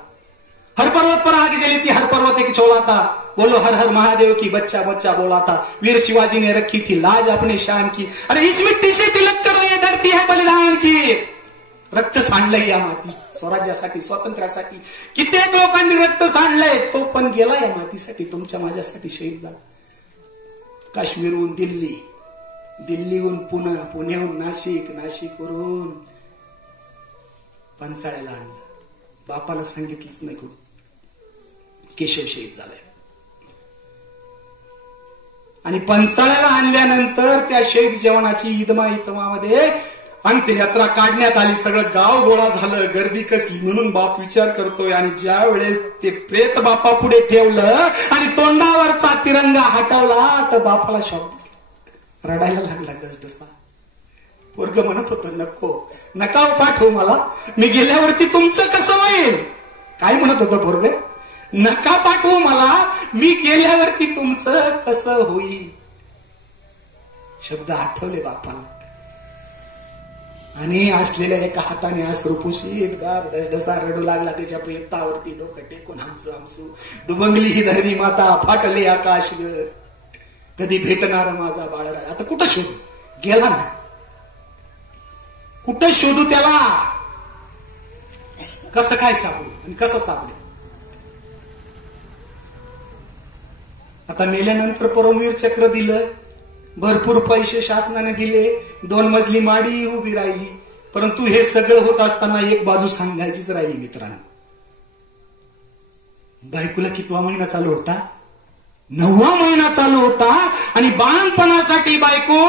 हर पर्वत पर आग जली थी, हर पर्वत एक चोला था, बोलो हर हर महादेव की, बच्चा बच्चा बोला था, वीर शिवाजी ने रखी थी लाज अपने शान की, अरे इस मिट्टी से तिलक करो, ये धरती है बलिदान की. रक्त सांडलंय या माती स्वराज्यासाठी, स्वातंत्र्यासाठी. कित्येक लोकांनी रक्त सांडलंय, तो पण गेला या मातीसाठी, तुमच्या माझ्यासाठी शहीद झाला. काश्मीरहून दिल्ली, दिल्लीहून पुणे, पुण्याहून नाशिक, नाशिकवरून पंचाळ्याला आणलं. बापाला सांगितलंच नाही कुठं. केशव शहीद झालाय. आणि पंचाळ्याला आणल्यानंतर त्या शहीद जवानाची इदमामध्ये अंत्ययात्रा काढण्यात आली. सगळं गाव गोळा झालं, गर्दी कसली म्हणून बाप विचार करतोय. आणि ज्या वेळेस ते प्रेत बापा पुढे ठेवलं आणि तोंडावरचा तिरंगा हटवला तर बापाला शॉक बसला, रडायला लागला गजबजला. पोरग म्हणत होतं, नको नका पाठवू मला, मी गेल्यावरती तुमचं कसं होईल? काय म्हणत होतं पोरग? नका पाठवू मला, मी गेल्यावरती तुमचं कसं होईल? शब्द आठवले बापाला. आणि असलेल्या एका हाताने अश्रू पुशीत डसा रडू लागला. त्याच्या प्रेतावरती डोकं टेकून हमसू हमसू दुबंगली ही धरणी माता, फाटले आकाश, कधी भेटणार माझा बाळरा. आता कुठं शोधू? गेला ना, कुठं शोधू त्याला? कसं काय सापडू आणि कसं सापडू? आता मेल्यानंतर परमवीर चक्र दिलं, भरपूर पैसे शासनाने दिले, 2 मजली माडी उभी राहिली. परंतु हे सगळं होत असताना एक बाजू सांगायचीच राहिली मित्रांनो. बायकोला कितवा महिना चालू होता? 9वा महिना चालू होता. आणि बाळणपणासाठी बायको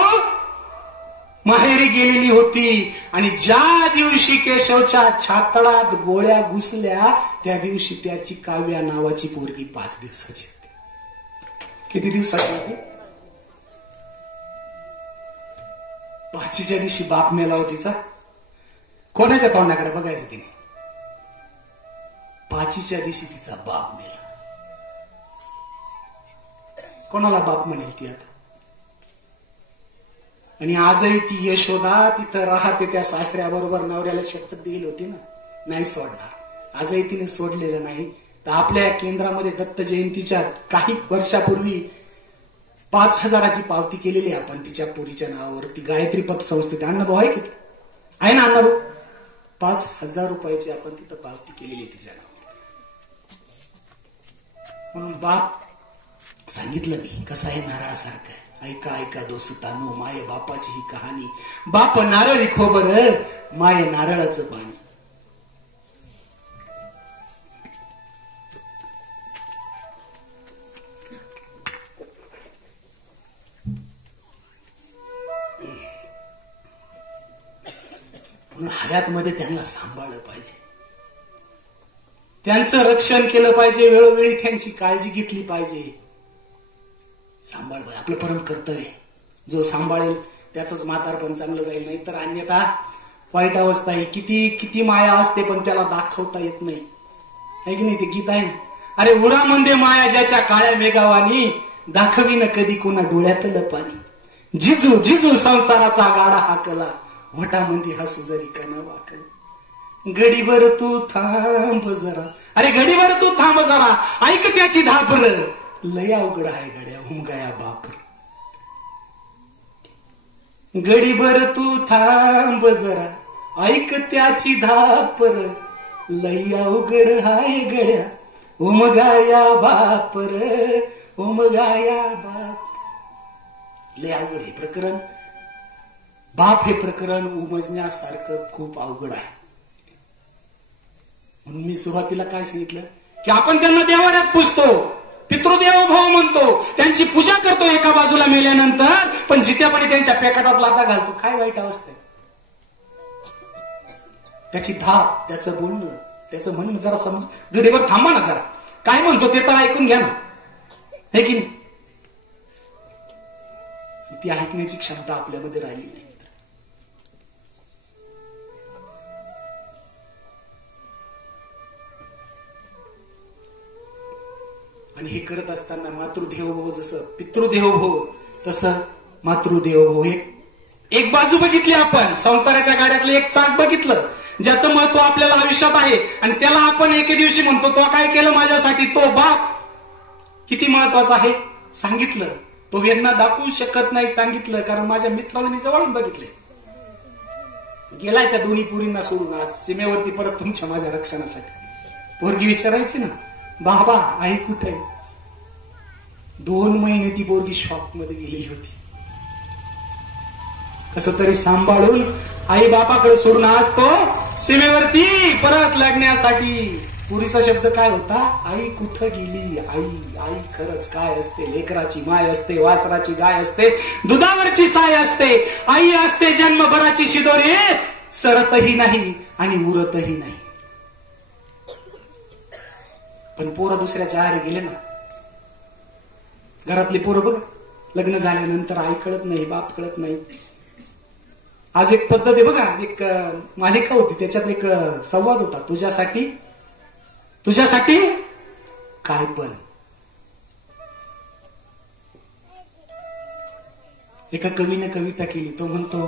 माहेरी गेलेली होती. आणि ज्या दिवशी केशवच्या छातडात गोळ्या घुसल्या त्या दिवशी त्याची काव्या नावाची पोरगी 5 दिवसाची होती. किती दिवसाची होती? 5च्या दिवशी बाप मेला हो तिचा. कोणाच्या तोंडाकडे बघायचं तिने? 5च्या दिवशी तिचा बाप मेला. कोणाला बाप म्हणेल ती आता? आणि आजही ती यशोदा तिथं राहते त्या सासऱ्याबरोबर. नवऱ्याला शपथ दिली होती ना, नाही सोडणार. आजही तिने सोडलेलं नाही. तर आपल्या केंद्रामध्ये दत्त जयंतीच्या काही वर्षापूर्वी 5,000ची पावती केलेली आपण तिच्या पोरीच्या नावावरती. गायत्री पत संस्थेत अण्णाभाऊ आहे किती आहे ना? अण्णाभाऊ 5,000 रुपयाची आपण तिथं पावती केलेली तिच्या नावावरती. म्हणून बाप सांगितलं मी कसं आहे, नारळासारखं आहे. ऐका ऐका दोस्तानो, माय बापाची ही कहाणी. बाप नारळी खोबर, माय नारळाचं पाणी. हयातमध्ये त्यांना सांभाळलं पाहिजे, त्यांचं रक्षण केलं पाहिजे, वेळोवेळी त्यांची काळजी घेतली पाहिजे. सांभाळ आपलं परम कर्तव्य. जो सांभाळेल त्याचंच म्हातारपण चांगलं जाईल. नाही तर अन्यथा वाईट अवस्था आहे. किती किती माया असते पण त्याला दाखवता येत नाही. आहे की नाही? ते गीत आहे ना, अरे उरा मंदे माया ज्याच्या काळ्या मेघावानी, दाखवी न कधी कोणा डोळ्यातलं पाणी. जिजू जिजू संसाराचा गाडा हाकला, वटामंदी हसू जरी कना वाकला. गडीभर तू थांब जरा, अरे गडीभर तू थांब जरा, ऐक त्याची धापर, लय अवघड आहे गड्या हुमगाया बापर. गडीभर तू थांब जरा, ऐक त्याची धापर, लय अवघड हाय गड्या उमगाया बापर, उमगाया बाप. लय अवघड हे प्रकरण, बाप हे प्रकरण उमजण्यासारखं खूप अवघड आहे. म्हणून मी सुरुवातीला काय सांगितलं की आपण त्यांना देवाऱ्यात पुजतो, पितृदेव भाव म्हणतो, त्यांची पूजा करतो एका बाजूला मेल्यानंतर, पण जित्यापणे त्यांच्या पेकाटात लाथा घालतो. काय वाईट अवस्था आहे. त्याची धाप, त्याचं बोलणं, त्याचं म्हणणं जरा समज. गडीवर थांबा ना जरा, काय म्हणतो ते तर ऐकून घ्या ना, हे की नाही. ती ऐकण्याची क्षमता आपल्यामध्ये राहिली नाही. आणि हे करत असताना मातृदेवोभव जसं पितृदेवोभव तसं मातृदेवोभव. एक बाजू बघितली आपण, संसाराच्या गाड्यातलं एक चाक बघितलं, ज्याचं महत्व आपल्याला आयुष्यात आहे, आणि त्याला आपण एके दिवशी म्हणतो तो काय केलं माझ्यासाठी, तो बाप किती महत्वाचा आहे सांगितलं. तो यांना दाखवू शकत नाही सांगितलं, कारण माझ्या मित्राला मी जवळून बघितले. गेलाय त्या दोन्ही पोरींना सोडून आज सीमेवरती परत तुमच्या माझ्या रक्षणासाठी. पोरगी विचारायची ना, बाबा आई कुठे? 2 महिने ती पोरगी शॉप मध्ये गेलेली होती. कसं तरी सांभाळून आई बापाकडे सोडून आज तो सीमेवरती परत लढण्यासाठी. पुरीचा शब्द काय होता? आई कुठं गेली? आई आई खरंच काय असते? लेकराची माय असते, वासराची गाय असते, दुधावरची साय असते. आई असते जन्मभराची शिदोरी, सरतही नाही आणि उरतही नाही. पण पोरं दुसऱ्याच्या आहारी गेले ना. घरातली पोरं बघ, लग्न झाल्यानंतर आई कळत नाही, बाप कळत नाही. आज एक पद्धत आहे बघा, एक मालिका होती, त्याच्यात एक संवाद होता, तुझ्यासाठी तुझ्यासाठी काय पण. एका कवीने कविता केली, तो म्हणतो,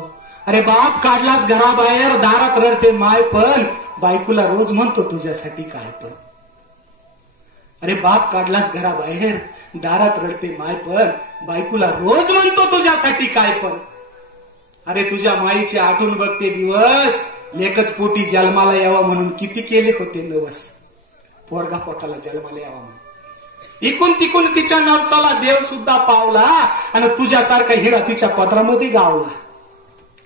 अरे बाप काढलास घराबाहेर, दारात रडते माय पण, बायकोला रोज म्हणतो तुझ्यासाठी काय पण. अरे बाप काढलास घराबाहेर, दारात रडते माय पण, बायकोला रोज म्हणतो तुझ्यासाठी काय पण. अरे तुझ्या माईचे आठवण बघते दिवस, लेकच पोटी जन्माला यावा म्हणून किती केले होते नवस. पोरगा पोटाला जन्माला यावा म्हणून इकून तिकून तिच्या नवसाला देव सुद्धा पावला, आणि तुझ्यासारखा हिरा तिच्या पदरामध्ये गावला.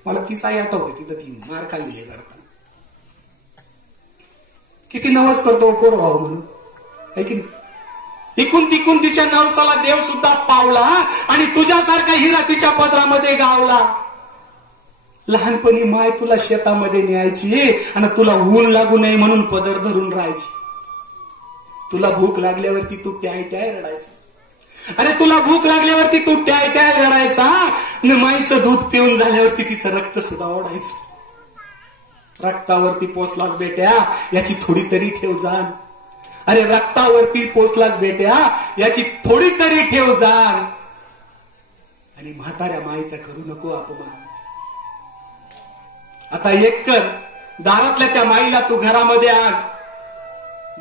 मला तीच आई आठवते, तिथं ती मार खाल्ली रडताना. किती नवस करतो पोर भाऊ म्हणून, है की नाही. इकून तिकून तिच्या नवसाला देव सुद्धा पावला, आणि तुझ्यासारखा हिरा तिच्या पदरामध्ये गावला. लहानपणी माय तुला शेतामध्ये न्यायची, आणि तुला ऊन लागू नये म्हणून पदर धरून राहायची. तुला भूक लागल्यावरती तू ट्याय ट्याय रडायचा. अरे तुला भूक लागल्यावरती तू ट्याय ट्याय रडायचा, माईचं दूध पिऊन झाल्यावरती तिचं रक्त सुद्धा ओढायचं. रक्तावरती पोचलाच बेट्या, याची थोडी तरी ठेव जाण. अरे रक्तावरती पोचलाच बेट्या, याची थोडी तरी ठेव जाण. आणि म्हाताऱ्या माईचा करू नको अपमान. आता एक कर, दारातल्या त्या माईला तू घरामध्ये आण,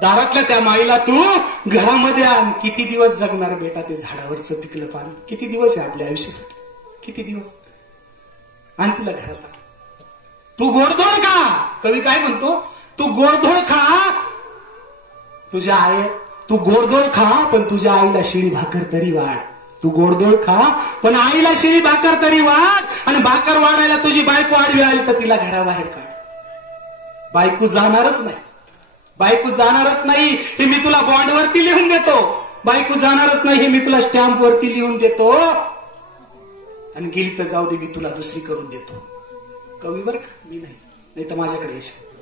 दारातल्या त्या माईला तू घरामध्ये आण. किती दिवस जगणार बेटा ते झाडावरचं पिकलं पान? किती दिवस आहे आपल्या आयुष्यासाठी? किती दिवस? आण तिला घरात. तू गोडधोड खा. कवी काय म्हणतो? तू गोडधोड खा. तुझ्या आई, तू गोडधोड खा, पण तुझ्या आईला शिळी भाकर तरी वाढ. तू गोडधोड खा, पण आईला शिळी भाकर तरी वाढ. आणि भाकर वाढायला तुझी बायको आडवी आली तर तिला घराबाहेर काढ. बायको जाणारच नाही, बायको जाणारच नाही हे मी तुला बॉन्डवरती लिहून देतो. बायको जाणारच नाही हे मी तुला स्टॅम्प वरती लिहून देतो. आणि गेली तर जाऊ दे, मी तुला दुसरी करून देतो. कवीवर मी नाही तर माझ्याकडे येशील.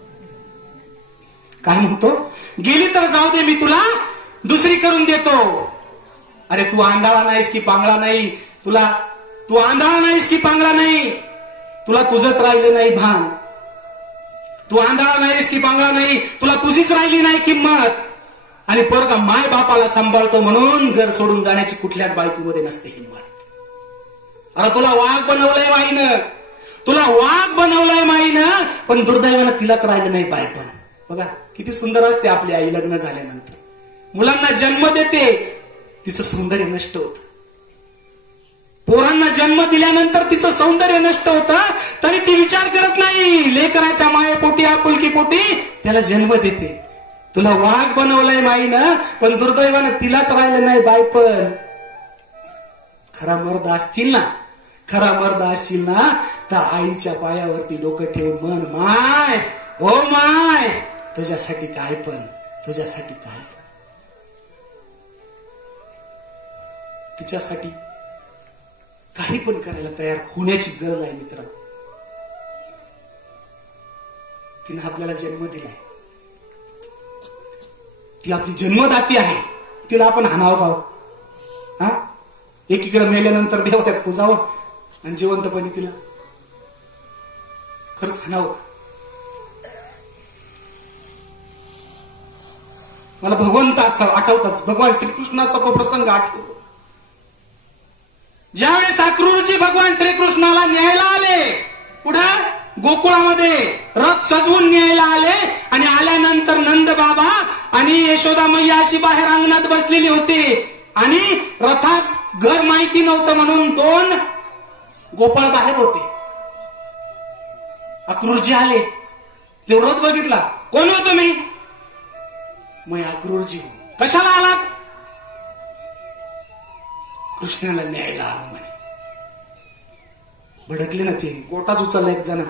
काय म्हणतो? गेली तर जाऊ दे, मी तुला दुसरी करून देतो. अरे तू आंधळा नाहीस की पांगळा नाही, तू आंधळा नाहीस की पांगळा नाही, तुला तुझंच राहिलं नाही भान. तू आंधळा नाहीस की पांगळा नाही, तुला तुझीच राहिली नाही किंमत. आणि पोरगा माय बापाला सांभाळतो म्हणून घर सोडून जाण्याची कुठल्याच बायकोमध्ये नसते हिंमत. अरे तुला वाघ बनवलंय माईनं, तुला वाघ बनवलंय माईनं, पण दुर्दैवानं तिलाच राहिलं नाही बायपण. बघा किती सुंदर असते आपली आई लग्न झाल्यानंतर. मुलांना जन्म देते, तिचं सौंदर्य नष्ट होत. पोरांना जन्म दिल्यानंतर तिचं सौंदर्य नष्ट होतं, तरी ती विचार करत नाही. लेकराच्या मायेपोटी आपुलकी पोटी त्याला जन्म देते. तुला वाघ बनवलंय माईनं, पण दुर्दैवानं तिलाच राहिलं नाही बायपण. खरा मर्द असतील ना, खरा मर्द असतील ना, तर आईच्या पायावरती डोकं ठेवून मन, माय ओ माय, तुझ्यासाठी काय पण, तुझ्यासाठी काय पण. तिच्यासाठी काही पण करायला तयार होण्याची गरज आहे मित्र. तिने आपल्याला जन्म दिलाय, ती आपली जन्मदाती आहे. तिला आपण हाणावं पाहू? हा, एकीकडे मेल्यानंतर देवाऱ्यात पुजावं आणि जिवंतपणी तिला खरंच हाणावं? मला भगवंत असं आठवतात, भगवान श्रीकृष्णाचा तो प्रसंग आठवतो. ज्यावेळेस अक्रूरजी भगवान श्रीकृष्णाला न्यायला आले, पुढं गोकुळामध्ये रथ सजवून न्यायला आले, आणि आल्यानंतर नंद बाबा आणि यशोदा मैया अशी बाहेर अंगणात बसलेली होती, आणि रथात घर माहिती नव्हतं म्हणून 2 गोपाळ बाहेर होते. अक्रूरजी आले, ते रथ बघितला. कोण हो तुम्ही? मैं अक्रूरजी. कशाला आलात? कृष्णाला न्यायला आलो म्हणे. भडकले ना ते, गोटाच उचलला एक जण.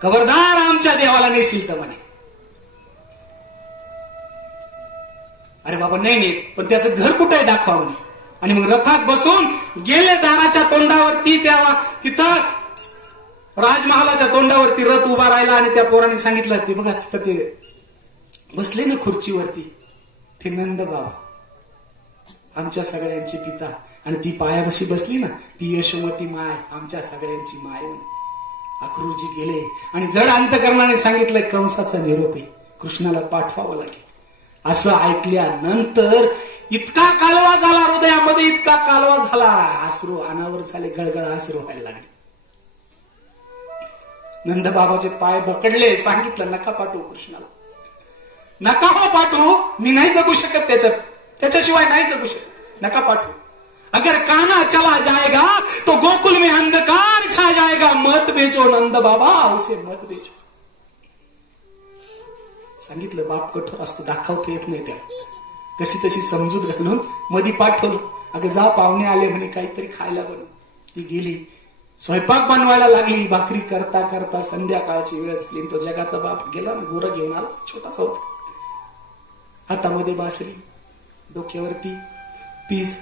खबरदार आमच्या देवाला नेशील तर म्हणे. अरे बाबा नाही नाही, पण त्याचं घर कुठे आहे दाखवा म्हणे. आणि मग रथात बसून गेले दाराच्या तोंडावरती. तिथं राजमहालाच्या तोंडावरती रथ उभा राहिला, आणि त्या पोराने सांगितलं, ते बघा तिथं ते बसले ना खुर्चीवरती, ते नंद बाबा, आमच्या सगळ्यांची पिता. आणि ती पायाबशी बसली ना, ती यशोमती माय, आमच्या सगळ्यांची माय म्हणे. अक्रूरजी गेले आणि जड अंतकरणाने सांगितलं, कंसाचा निरोप आहे, कृष्णाला पाठवावं लागेल. असं ऐकल्यानंतर इतका कालवा झाला हृदयामध्ये, इतका कालवा झाला, अश्रू अनावर झाले, गळगळ अश्रू व्हायला लागले. नंद बाबाचे पाय बकडले, सांगितलं नका पाठवू कृष्णाला, नका हो पाठवू, मी नाही जगू शकत त्याच्याशिवाय नाही जगू शकत, नका पाठवू. अगर कान्हा चला जाएगा तो गोकुल में अंधकार छा जाएगा, मत बेचो नंद बाबा, उसे मत बेचो. सांगितलं. बाप कठोर असतो, दाखवता येत नाही त्याला. कशी तशी समजूत घालून मधी पाठवलं. अगं जा, पाहुणे आले म्हणे, काहीतरी खायला बनव. ती गेली, स्वयंपाक बनवायला लागली. भाकरी करता करता संध्याकाळची वेळ झाली. तो जगाचा बाप गेला ना, गोरं घेऊन आला, छोटासा होता, हातामध्ये बासरी, डोक्यावरती पीस,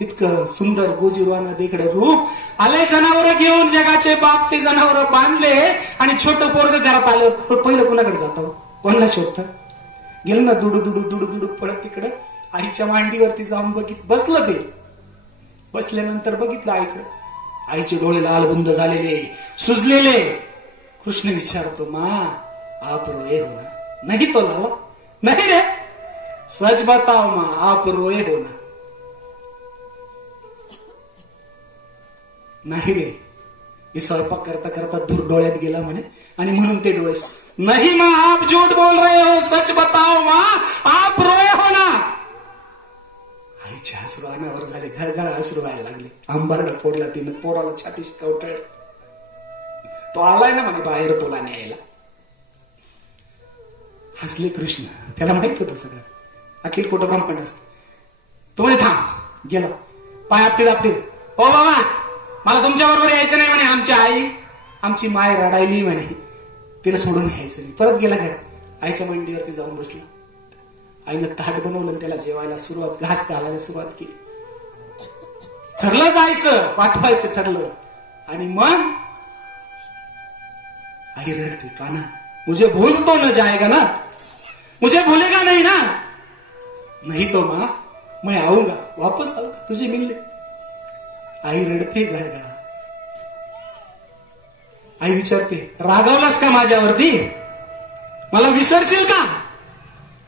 इतकं सुंदर गोजीरवाना देखडं रूप. आले जनावर घेऊन, जगाचे बाप ते जनावर बांधले, आणि छोटं पोरग घरात आलं. पहिलं कोणाकडे जातं, कोणाला शोधतं? गेलं ना दुडू दुडू दुडू दुडू पडत तिकडं आईच्या मांडीवरती जाऊन बसलं. ते बसल्यानंतर बघितलं आईकडं. आईचे डोळे लाल बुंद झालेले, सुजलेले. कृष्ण विचारतो, माँ आप रोए हो ना? नहीं तो लाला, नहीं रे, सच बताओ माँ, आप रोए हो ना? नाही रे. हे स्वयंपाक करता करता धूर डोळ्यात गेला म्हणे, आणि म्हणून ते डोळे, नहीं माँ आप झूठ बोल रहे हो, सच बताओ माँ, आप रोए हो ना? आईचे अश्रू अनावर झाले, गळगळ अश्रू व्हायला लागले. आंबारडा फोडला तिनं, पोराला छातीशी कवटळ. तो आलाय ना म्हणे बाहेर तुला न्यायला. हसले कृष्ण, त्याला माहित होतं सगळं, अखिल कोट ब्रह्मांड असत. तो म्हणे थांब. गेला, पाय आपटीत आपटीत, ओ बाबा मला तुमच्या बरोबर यायचं नाही म्हणे. आमची आई, आमची माय रडायली म्हणे, तिला सोडून यायचं नाही. परत गेला घरात, आईच्या मांडीवरती जाऊन बसला. आईनं ताट बनवलं, त्याला जेवायला सुरुवात, घास घालायला सुरुवात केली. ठरलं जायचं, पाठवायचं ठरलं. आणि मग आई रडते, कान्हा मुझे भूल तो न जाएगा ना, मुझे भूलेगा नहीं ना? नहीं तो माँ मैं आऊंगा, वापस आऊंगा तुझे मिलने. आई रडते गळगळा. आई विचारते, रागावलास का माझ्यावरती? मला विसरशील का?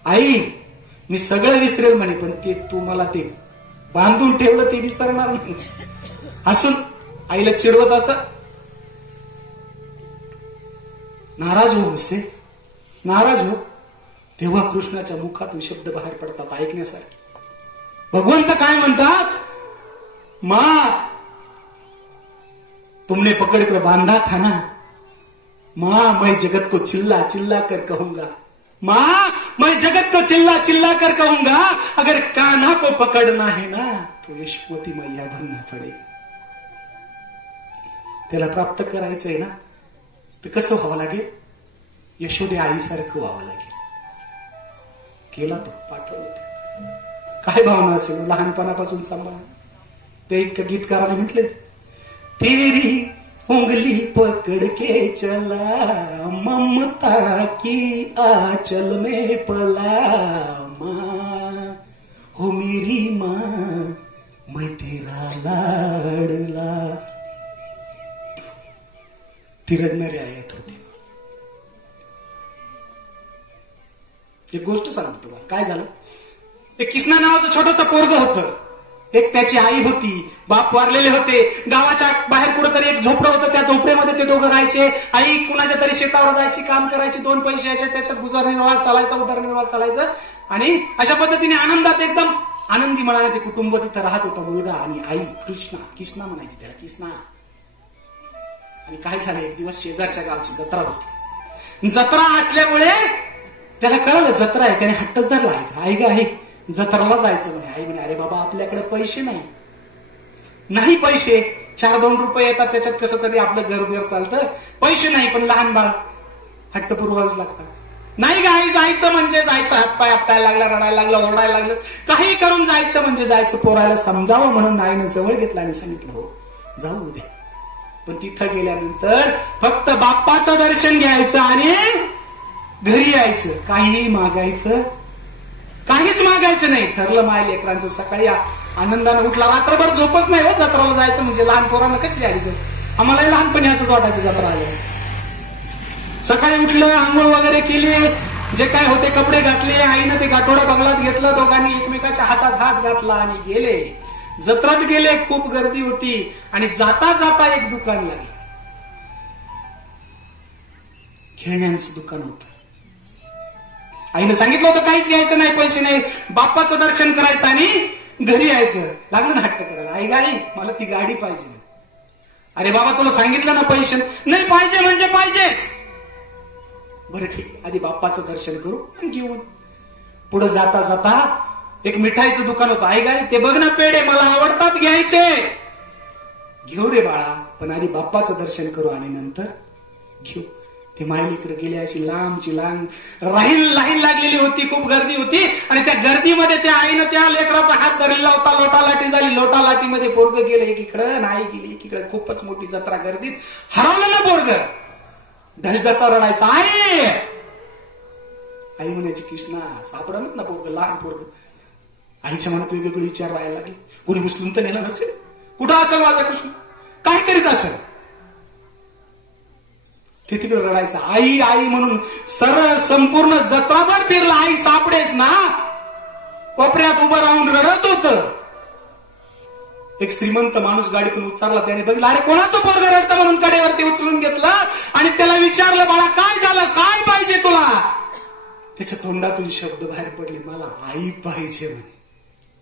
आई मी सगळं विसरेल म्हणे, पण ते तू मला ते बांधून ठेवलं ते विसरणार नाही. हसून आईला चिडवत असं, नाराज हो मुझसे, नाराज हो. तेव्हा कृष्णाच्या मुखातून शब्द बाहेर पडतात ऐकण्यासारखे. भगवंत काय म्हणतात, मां तुमने पकड़ कर बांधा था ना, मां मैं जगत को चिल्ला चिल्ला कर कहूंगा, मां मैं जगत को चिल्ला चिल्ला कर कहूंगा, अगर कान्हा को पकड़ना है ना तो यशोमती मैया बनना पडेगा. त्याला प्राप्त करायचंय ना तर कसं व्हावं लागेल, यशोदे आईसारखं व्हावं लागेल. केला तो, पाठवलं. काय भावना असेल लहानपणापासून सांभाळ. ते एक गीतकाराने म्हटले, तेरी उंगली पकड़ के चला ममता की आंचल में पला, मां हो मेरी मां मैं तेरा लाडला. ती रडणारी आई आठवते. एक गोष्ट सांगतो तुम्हाला, काय झालं, एक किसना नावाचं छोटंसं पोरग होतं. एक त्याची आई होती, बाप वारलेले होते. गावाच्या बाहेर कुठेतरी एक झोपडं होतं, त्या झोपड्यामध्ये ते दोघं राहायचे. आई कुणाच्या तरी शेतावर जायची, काम करायची, 2 पैसे यायचे, त्याच्यात गुजरनिर्वाह चालायचा, उदरनिर्वाह चालायचं. आणि अशा पद्धतीने आनंदात एकदम आनंदी मनाने ते कुटुंब तिथं राहत होतं. मुलगा आणि आई, किसना म्हणायची त्याला, किसना. आणि काय झालं, एक दिवस शेजारच्या गावची जत्रा होती. जत्रा असल्यामुळे त्याला कळलं जत्रा आहे. त्याने हट्टच धरला, आई ग आई जत्राला जायचं म्हणे. आई म्हणे, अरे बाबा आपल्याकडे पैसे नाही पैसे, 4-2 रुपये येतात, त्याच्यात कसं तरी आपलं घर चालतं. पैसे नाही, पण लहान बाळ हट्ट पुरवावंच लागतात. नाही ग आई जायचं म्हणजे जायचं. हातपाय आपटायला लागला, रडायला लागला, ओरडायला लागलं, काही करून जायचं म्हणजे जायचं. पोरायला समजावं म्हणून आईनं जवळ घेतलं आणि सांगितलं, हो जाऊ उद्या. पण तिथं गेल्यानंतर फक्त बाप्पाचं दर्शन घ्यायचं आणि घरी यायचं. काहीही मागायचं, काहीच मागायचं नाही. ठरलं माय लेकरांचं. सकाळी आनंदानं उठला, रात्रभर झोपच नाही हो. जत्राला जायचं म्हणजे लहान पोरांना कसली आली झोप. आम्हालाही लहानपणी असंच वाटायचं जत्रा आलं. सकाळी उठलं, आंघोळ वगैरे केली, जे काय होते कपडे घातले, आईनं ते गाठोडं बंगलात घेतलं, दोघांनी एकमेकाच्या हातात हात घातला आणि गेले. जत्रात गेले, खूप गर्दी होती. आणि जाता जाता एक दुकान लागलं, खेळण्यांचं दुकान होतं. आईनं सांगितलं होतं काहीच घ्यायचं नाही, पैसे नाही, बाप्पाचं दर्शन करायचं आणि घरी यायचं. लागलं ना हट्ट करायला, आई गाई मला ती गाडी पाहिजे. अरे बाबा तुला सांगितलं ना पैसे नाही, पाहिजे म्हणजे पाहिजेच. बरं ठीक, आधी बाप्पाचं दर्शन करू आणि घेऊन. पुढे जाता जाता एक मिठाईचं दुकान होतं. आई गाई ते बघ ना पेढे मला आवडतात, घ्यायचे. घेऊ रे बाळा, पण आधी बाप्पाचं दर्शन करू आणि नंतर घेऊ. ती मायलेकर गेली, अशी लांबची लांब लाईन लागलेली होती, खूप गर्दी होती. आणि त्या गर्दीमध्ये त्या आईनं त्या लेकराचा हात धरलेला होता. लोटालाटी झाली, लोटालाटीमध्ये पोरग गेलं एकीकडं, नाही गेली एकीकडे. खूपच मोठी जत्रा, गर्दीत हरवलं ना पोरग. ढसढसा रडायचा, आई आई म्हणायची, कृष्णा सापडत ना पोरग, लहान पोरग. आईच्या मनात वेगवेगळे विचार राहायला लागले. कोणी उचलून तर नेलं नसेल, कुठं असेल माझा कृष्ण, काय करीत असेल. ते तिकडे रडायचं, आई आई म्हणून सरळ संपूर्ण जत्राभर फिरला, आई सापडेच ना. कोपऱ्यात उभं राहून रडत होत. एक श्रीमंत माणूस गाडीतून उतरला, त्याने बघितलं, अरे कोणाचं पोरग रडतं म्हणून कडेवरती उचलून घेतलं आणि त्याला विचारलं, बाळा काय झालं, काय पाहिजे तुला. त्याच्या तोंडातून शब्द बाहेर पडले, मला आई पाहिजे म्हणे.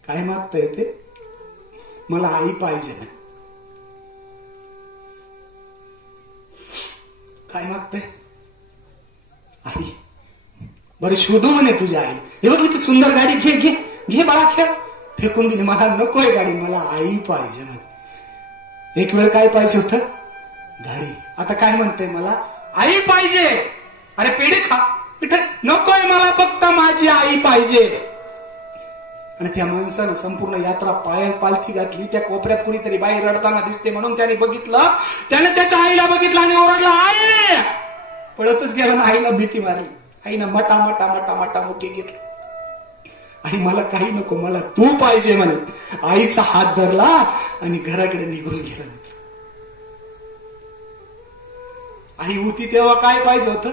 काय मागताय ते, मला आई पाहिजे म्हणे. काय मागताय, आई. बरं शोधू म्हणे तुझ्या आई. हे बघ इथे सुंदर गाडी, घे घे घे बाळा, खेळ. फेकून दिली, मला नकोय गाडी, मला आई पाहिजे म्हणे. एक वेळ काय पाहिजे होतं, गाडी. आता काय म्हणते, मला आई पाहिजे. अरे पेढे खा, पिठं नकोय मला, फक्त माझी आई पाहिजे. आणि त्या माणसानं संपूर्ण यात्रा पालखी घातली. त्या कोपऱ्यात कोणीतरी बाई रडताना दिसते म्हणून त्याने बघितलं. त्याने त्याच्या आईला बघितलं आणि ओरडला, आई. पळतच गेला ना, आईला मिठी मारली. आईनं मटा मटा मटा मटा मुके घेतला. आई मला काही नको, मला तू पाहिजे म्हणे. आईचा हात धरला आणि घराकडे निघून गेला. आई होती तेव्हा काय पाहिजे होतं,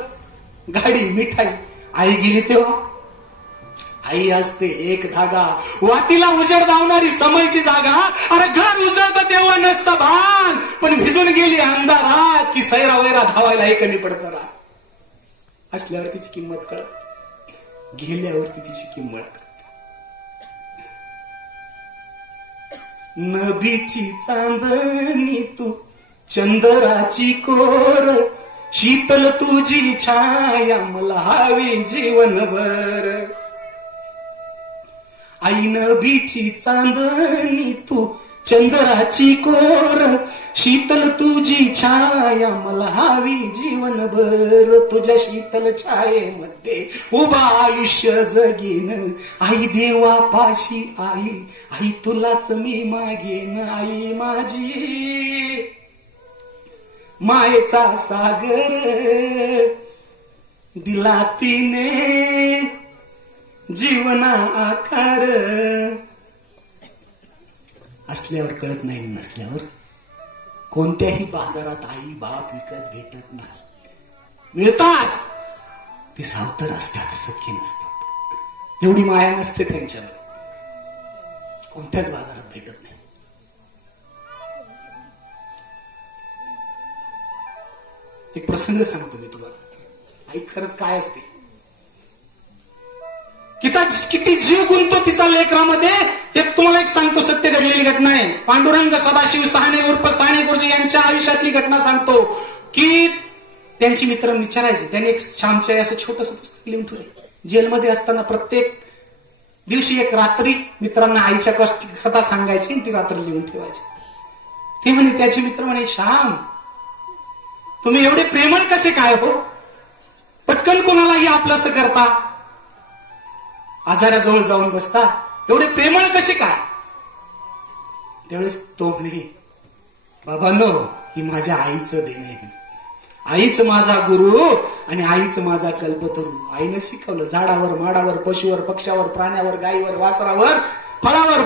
गाडी, मिठाई. आई गेली तेव्हा आई असते एक धागा, वातीला उजेड दावणारी समयची जागा. अरे घर उजळतं तेव्हा नसतं भान, पण भिजून गेली अंधारात की सैरा वैरा धावायलाही कमी पडतं रात. असल्यावर तिची किंमत कळत, गेल्यावरती तिची किंमत कळत. नभीची चांदणी तू चंद्राची कोर, शीतल तुझी छाया मला हवी जीवनभर. आई नभीची चांदणी तू चंद्राची कोर, शीतल तुझी छाया मला हवी जीवनभर. तुझ्या शीतल छायेमध्ये उभा आयुष्य जगीन. आई देवापाशी आई, आई तुलाच मी मागेन. आई माझी मायेचा सागर दिला तिने जीवना आकार. असल्यावर कळत नाही, नसल्यावर कोणत्याही बाजारात आई बाप विकत भेटत नाही. मिळतात ते सावतर असतात, सख्खी नसतात. एवढी माया नसते त्यांच्यावर, कोणत्याच बाजारात भेटत नाही. एक प्रसंग सांगतो मी तुम्हाला. आई खरंच काय असते, किती जीव गुंतो तिचा लेकरामध्ये. एक तुम्हाला एक सांगतो, सत्य घडलेली घटना आहे. पांडुरंग सदाशिव साने उर्फ साने गुरुजी यांच्या आयुष्यातली घटना सांगतो की त्यांची मित्र विचारायचे. त्यांनी एक श्यामच्या असं छोटस पुस्तक लिहून ठेवले. जेलमध्ये असताना प्रत्येक दिवशी एक रात्री मित्रांना आईच्या कथा सांगायची आणि ती रात्र लिहून ठेवायची. ते म्हणे, त्याचे मित्र म्हणे, श्याम तुम्ही एवढे प्रेमळ कसे काय हो, पटकन कोणालाही आपलंसं करता, आजाराजवळ जाऊन बसता, एवढे प्रेमळ कसे काय. त्यावेळेस तो म्हणे, बाबांनो ही माझ्या आईचं देणं आहे. आईच माझा गुरु आणि आईच माझा कल्पतरू. आईने शिकवलं. झाडावर माडावर पशुवर पक्ष्यावर प्राण्यावर गायीवर वासरावर फळावर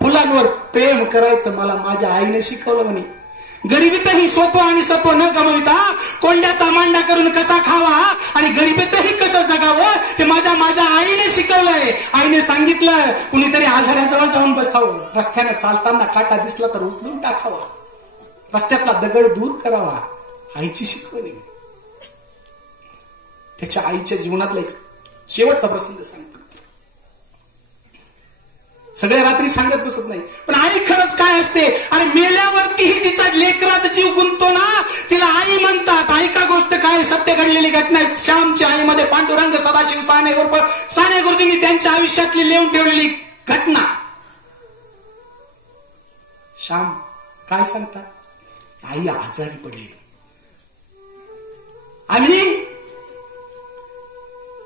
फुलांवर प्रेम करायचं मला माझ्या आईने शिकवलं म्हणे. गरिबीतही स्वत्व आणि सत्व न गमविता कोंड्याचा मांडा करून कसा खावा आणि गरिबीतही कसं जगावं ते माझ्या आईने शिकवलंय. आईने सांगितलं, कुणीतरी आजाराजवळ जाऊन बसावं, रस्त्याने चालताना काटा दिसला तर उचलून टाकावा, रस्त्यातला दगड दूर करावा. आईची शिकवणी. त्याच्या आईच्या जीवनातला एक शेवटचा प्रसंग सांगतो. सगळ्या रात्री सांगत बसत नाही, पण आई खरंच काय असते. आणि मेल्यावरतीही जिचा लेकरात जीव गुंतो ना तिला आई म्हणतात. ऐका गोष्ट काय सत्य घडलेली घटना आहे. श्यामच्या आईमध्ये पांडुरंग सदाशिव साने उर्फ साने गुरुजींनी त्यांच्या आयुष्यातली लिहून ठेवलेली घटना. श्याम काय सांगतात, आई आजारी पडली आणि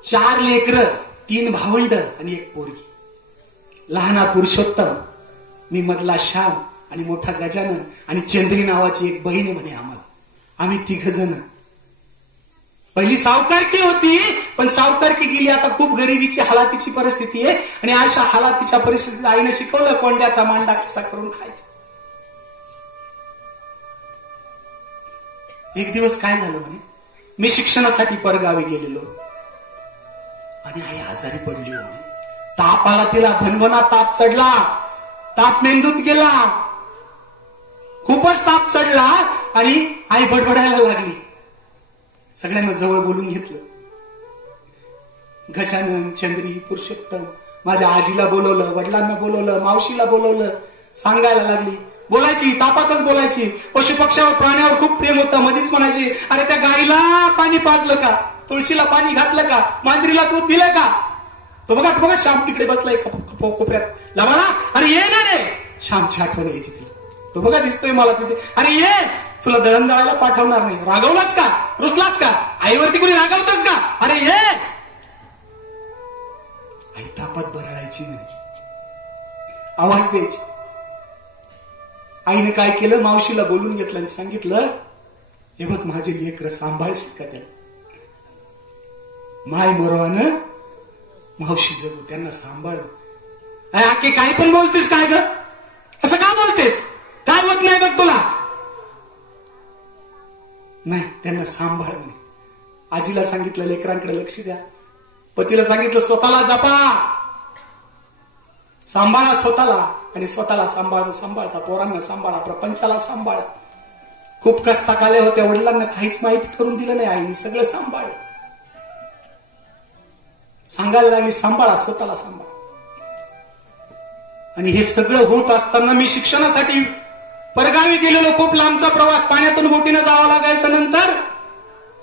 4 लेकरं, 3 भावंड आणि 1 पोरगी. लहाना पुरुषोत्तम, मी मधला श्याम आणि मोठा गजानन आणि चंद्री नावाची एक बहीण म्हणे आम्हाला. आम्ही 3 जण. पहिली सावकारकी होती, पण सावकारकी गेली. आता खूप गरिबीची हालातीची परिस्थिती आहे आणि अशा हालातीच्या परिस्थितीत आईने शिकवलं कोंड्याचा मांडा कसा करून खायचा. एक दिवस काय झालं म्हणे, मी शिक्षणासाठी परगावी गेलेलो आणि आई आजारी पडली हो. ताप आला तिला, भनभना ताप चढला, ताप मेंदूत गेला, खूपच ताप चढला आणि आई बडबडायला लागली. सगळ्यांना जवळ बोलून घेतलं. गजानन, चंद्री, पुरुषोत्तम, माझ्या आजीला बोलवलं, वडिलांना बोलवलं, मावशीला बोलवलं. सांगायला लागली, बोलायची, तापातच बोलायची. पशु पक्ष्यावर प्राण्यावर खूप प्रेम होतं. मधीच म्हणायची, अरे त्या गाईला पाणी पाजलं का, तुळशीला पाणी घातलं का, मांजरीला दूध दिलं का. तो बघा श्याम तिकडे बसलाय कोपऱ्यात. लबाडा, अरे ये ना रे. श्यामची आठवण यायची तिला. तो बघा दिसतोय मला तिथे. अरे ये, तुला दळण दळायला पाठवणार नाही. रागवलास का, रुसलास का, आईवरती कोणी रागवतस का, अरे ये. आई तापात बरळायची नाही, आवाज द्यायची. आईने काय केलं, मावशीला बोलून घेतलं आणि सांगितलं, हे बघ माझे लेकरं सांभाळशील का त्याला. माय मरवानं मावशी जगू, त्यांना सांभाळ. आके काही पण बोलतेस काय ग, असं का बोलतेस, काय होत नाही बघ तुला. नाही, त्यांना सांभाळ. आजीला सांगितलं लेकरांकडे लक्ष द्या. पतीला सांगितलं स्वतःला जपा, सांभाळा स्वतःला आणि स्वतःला सांभाळता पोरांना सांभाळा, प्रपंचाला सांभाळा. खूप कष्टात आल्या होत्या, वडिलांना काहीच माहिती करून दिलं नाही. आईने सगळं सांभाळलं. सांगायला लागली, सांभाळा, स्वतःला सांभाळा. आणि हे सगळं होत असताना मी शिक्षणासाठी परगावी गेलेलो. खूप लांबचा प्रवास, पाण्यातून बोटीनं जावं लागायचं. नंतर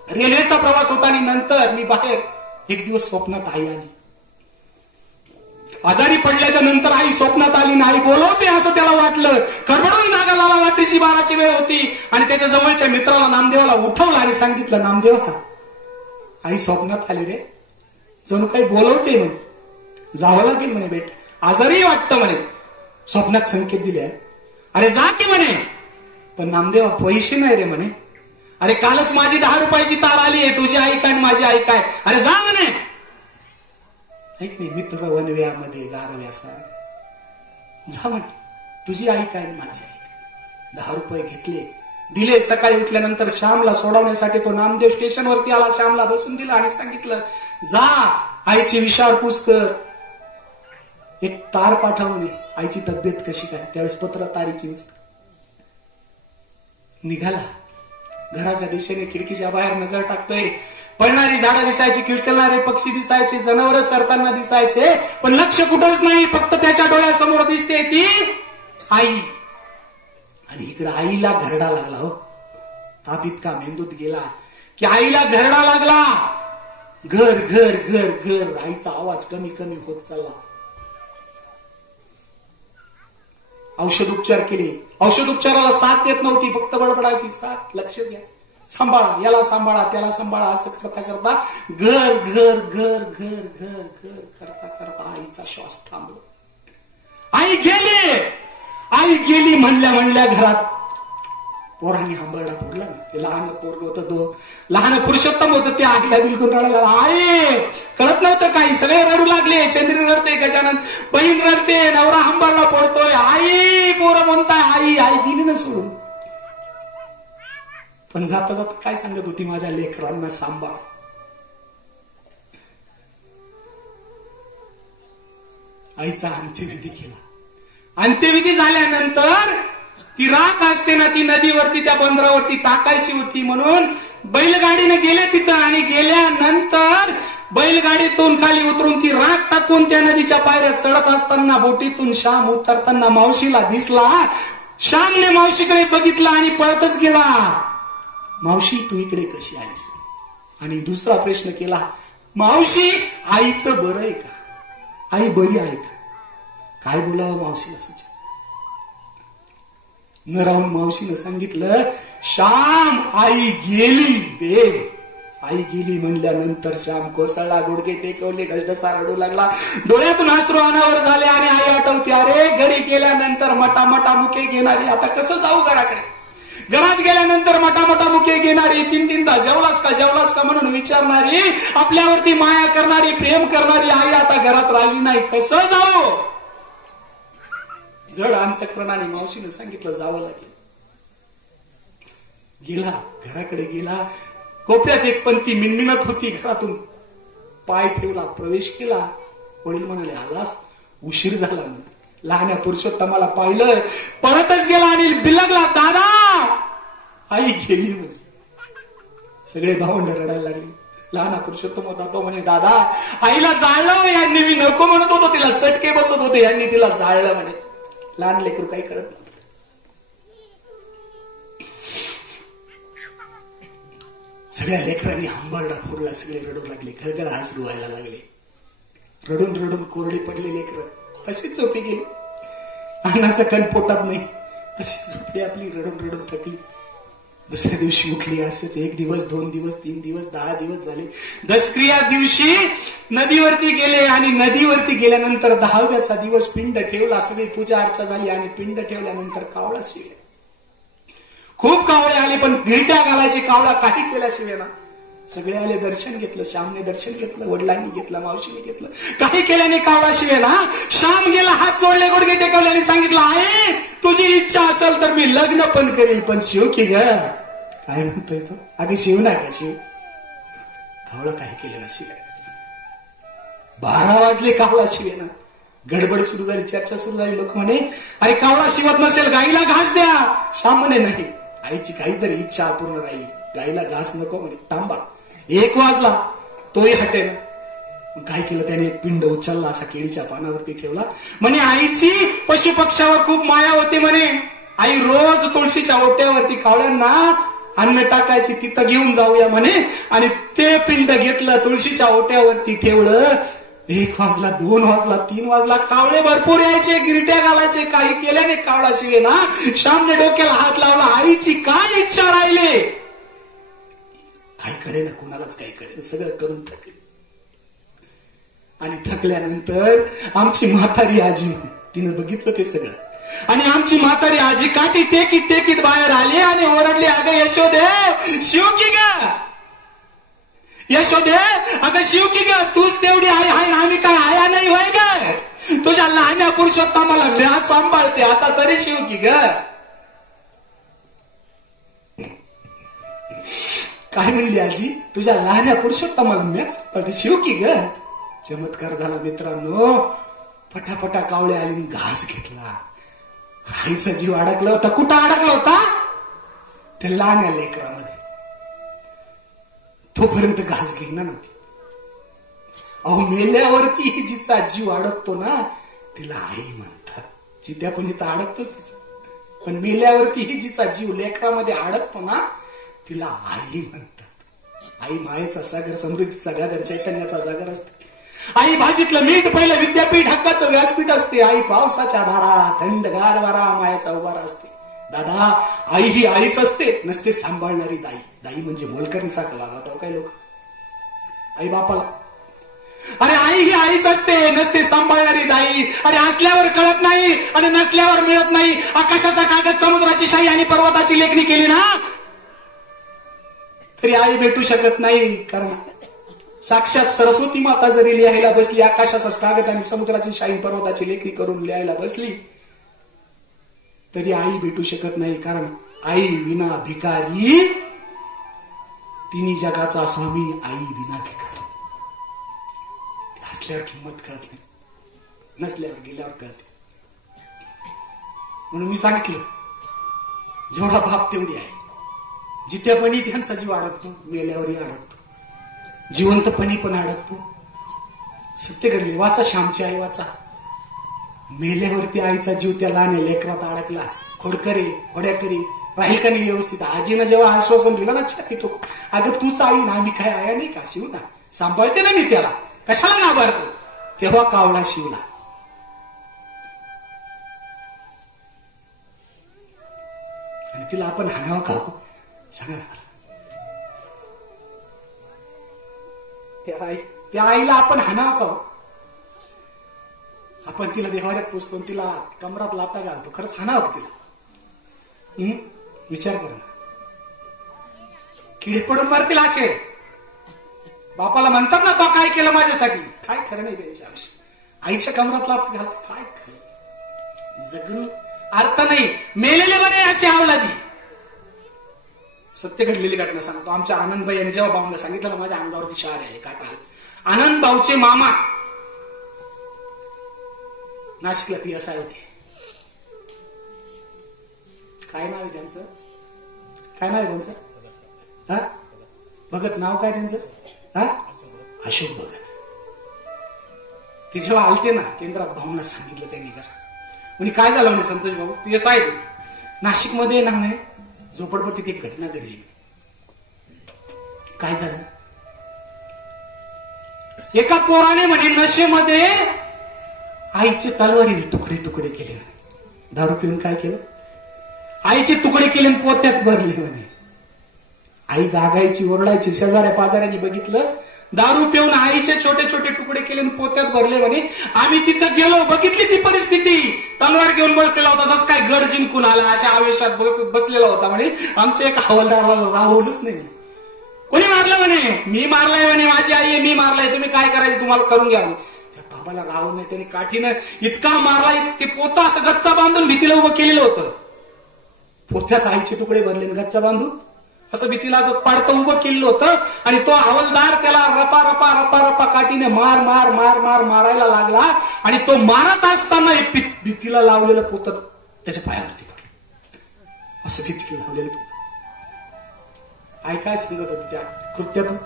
रेल्वेचा प्रवास होता. आणि नंतर मी बाहेर, एक दिवस स्वप्नात आई आली. आजारी पडल्याच्या नंतर आई स्वप्नात आली ना, आई बोलवते असं त्याला वाटलं. खडबडून जागा लावला. रात्रीची 12ची वेळ होती. आणि त्याच्या जवळच्या मित्राला, नामदेवाला उठवलं आणि सांगितलं, नामदेवा, आई स्वप्नात आली रे, जणू काही बोलवते म्हणे, जावं लागेल म्हणे बेटा, आजारी वाटतं म्हणे. स्वप्नात संकेत दिले. अरे जा की म्हणे. पण नामदेवा पैसे नाही रे म्हणे. अरे कालच माझी 10 रुपयाची तार आली आहे, तुझी आई काय माझी आई काय. अरे जा म्हणे. ऐक नाही, मित्र वनव्यामध्ये गारव्यासा, जा म्हणे, तुझी आई काय माझी आई काय. 10 रुपये घेतले, दिले. सकाळी उठल्यानंतर श्यामला सोडवण्यासाठी तो नामदेव स्टेशनवरती आला. श्यामला बसून दिला आणि सांगितलं, जा आईची विचारपूस कर, एक तार पाठवणे, आईची तब्येत कशी काय. त्यावेळेस पत्र तारीची निघाला. घराच्या दिशेने खिडकीच्या बाहेर नजर टाकतोय. पळणारी झाडं दिसायची, किलचलणारे पक्षी दिसायचे, जनावर चरताना दिसायचे, पण लक्ष कुठंच नाही. फक्त त्याच्या डोळ्यासमोर दिसते ती आई. आणि इकडे आईला घरडा लागला. हो, ताप इतका मेंदूत गेला की आईला घरडा लागला. घर घर घर घर. आईचा आवाज कमी कमी होत चालला. औषध उपचार केले. औषध उपचाराला साथ देत नव्हती, फक्त बडबडायची साथ. लक्ष द्या, सांभाळा, याला सांभाळा, त्याला सांभाळा, असं करता करता घर घर घर घर घर घर करता करता आईचा श्वास थांबला. आई गेली. आई गेली म्हणल्या म्हणल्या घरात पोरांनी हंबरडा फोडला. ते लहान पोरग होतं, तो लहान पुरुषोत्तम होतं, ते आईला बिलकुल रडायला. आई कळत नव्हतं काही. सगळे रडू लागले. चंद्री रडते, गजानन बहीण रडते, नवरा हंबरडा फोडतोय. आई, पोरं म्हणताय आई. आई गेली ना सोडून. पण जाता जाता काय सांगत होती, माझ्या लेकरांना सांभाळ. आईचा अंत्यविधी केला. अंत्यविधी झाल्यानंतर ती राख असते ना, ती नदीवरती, त्या बंदरावरती टाकायची होती. म्हणून बैलगाडीने गेले तिथं. आणि गेल्यानंतर बैलगाडीतून खाली उतरून ती राख टाकून त्या नदीच्या पायऱ्या चढत असताना बोटीतून श्याम उतरताना मावशीला दिसला. श्यामने मावशीकडे बघितला आणि पळतच गेला. मावशी, तू इकडे कशी आलीस. आणि दुसरा प्रश्न केला, मावशी, आईचं बरं आहे का, आई बरी आहे का. काय बोलावं मावशीला सुचत न राहून मावशीनं सांगितलं, श्याम, आई गेली रे. आई गेली म्हणल्यानंतर श्याम कोसळला, गुडघे टेकवले, ढसढसा रडू लागला. डोळ्यातून अश्रू अनावर झाले. आणि आई आठवते, अरे घरी गेल्यानंतर मटामटा मुके घेणारी, आता कसं जाऊ घराकडे. घरात गेल्यानंतर मटामटा मुके घेणारी, 3-3दा जेवलास का जेवलास का म्हणून विचारणारी, आपल्यावरती माया करणारी, प्रेम करणारी आई आता घरात राहिली नाही. कसं जाऊ. जड अंतःकरणाने मावशीने सांगितलं, जावं लागेल. गेला, घराकडे गेला. कोपऱ्यात एक पंथी मिणमिणत होती. घरातून पाय ठेवला, प्रवेश केला. वडील म्हणाले, आलास, उशीर झाला म्हणे. लहान्या पुरुषोत्तमाला पाहिलं, परतच गेला आणि बिलगला, दादा, आई गेली म्हणे. सगळे भावंड रडायला लागले. लहाना पुरुषोत्तम होता, तो म्हणे, दादा, आईला जाळलं यांनी. मी नको म्हणत होतो, तिला चटके बसत होते, यांनी तिला जाळलं म्हणे. लहान लेकरू काही कळत नव्हतं. सगळ्या लेकरांनी हंबरडा फोडला. सगळे रडू लागले, गळगळ हसू व्हायला लागले. रडून रडून कोरडी पडले लेकर. तशीच झोपी गेली. अन्नाचं कण पोटात नाही, तशी झोपली आपली. रडून रडून थकली. दुसऱ्या दिवशी उठली. असंच 1 दिवस, 2 दिवस, 3 दिवस, 10 दिवस झाले. दसक्रिया दिवशी नदीवरती गेले. आणि नदीवरती गेल्यानंतर 10व्याचा दिवस पिंड ठेवला. सगळी पूजा अर्चा झाली. आणि पिंड ठेवल्यानंतर कावळा शिवले. खूप कावळे आले, पण गिरट्या घालायचे. कावळा काही केल्याशिवाय ना. सगळे आले, दर्शन घेतलं. श्यामने दर्शन घेतलं, वडिलांनी घेतलं, मावशीने घेतलं. काही केल्याने कावळा शिवे ना. श्याम गेला, हात जोडले, गुडघे टेकवले आणि सांगितलं, आहे तुझी इच्छा असेल तर मी लग्न पण करेल, पण शिव की ग. काय म्हणतोय तो. अगं शिव ना का शिव. कावळा काही केलं ना शिवाय. 12 वाजले, कावळा शिवे ना. गडबड सुरू झाली, चर्चा सुरू झाली. लोक म्हणे, अरे कावळा शिवत नसेल, गाईला घास द्या. श्याम म्हणे, नाही, आईची काहीतरी इच्छा अपूर्ण राहिली. गाईला घास नको म्हणे, थांबा. 1 वाजला, तोही हटेना. काय केलं त्याने, एक पिंड उचलला, असा केळीच्या पानावरती ठेवला. म्हणे आईची पशु पक्ष्यावर खूप माया होती म्हणे. आई रोज तुळशीच्या ओट्यावरती कावळ्यांना अन्न टाकायची, तिथं घेऊन जाऊया म्हणे. आणि ते पिंड घेतलं, तुळशीच्या ओट्यावरती ठेवलं. 1 वाजला, 2 वाजला, 3 वाजला. कावळे भरपूर यायचे, गिरट्या घालायचे. काही केल्याने कावळा शिवे ना. श्यामने डोक्याला हात लावला. आईची काय इच्छा राहिले, काय कळे ना, कुणालाच काही कळे. सगळं करून थकले. आणि थकल्यानंतर आमची म्हातारी आजी, तिनं बघितलं ते सगळं. आणि आमची म्हातारी आजी काठी टेकीत बाहेर आली आणि ओरडली, अगं यशोदे, शिव की ग, यशोदे, अगं शिव की ग, तूच तेवढी आई आहे, आम्ही काय आया नाही होय ग? तुझ्या लहान्या पुरुषोत्तमाला म्या सांभाळते, आता तरी शिव की ग. काय म्हणली आजी, तुझ्या लहान्या पुरुषोत्तमाला म्या सांभाळते, शिव की ग. चमत्कार झाला मित्रांनो. फटाफटा कावळे आली, घास घेतला. आईचा जीव अडकला होता. कुठं अडकला होता? त्या लहान्या लेकरामध्ये. तोपर्यंत घास घेईना नव्हती. अहो, मेल्यावरती जिचा जीव अडकतो ना, तिला आई म्हणतात. जित्या पण इथं अडकतोच तिचा, पण मेल्यावरती जिचा जीव लेकरामध्ये अडकतो ना, तिला आई म्हणतात. आई मायेचा सागर, समृद्धीचा गागर, चैतन्याचा जागर असते. आई भाजीतलं मीठ, पहिलं विद्यापीठ, हक्काचं व्यासपीठ असते. आई पावसाच्या धारा, थंडगार वारा, मायाचा उभारा असते. दादा, आई ही आईच असते, नसते सांभाळणारी दाई. दाई म्हणजे मोलकरी सारखं वागवतो काही लोक आई बापाला. अरे आई ही आईच असते, नसते सांभाळणारी दाई. अरे असल्यावर कळत नाही आणि नसल्यावर मिळत नाही. आकाशाचा कागद, समुद्राची शाई आणि पर्वताची लेखणी केली ना, तरी आई भेटू शकत नाही. कारण साक्षात सरस्वती माता जरी लिहायला बसली, आकाशाचा कागद आणि समुद्राची शाही पर्वताची लेखणी करून लिहायला बसली, तरी आई भेटू शकत नाही. कारण आई विना भिकारी, तिन्ही जगाचा स्वामी. आई विना भिकारी. असल्यावर किंमत कळत नाही, नसल्यावर गेल्यावर कळते. म्हणून मी सांगितलं, जेवढा बाप तेवढी आहे. जित्यापणी त्यांचा जीव अडकतो, मेल्यावरही अडकतो, जिवंतपणी पण अडकतो. सत्य घडले. वाचा, श्यामची आई वाचा. मेल्यावरती आईचा जीव त्या लहान लेकरात अडकला. खोडकरी, खोड्याकरी राहील का नाही व्यवस्थित. आजीनं जेव्हा आश्वासन दिलं ना, छाती टोक, अगं तूच आई ना, मी काय आया नाही का, शिव ना, सांभाळते ना मी त्याला, कशाला नाभारतो, तेव्हा कावळा शिवला. आणि तिला आपण हाणावं का हो, सांगा ना. त्या आईला आपण हाणावं का? आपण तिला देवाऱ्यात पुसतो, तिला कमरात लाता घालतो, खरंच हाणावं का तिला? विचार कर ना. किडे पडून मरतील असे. बापाला म्हणतात ना, तो काय केलं माझ्यासाठी, काय खरं नाही त्यांच्या आयुष्य. आईच्या कमरात लाता घालतो, काय खरं जगून अर्थ नाही. मेलेले बरे असे अवलादी. सत्य घडलेली घटना सांगतो. आमच्या आनंदभाई यांनी जेव्हा भाऊंना सांगितलं, माझ्या अंगावरती शहार आले, काटा आले. आनंद भाऊचे मामा नाशिकला PSI होते. काय नाव आहे त्यांचं? काय नाव आहे त्यांचं? हा, भगत नाव काय त्यांचं? हा, अशोक भगत. ते जेव्हा आलते ना केंद्रात, भाऊंना सांगितलं त्यांनी, म्हणजे काय झालं म्हणे संतोष भाऊ, PSI नाशिकमध्ये ना म्हणे झोपडपट्टीत एक घटना घडली. काय झालं? एका पोराने म्हणे नशेमध्ये आईचे तलवारीने तुकडे तुकडे केले. दारू पिऊन काय केलं? आईचे तुकडे केले, पोत्यात भरले म्हणे. आई गागायची, ओरडायची. शेजाऱ्या पाजाऱ्यांनी बघितलं, दारू पिऊन आईचे छोटे छोटे तुकडे केले, पोत्यात भरले म्हणे. आम्ही तिथं गेलो, बघितली ती परिस्थिती. तलवार घेऊन बसलेला होता, जसं काय गड जिंकून आला अशा आवेशात बसलेला होता म्हणे. आमचे एक हवालदार राहवलंच नाही. कोणी मारलं म्हणे? मी मारलाय म्हणे, माझी आई आहे, मी मारलाय, तुम्ही काय करायचं तुम्हाला करून घ्या. त्या बाबाला राहू नाही, त्यांनी काठीनं इतका मारला, ते पोतं असं गच्चा बांधून भीतीला उभं केलेलं होतं. पोत्यात आईचे तुकडे भरले, गच्चा बांधून असं भीतीला असं पाडतं उभं केलेलं होतं. आणि तो हवालदार त्याला रपा रपा रपा रपा काठीने मार मार मार मार मारायला लागला. आणि तो मारत असताना भीतीला लावलेलं पोतं त्याच्या पायावरती पडलं. असं भीतीला लावलेलं पोतं. आई काय सांगत होती त्या कृत्यातून?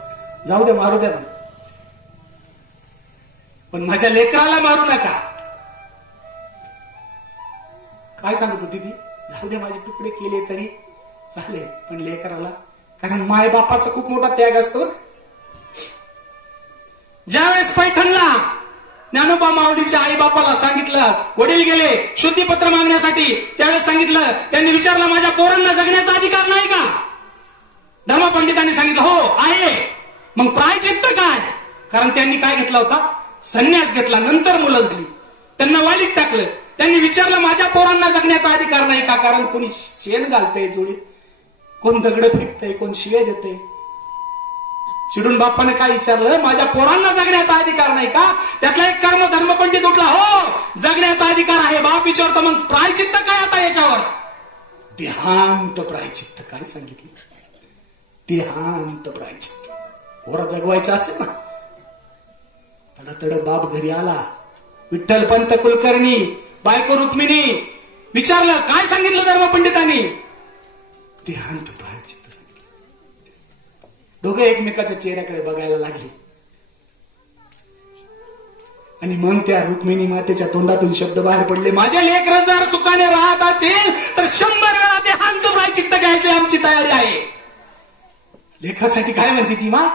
जाऊ द्या, मारू द्या, पण माझ्या लेकराला मारू नका. काय सांगत होती ती? जाऊ द्या, माझे तुकडे केले तरी चालेल, पण लेकराला, कारण माय बापाचा खूप मोठा त्याग असतो. ज्यावेळेस पैठणला ज्ञानोबा माऊलीच्या आई बापाला सांगितलं, वडील गेले शुद्धीपत्र मागण्यासाठी, त्यावेळेस सांगितलं, त्यांनी विचारलं माझ्या पोरांना जगण्याचा अधिकार नाही का? धर्मपंडितांनी सांगितलं हो आहे. मग प्रायचित्त काय? कारण त्यांनी काय घेतला होता? संन्यास घेतला, नंतर मुलं झाली, त्यांना वालीत टाकलं. त्यांनी विचारलं माझ्या पोरांना जगण्याचा अधिकार नाही का? कारण कोणी शेण घालतंय जोडीत, कोण दगड फेकतय, कोण शिवे देतय. चिडून बाप्पाने काय विचारलं, माझ्या पोरांना जगण्याचा अधिकार नाही का? त्यातला एक कर्म धर्मपंडित उठला, हो जगण्याचा अधिकार आहे. बाप विचारतो मग प्रायचित्त काय आता याच्यावर? देहांत प्रायचित्त. काय सांगितलं? देहांत प्रायचित्त. पोरा जगवायचं असेल ना, तडतड बाप घरी आला, विठ्ठल पंत कुलकर्णी, बायको रुक्मिणी, विचारलं काय सांगितलं धर्मपंडितांनी? देहांत प्रायचित्त सांगितलं. दोघे एकमेकाच्या चेहऱ्याकडे बघायला लागले आणि मग त्या रुक्मिणी मातेच्या तोंडातून शब्द बाहेर पडले, माझ्या लेकरं जर सुखाने राहत असेल तर 100 वेळा देहांत प्रायचित्त घ्यायची आमची तयारी आहे. लेखासाठी काय म्हणते ती मा?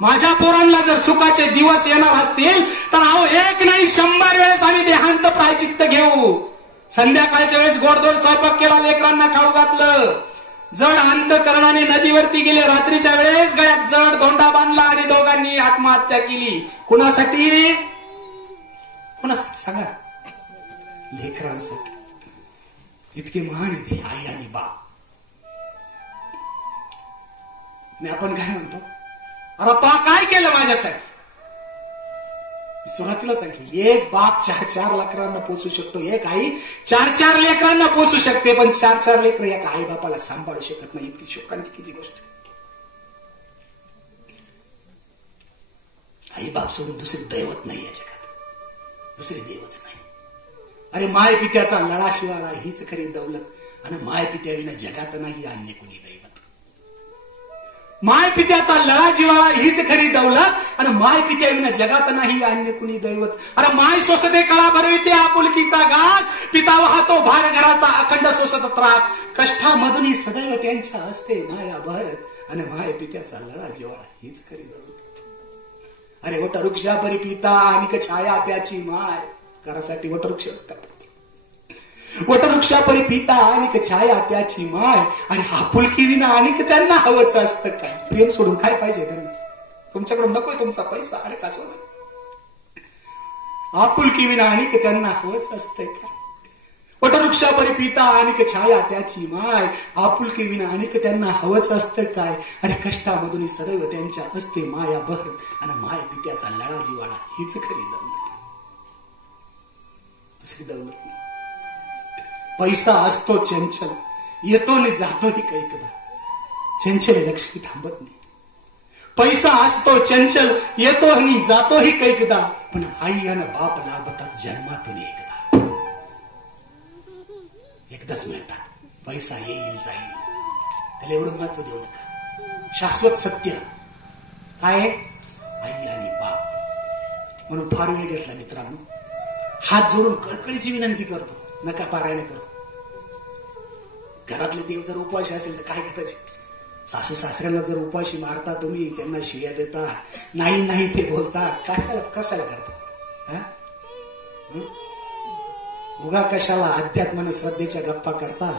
माझ्या पोरांना जर सुखाचे दिवस येणार असतील तर अहो एक नाही 100 वेळेस आम्ही देहांत प्रायचित्त घेऊ. संध्याकाळच्या वेळेस गोडधोड स्वयंपाक केला, लेकरांना खाऊ घातलं, जड अंतकरणाने नदीवरती गेले, रात्रीच्या वेळेस गळ्यात जड धोंडा बांधला आणि दोघांनी आत्महत्या केली. कुणासाठी? कुणासाठी सांगा? लेकरांसाठी. इतके महान येते आई आणि बाप. आणि आपण काय म्हणतो, अरे तो काय केलं माझ्यासाठी? सुरुवातीला सांगितलं, एक बाप 4-4 लेकरांना पोचू शकतो, एक आई 4-4 लेकरांना पोचू शकते, पण 4-4 लेकर एका आई बापाला सांभाळू शकत नाही. इतकी शोकांतिकीची गोष्ट. आई बाप सोडून दुसरे दैवत नाही या जगात, दुसरे देवच नाही. अरे माय पित्याचा लळा शिवाळा हीच खरी दौलत, आणि माय पित्याविना जगात नाही अन्य कुणी दैवत. माय पित्याचा लळा जिवाळा हीच खरी दौलत, आणि माय पित्याविना जगात नाही अन्य कुणी दैवत. अरे माय सोसते कळा भरविते आपुलकीचा घास, पिता वाहतो भार घराचा अखंड सोसत त्रास. कष्टामधूनही सदैव त्यांच्या हस्ते माया भरत, आणि माय पित्याचा लळा जिवाळा हीच खरी दौलत. अरे वटवृक्षा परी पिता आणि छाया त्याची माय. घरासाठी वटवृक्ष असतात. वटवृक्षा परी पिता आणि छाया त्याची माय, आणि आपुलकी विना आणि त्यांना हवंच असतं काय? प्रेम सोडून काय पाहिजे त्यांना? तुमच्याकडून नकोय तुमचा पैसा आणि का सोडून? आपुलकी विना आणि त्यांना हवंच असतं काय? वटवृक्षा परी पिता आणि छाया त्याची माय, आपुलकी विना आणि त्यांना हवंच असतं काय? अरे कष्टामधून सदैव त्यांच्या असते माया बहरत, आणि माय पित्याचा लळा जिवाळा हीच खरी दौलत, दुसरी दौलत नाही. पैसा असतो चंचल, येतो आणि जातोही कैकदा. चंचल लक्ष्मी थांबत नाही. पैसा असतो चंचल, येतो आणि जातोही कैकदा, पण आई आणि बाप लाभतात जन्मातून एकदा. एकदाच मिळतात. पैसा येईल जाईल, त्याला एवढं महत्व देऊ नका. शाश्वत सत्य काय? आई आणि बाप. म्हणून फार वेळ घेतला मित्रांनो, हात जोडून कळकळीची विनंती करतो, नका पारायण करू. घरातले देव जर उपवाशी असेल तर काय करायचे? सासू सासऱ्यांना जर उपवाशी मारता तुम्ही, त्यांना शिव्या देता, नाही नाही ते बोलता, कशाला करता? उगा कशाला अध्यात्मानं श्रद्धेच्या गप्पा करता?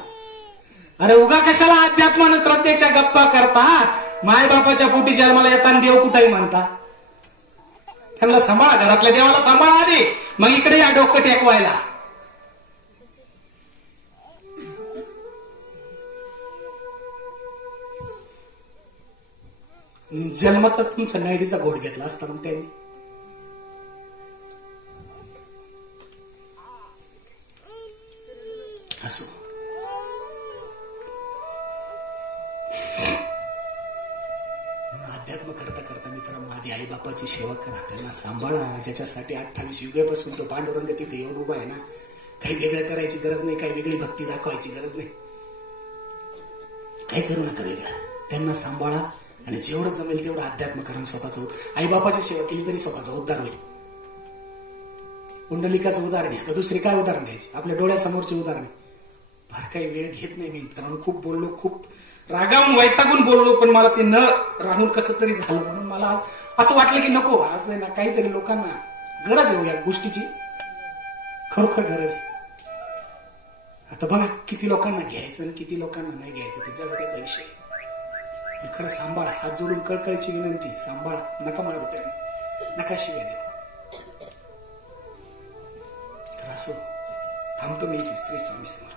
अरे उगा कशाला अध्यात्मानं श्रद्धेच्या गप्पा करता? मायबापाच्या पोटी जन्माला येताना देव कुठेही म्हणता. त्यांना सांभाळा, घरातल्या देवाला सांभाळा आधी, मग इकडे या डोकं टेकवायला. जन्मातच तुमचा नायडीचा घोट घेतला असता मग त्यांनी. असो, अध्यात्म करता करता मित्रांनो आधी आई बापाची सेवा करा, त्यांना सांभाळा, ज्याच्यासाठी 28 युगापासून तो पांडुरंग तिथे येऊन उभा आहे ना. काही वेगळं करायची गरज नाही, काही वेगळी भक्ती दाखवायची गरज नाही, काही करू नका वेगळं. त्यांना सांभाळा आणि जेवढं जमेल तेवढं अध्यात्म करा. स्वतःचं आईबापाची सेवा केली तरी स्वतःचा उद्धार होईल. पुंडलिकाचं उदाहरण आहे. आता दुसरे काय उदाहरण द्यायचे? आपल्या डोळ्यासमोरचे उदाहरण. फार काही वेळ घेत नाही मी, कारण खूप बोललो, खूप रागावून वैतागून बोललो, पण मला ते न राहून कसं तरी झालं. म्हणून मला आज असं वाटलं की नको, आज आहे ना काहीतरी लोकांना गरज आहे या गोष्टीची, खरोखर गरज आहे. आता बघा किती लोकांना घ्यायचं आणि किती लोकांना नाही घ्यायचं, त्याचा विषय. खरं सांभाळा. हात जोडून कळकळीची विनंती, सांभाळा. नका मारू त्यांनी, नका शिवाय देऊ. तर असो, थांबतो मी इथे. श्री स्वामी समर्थ.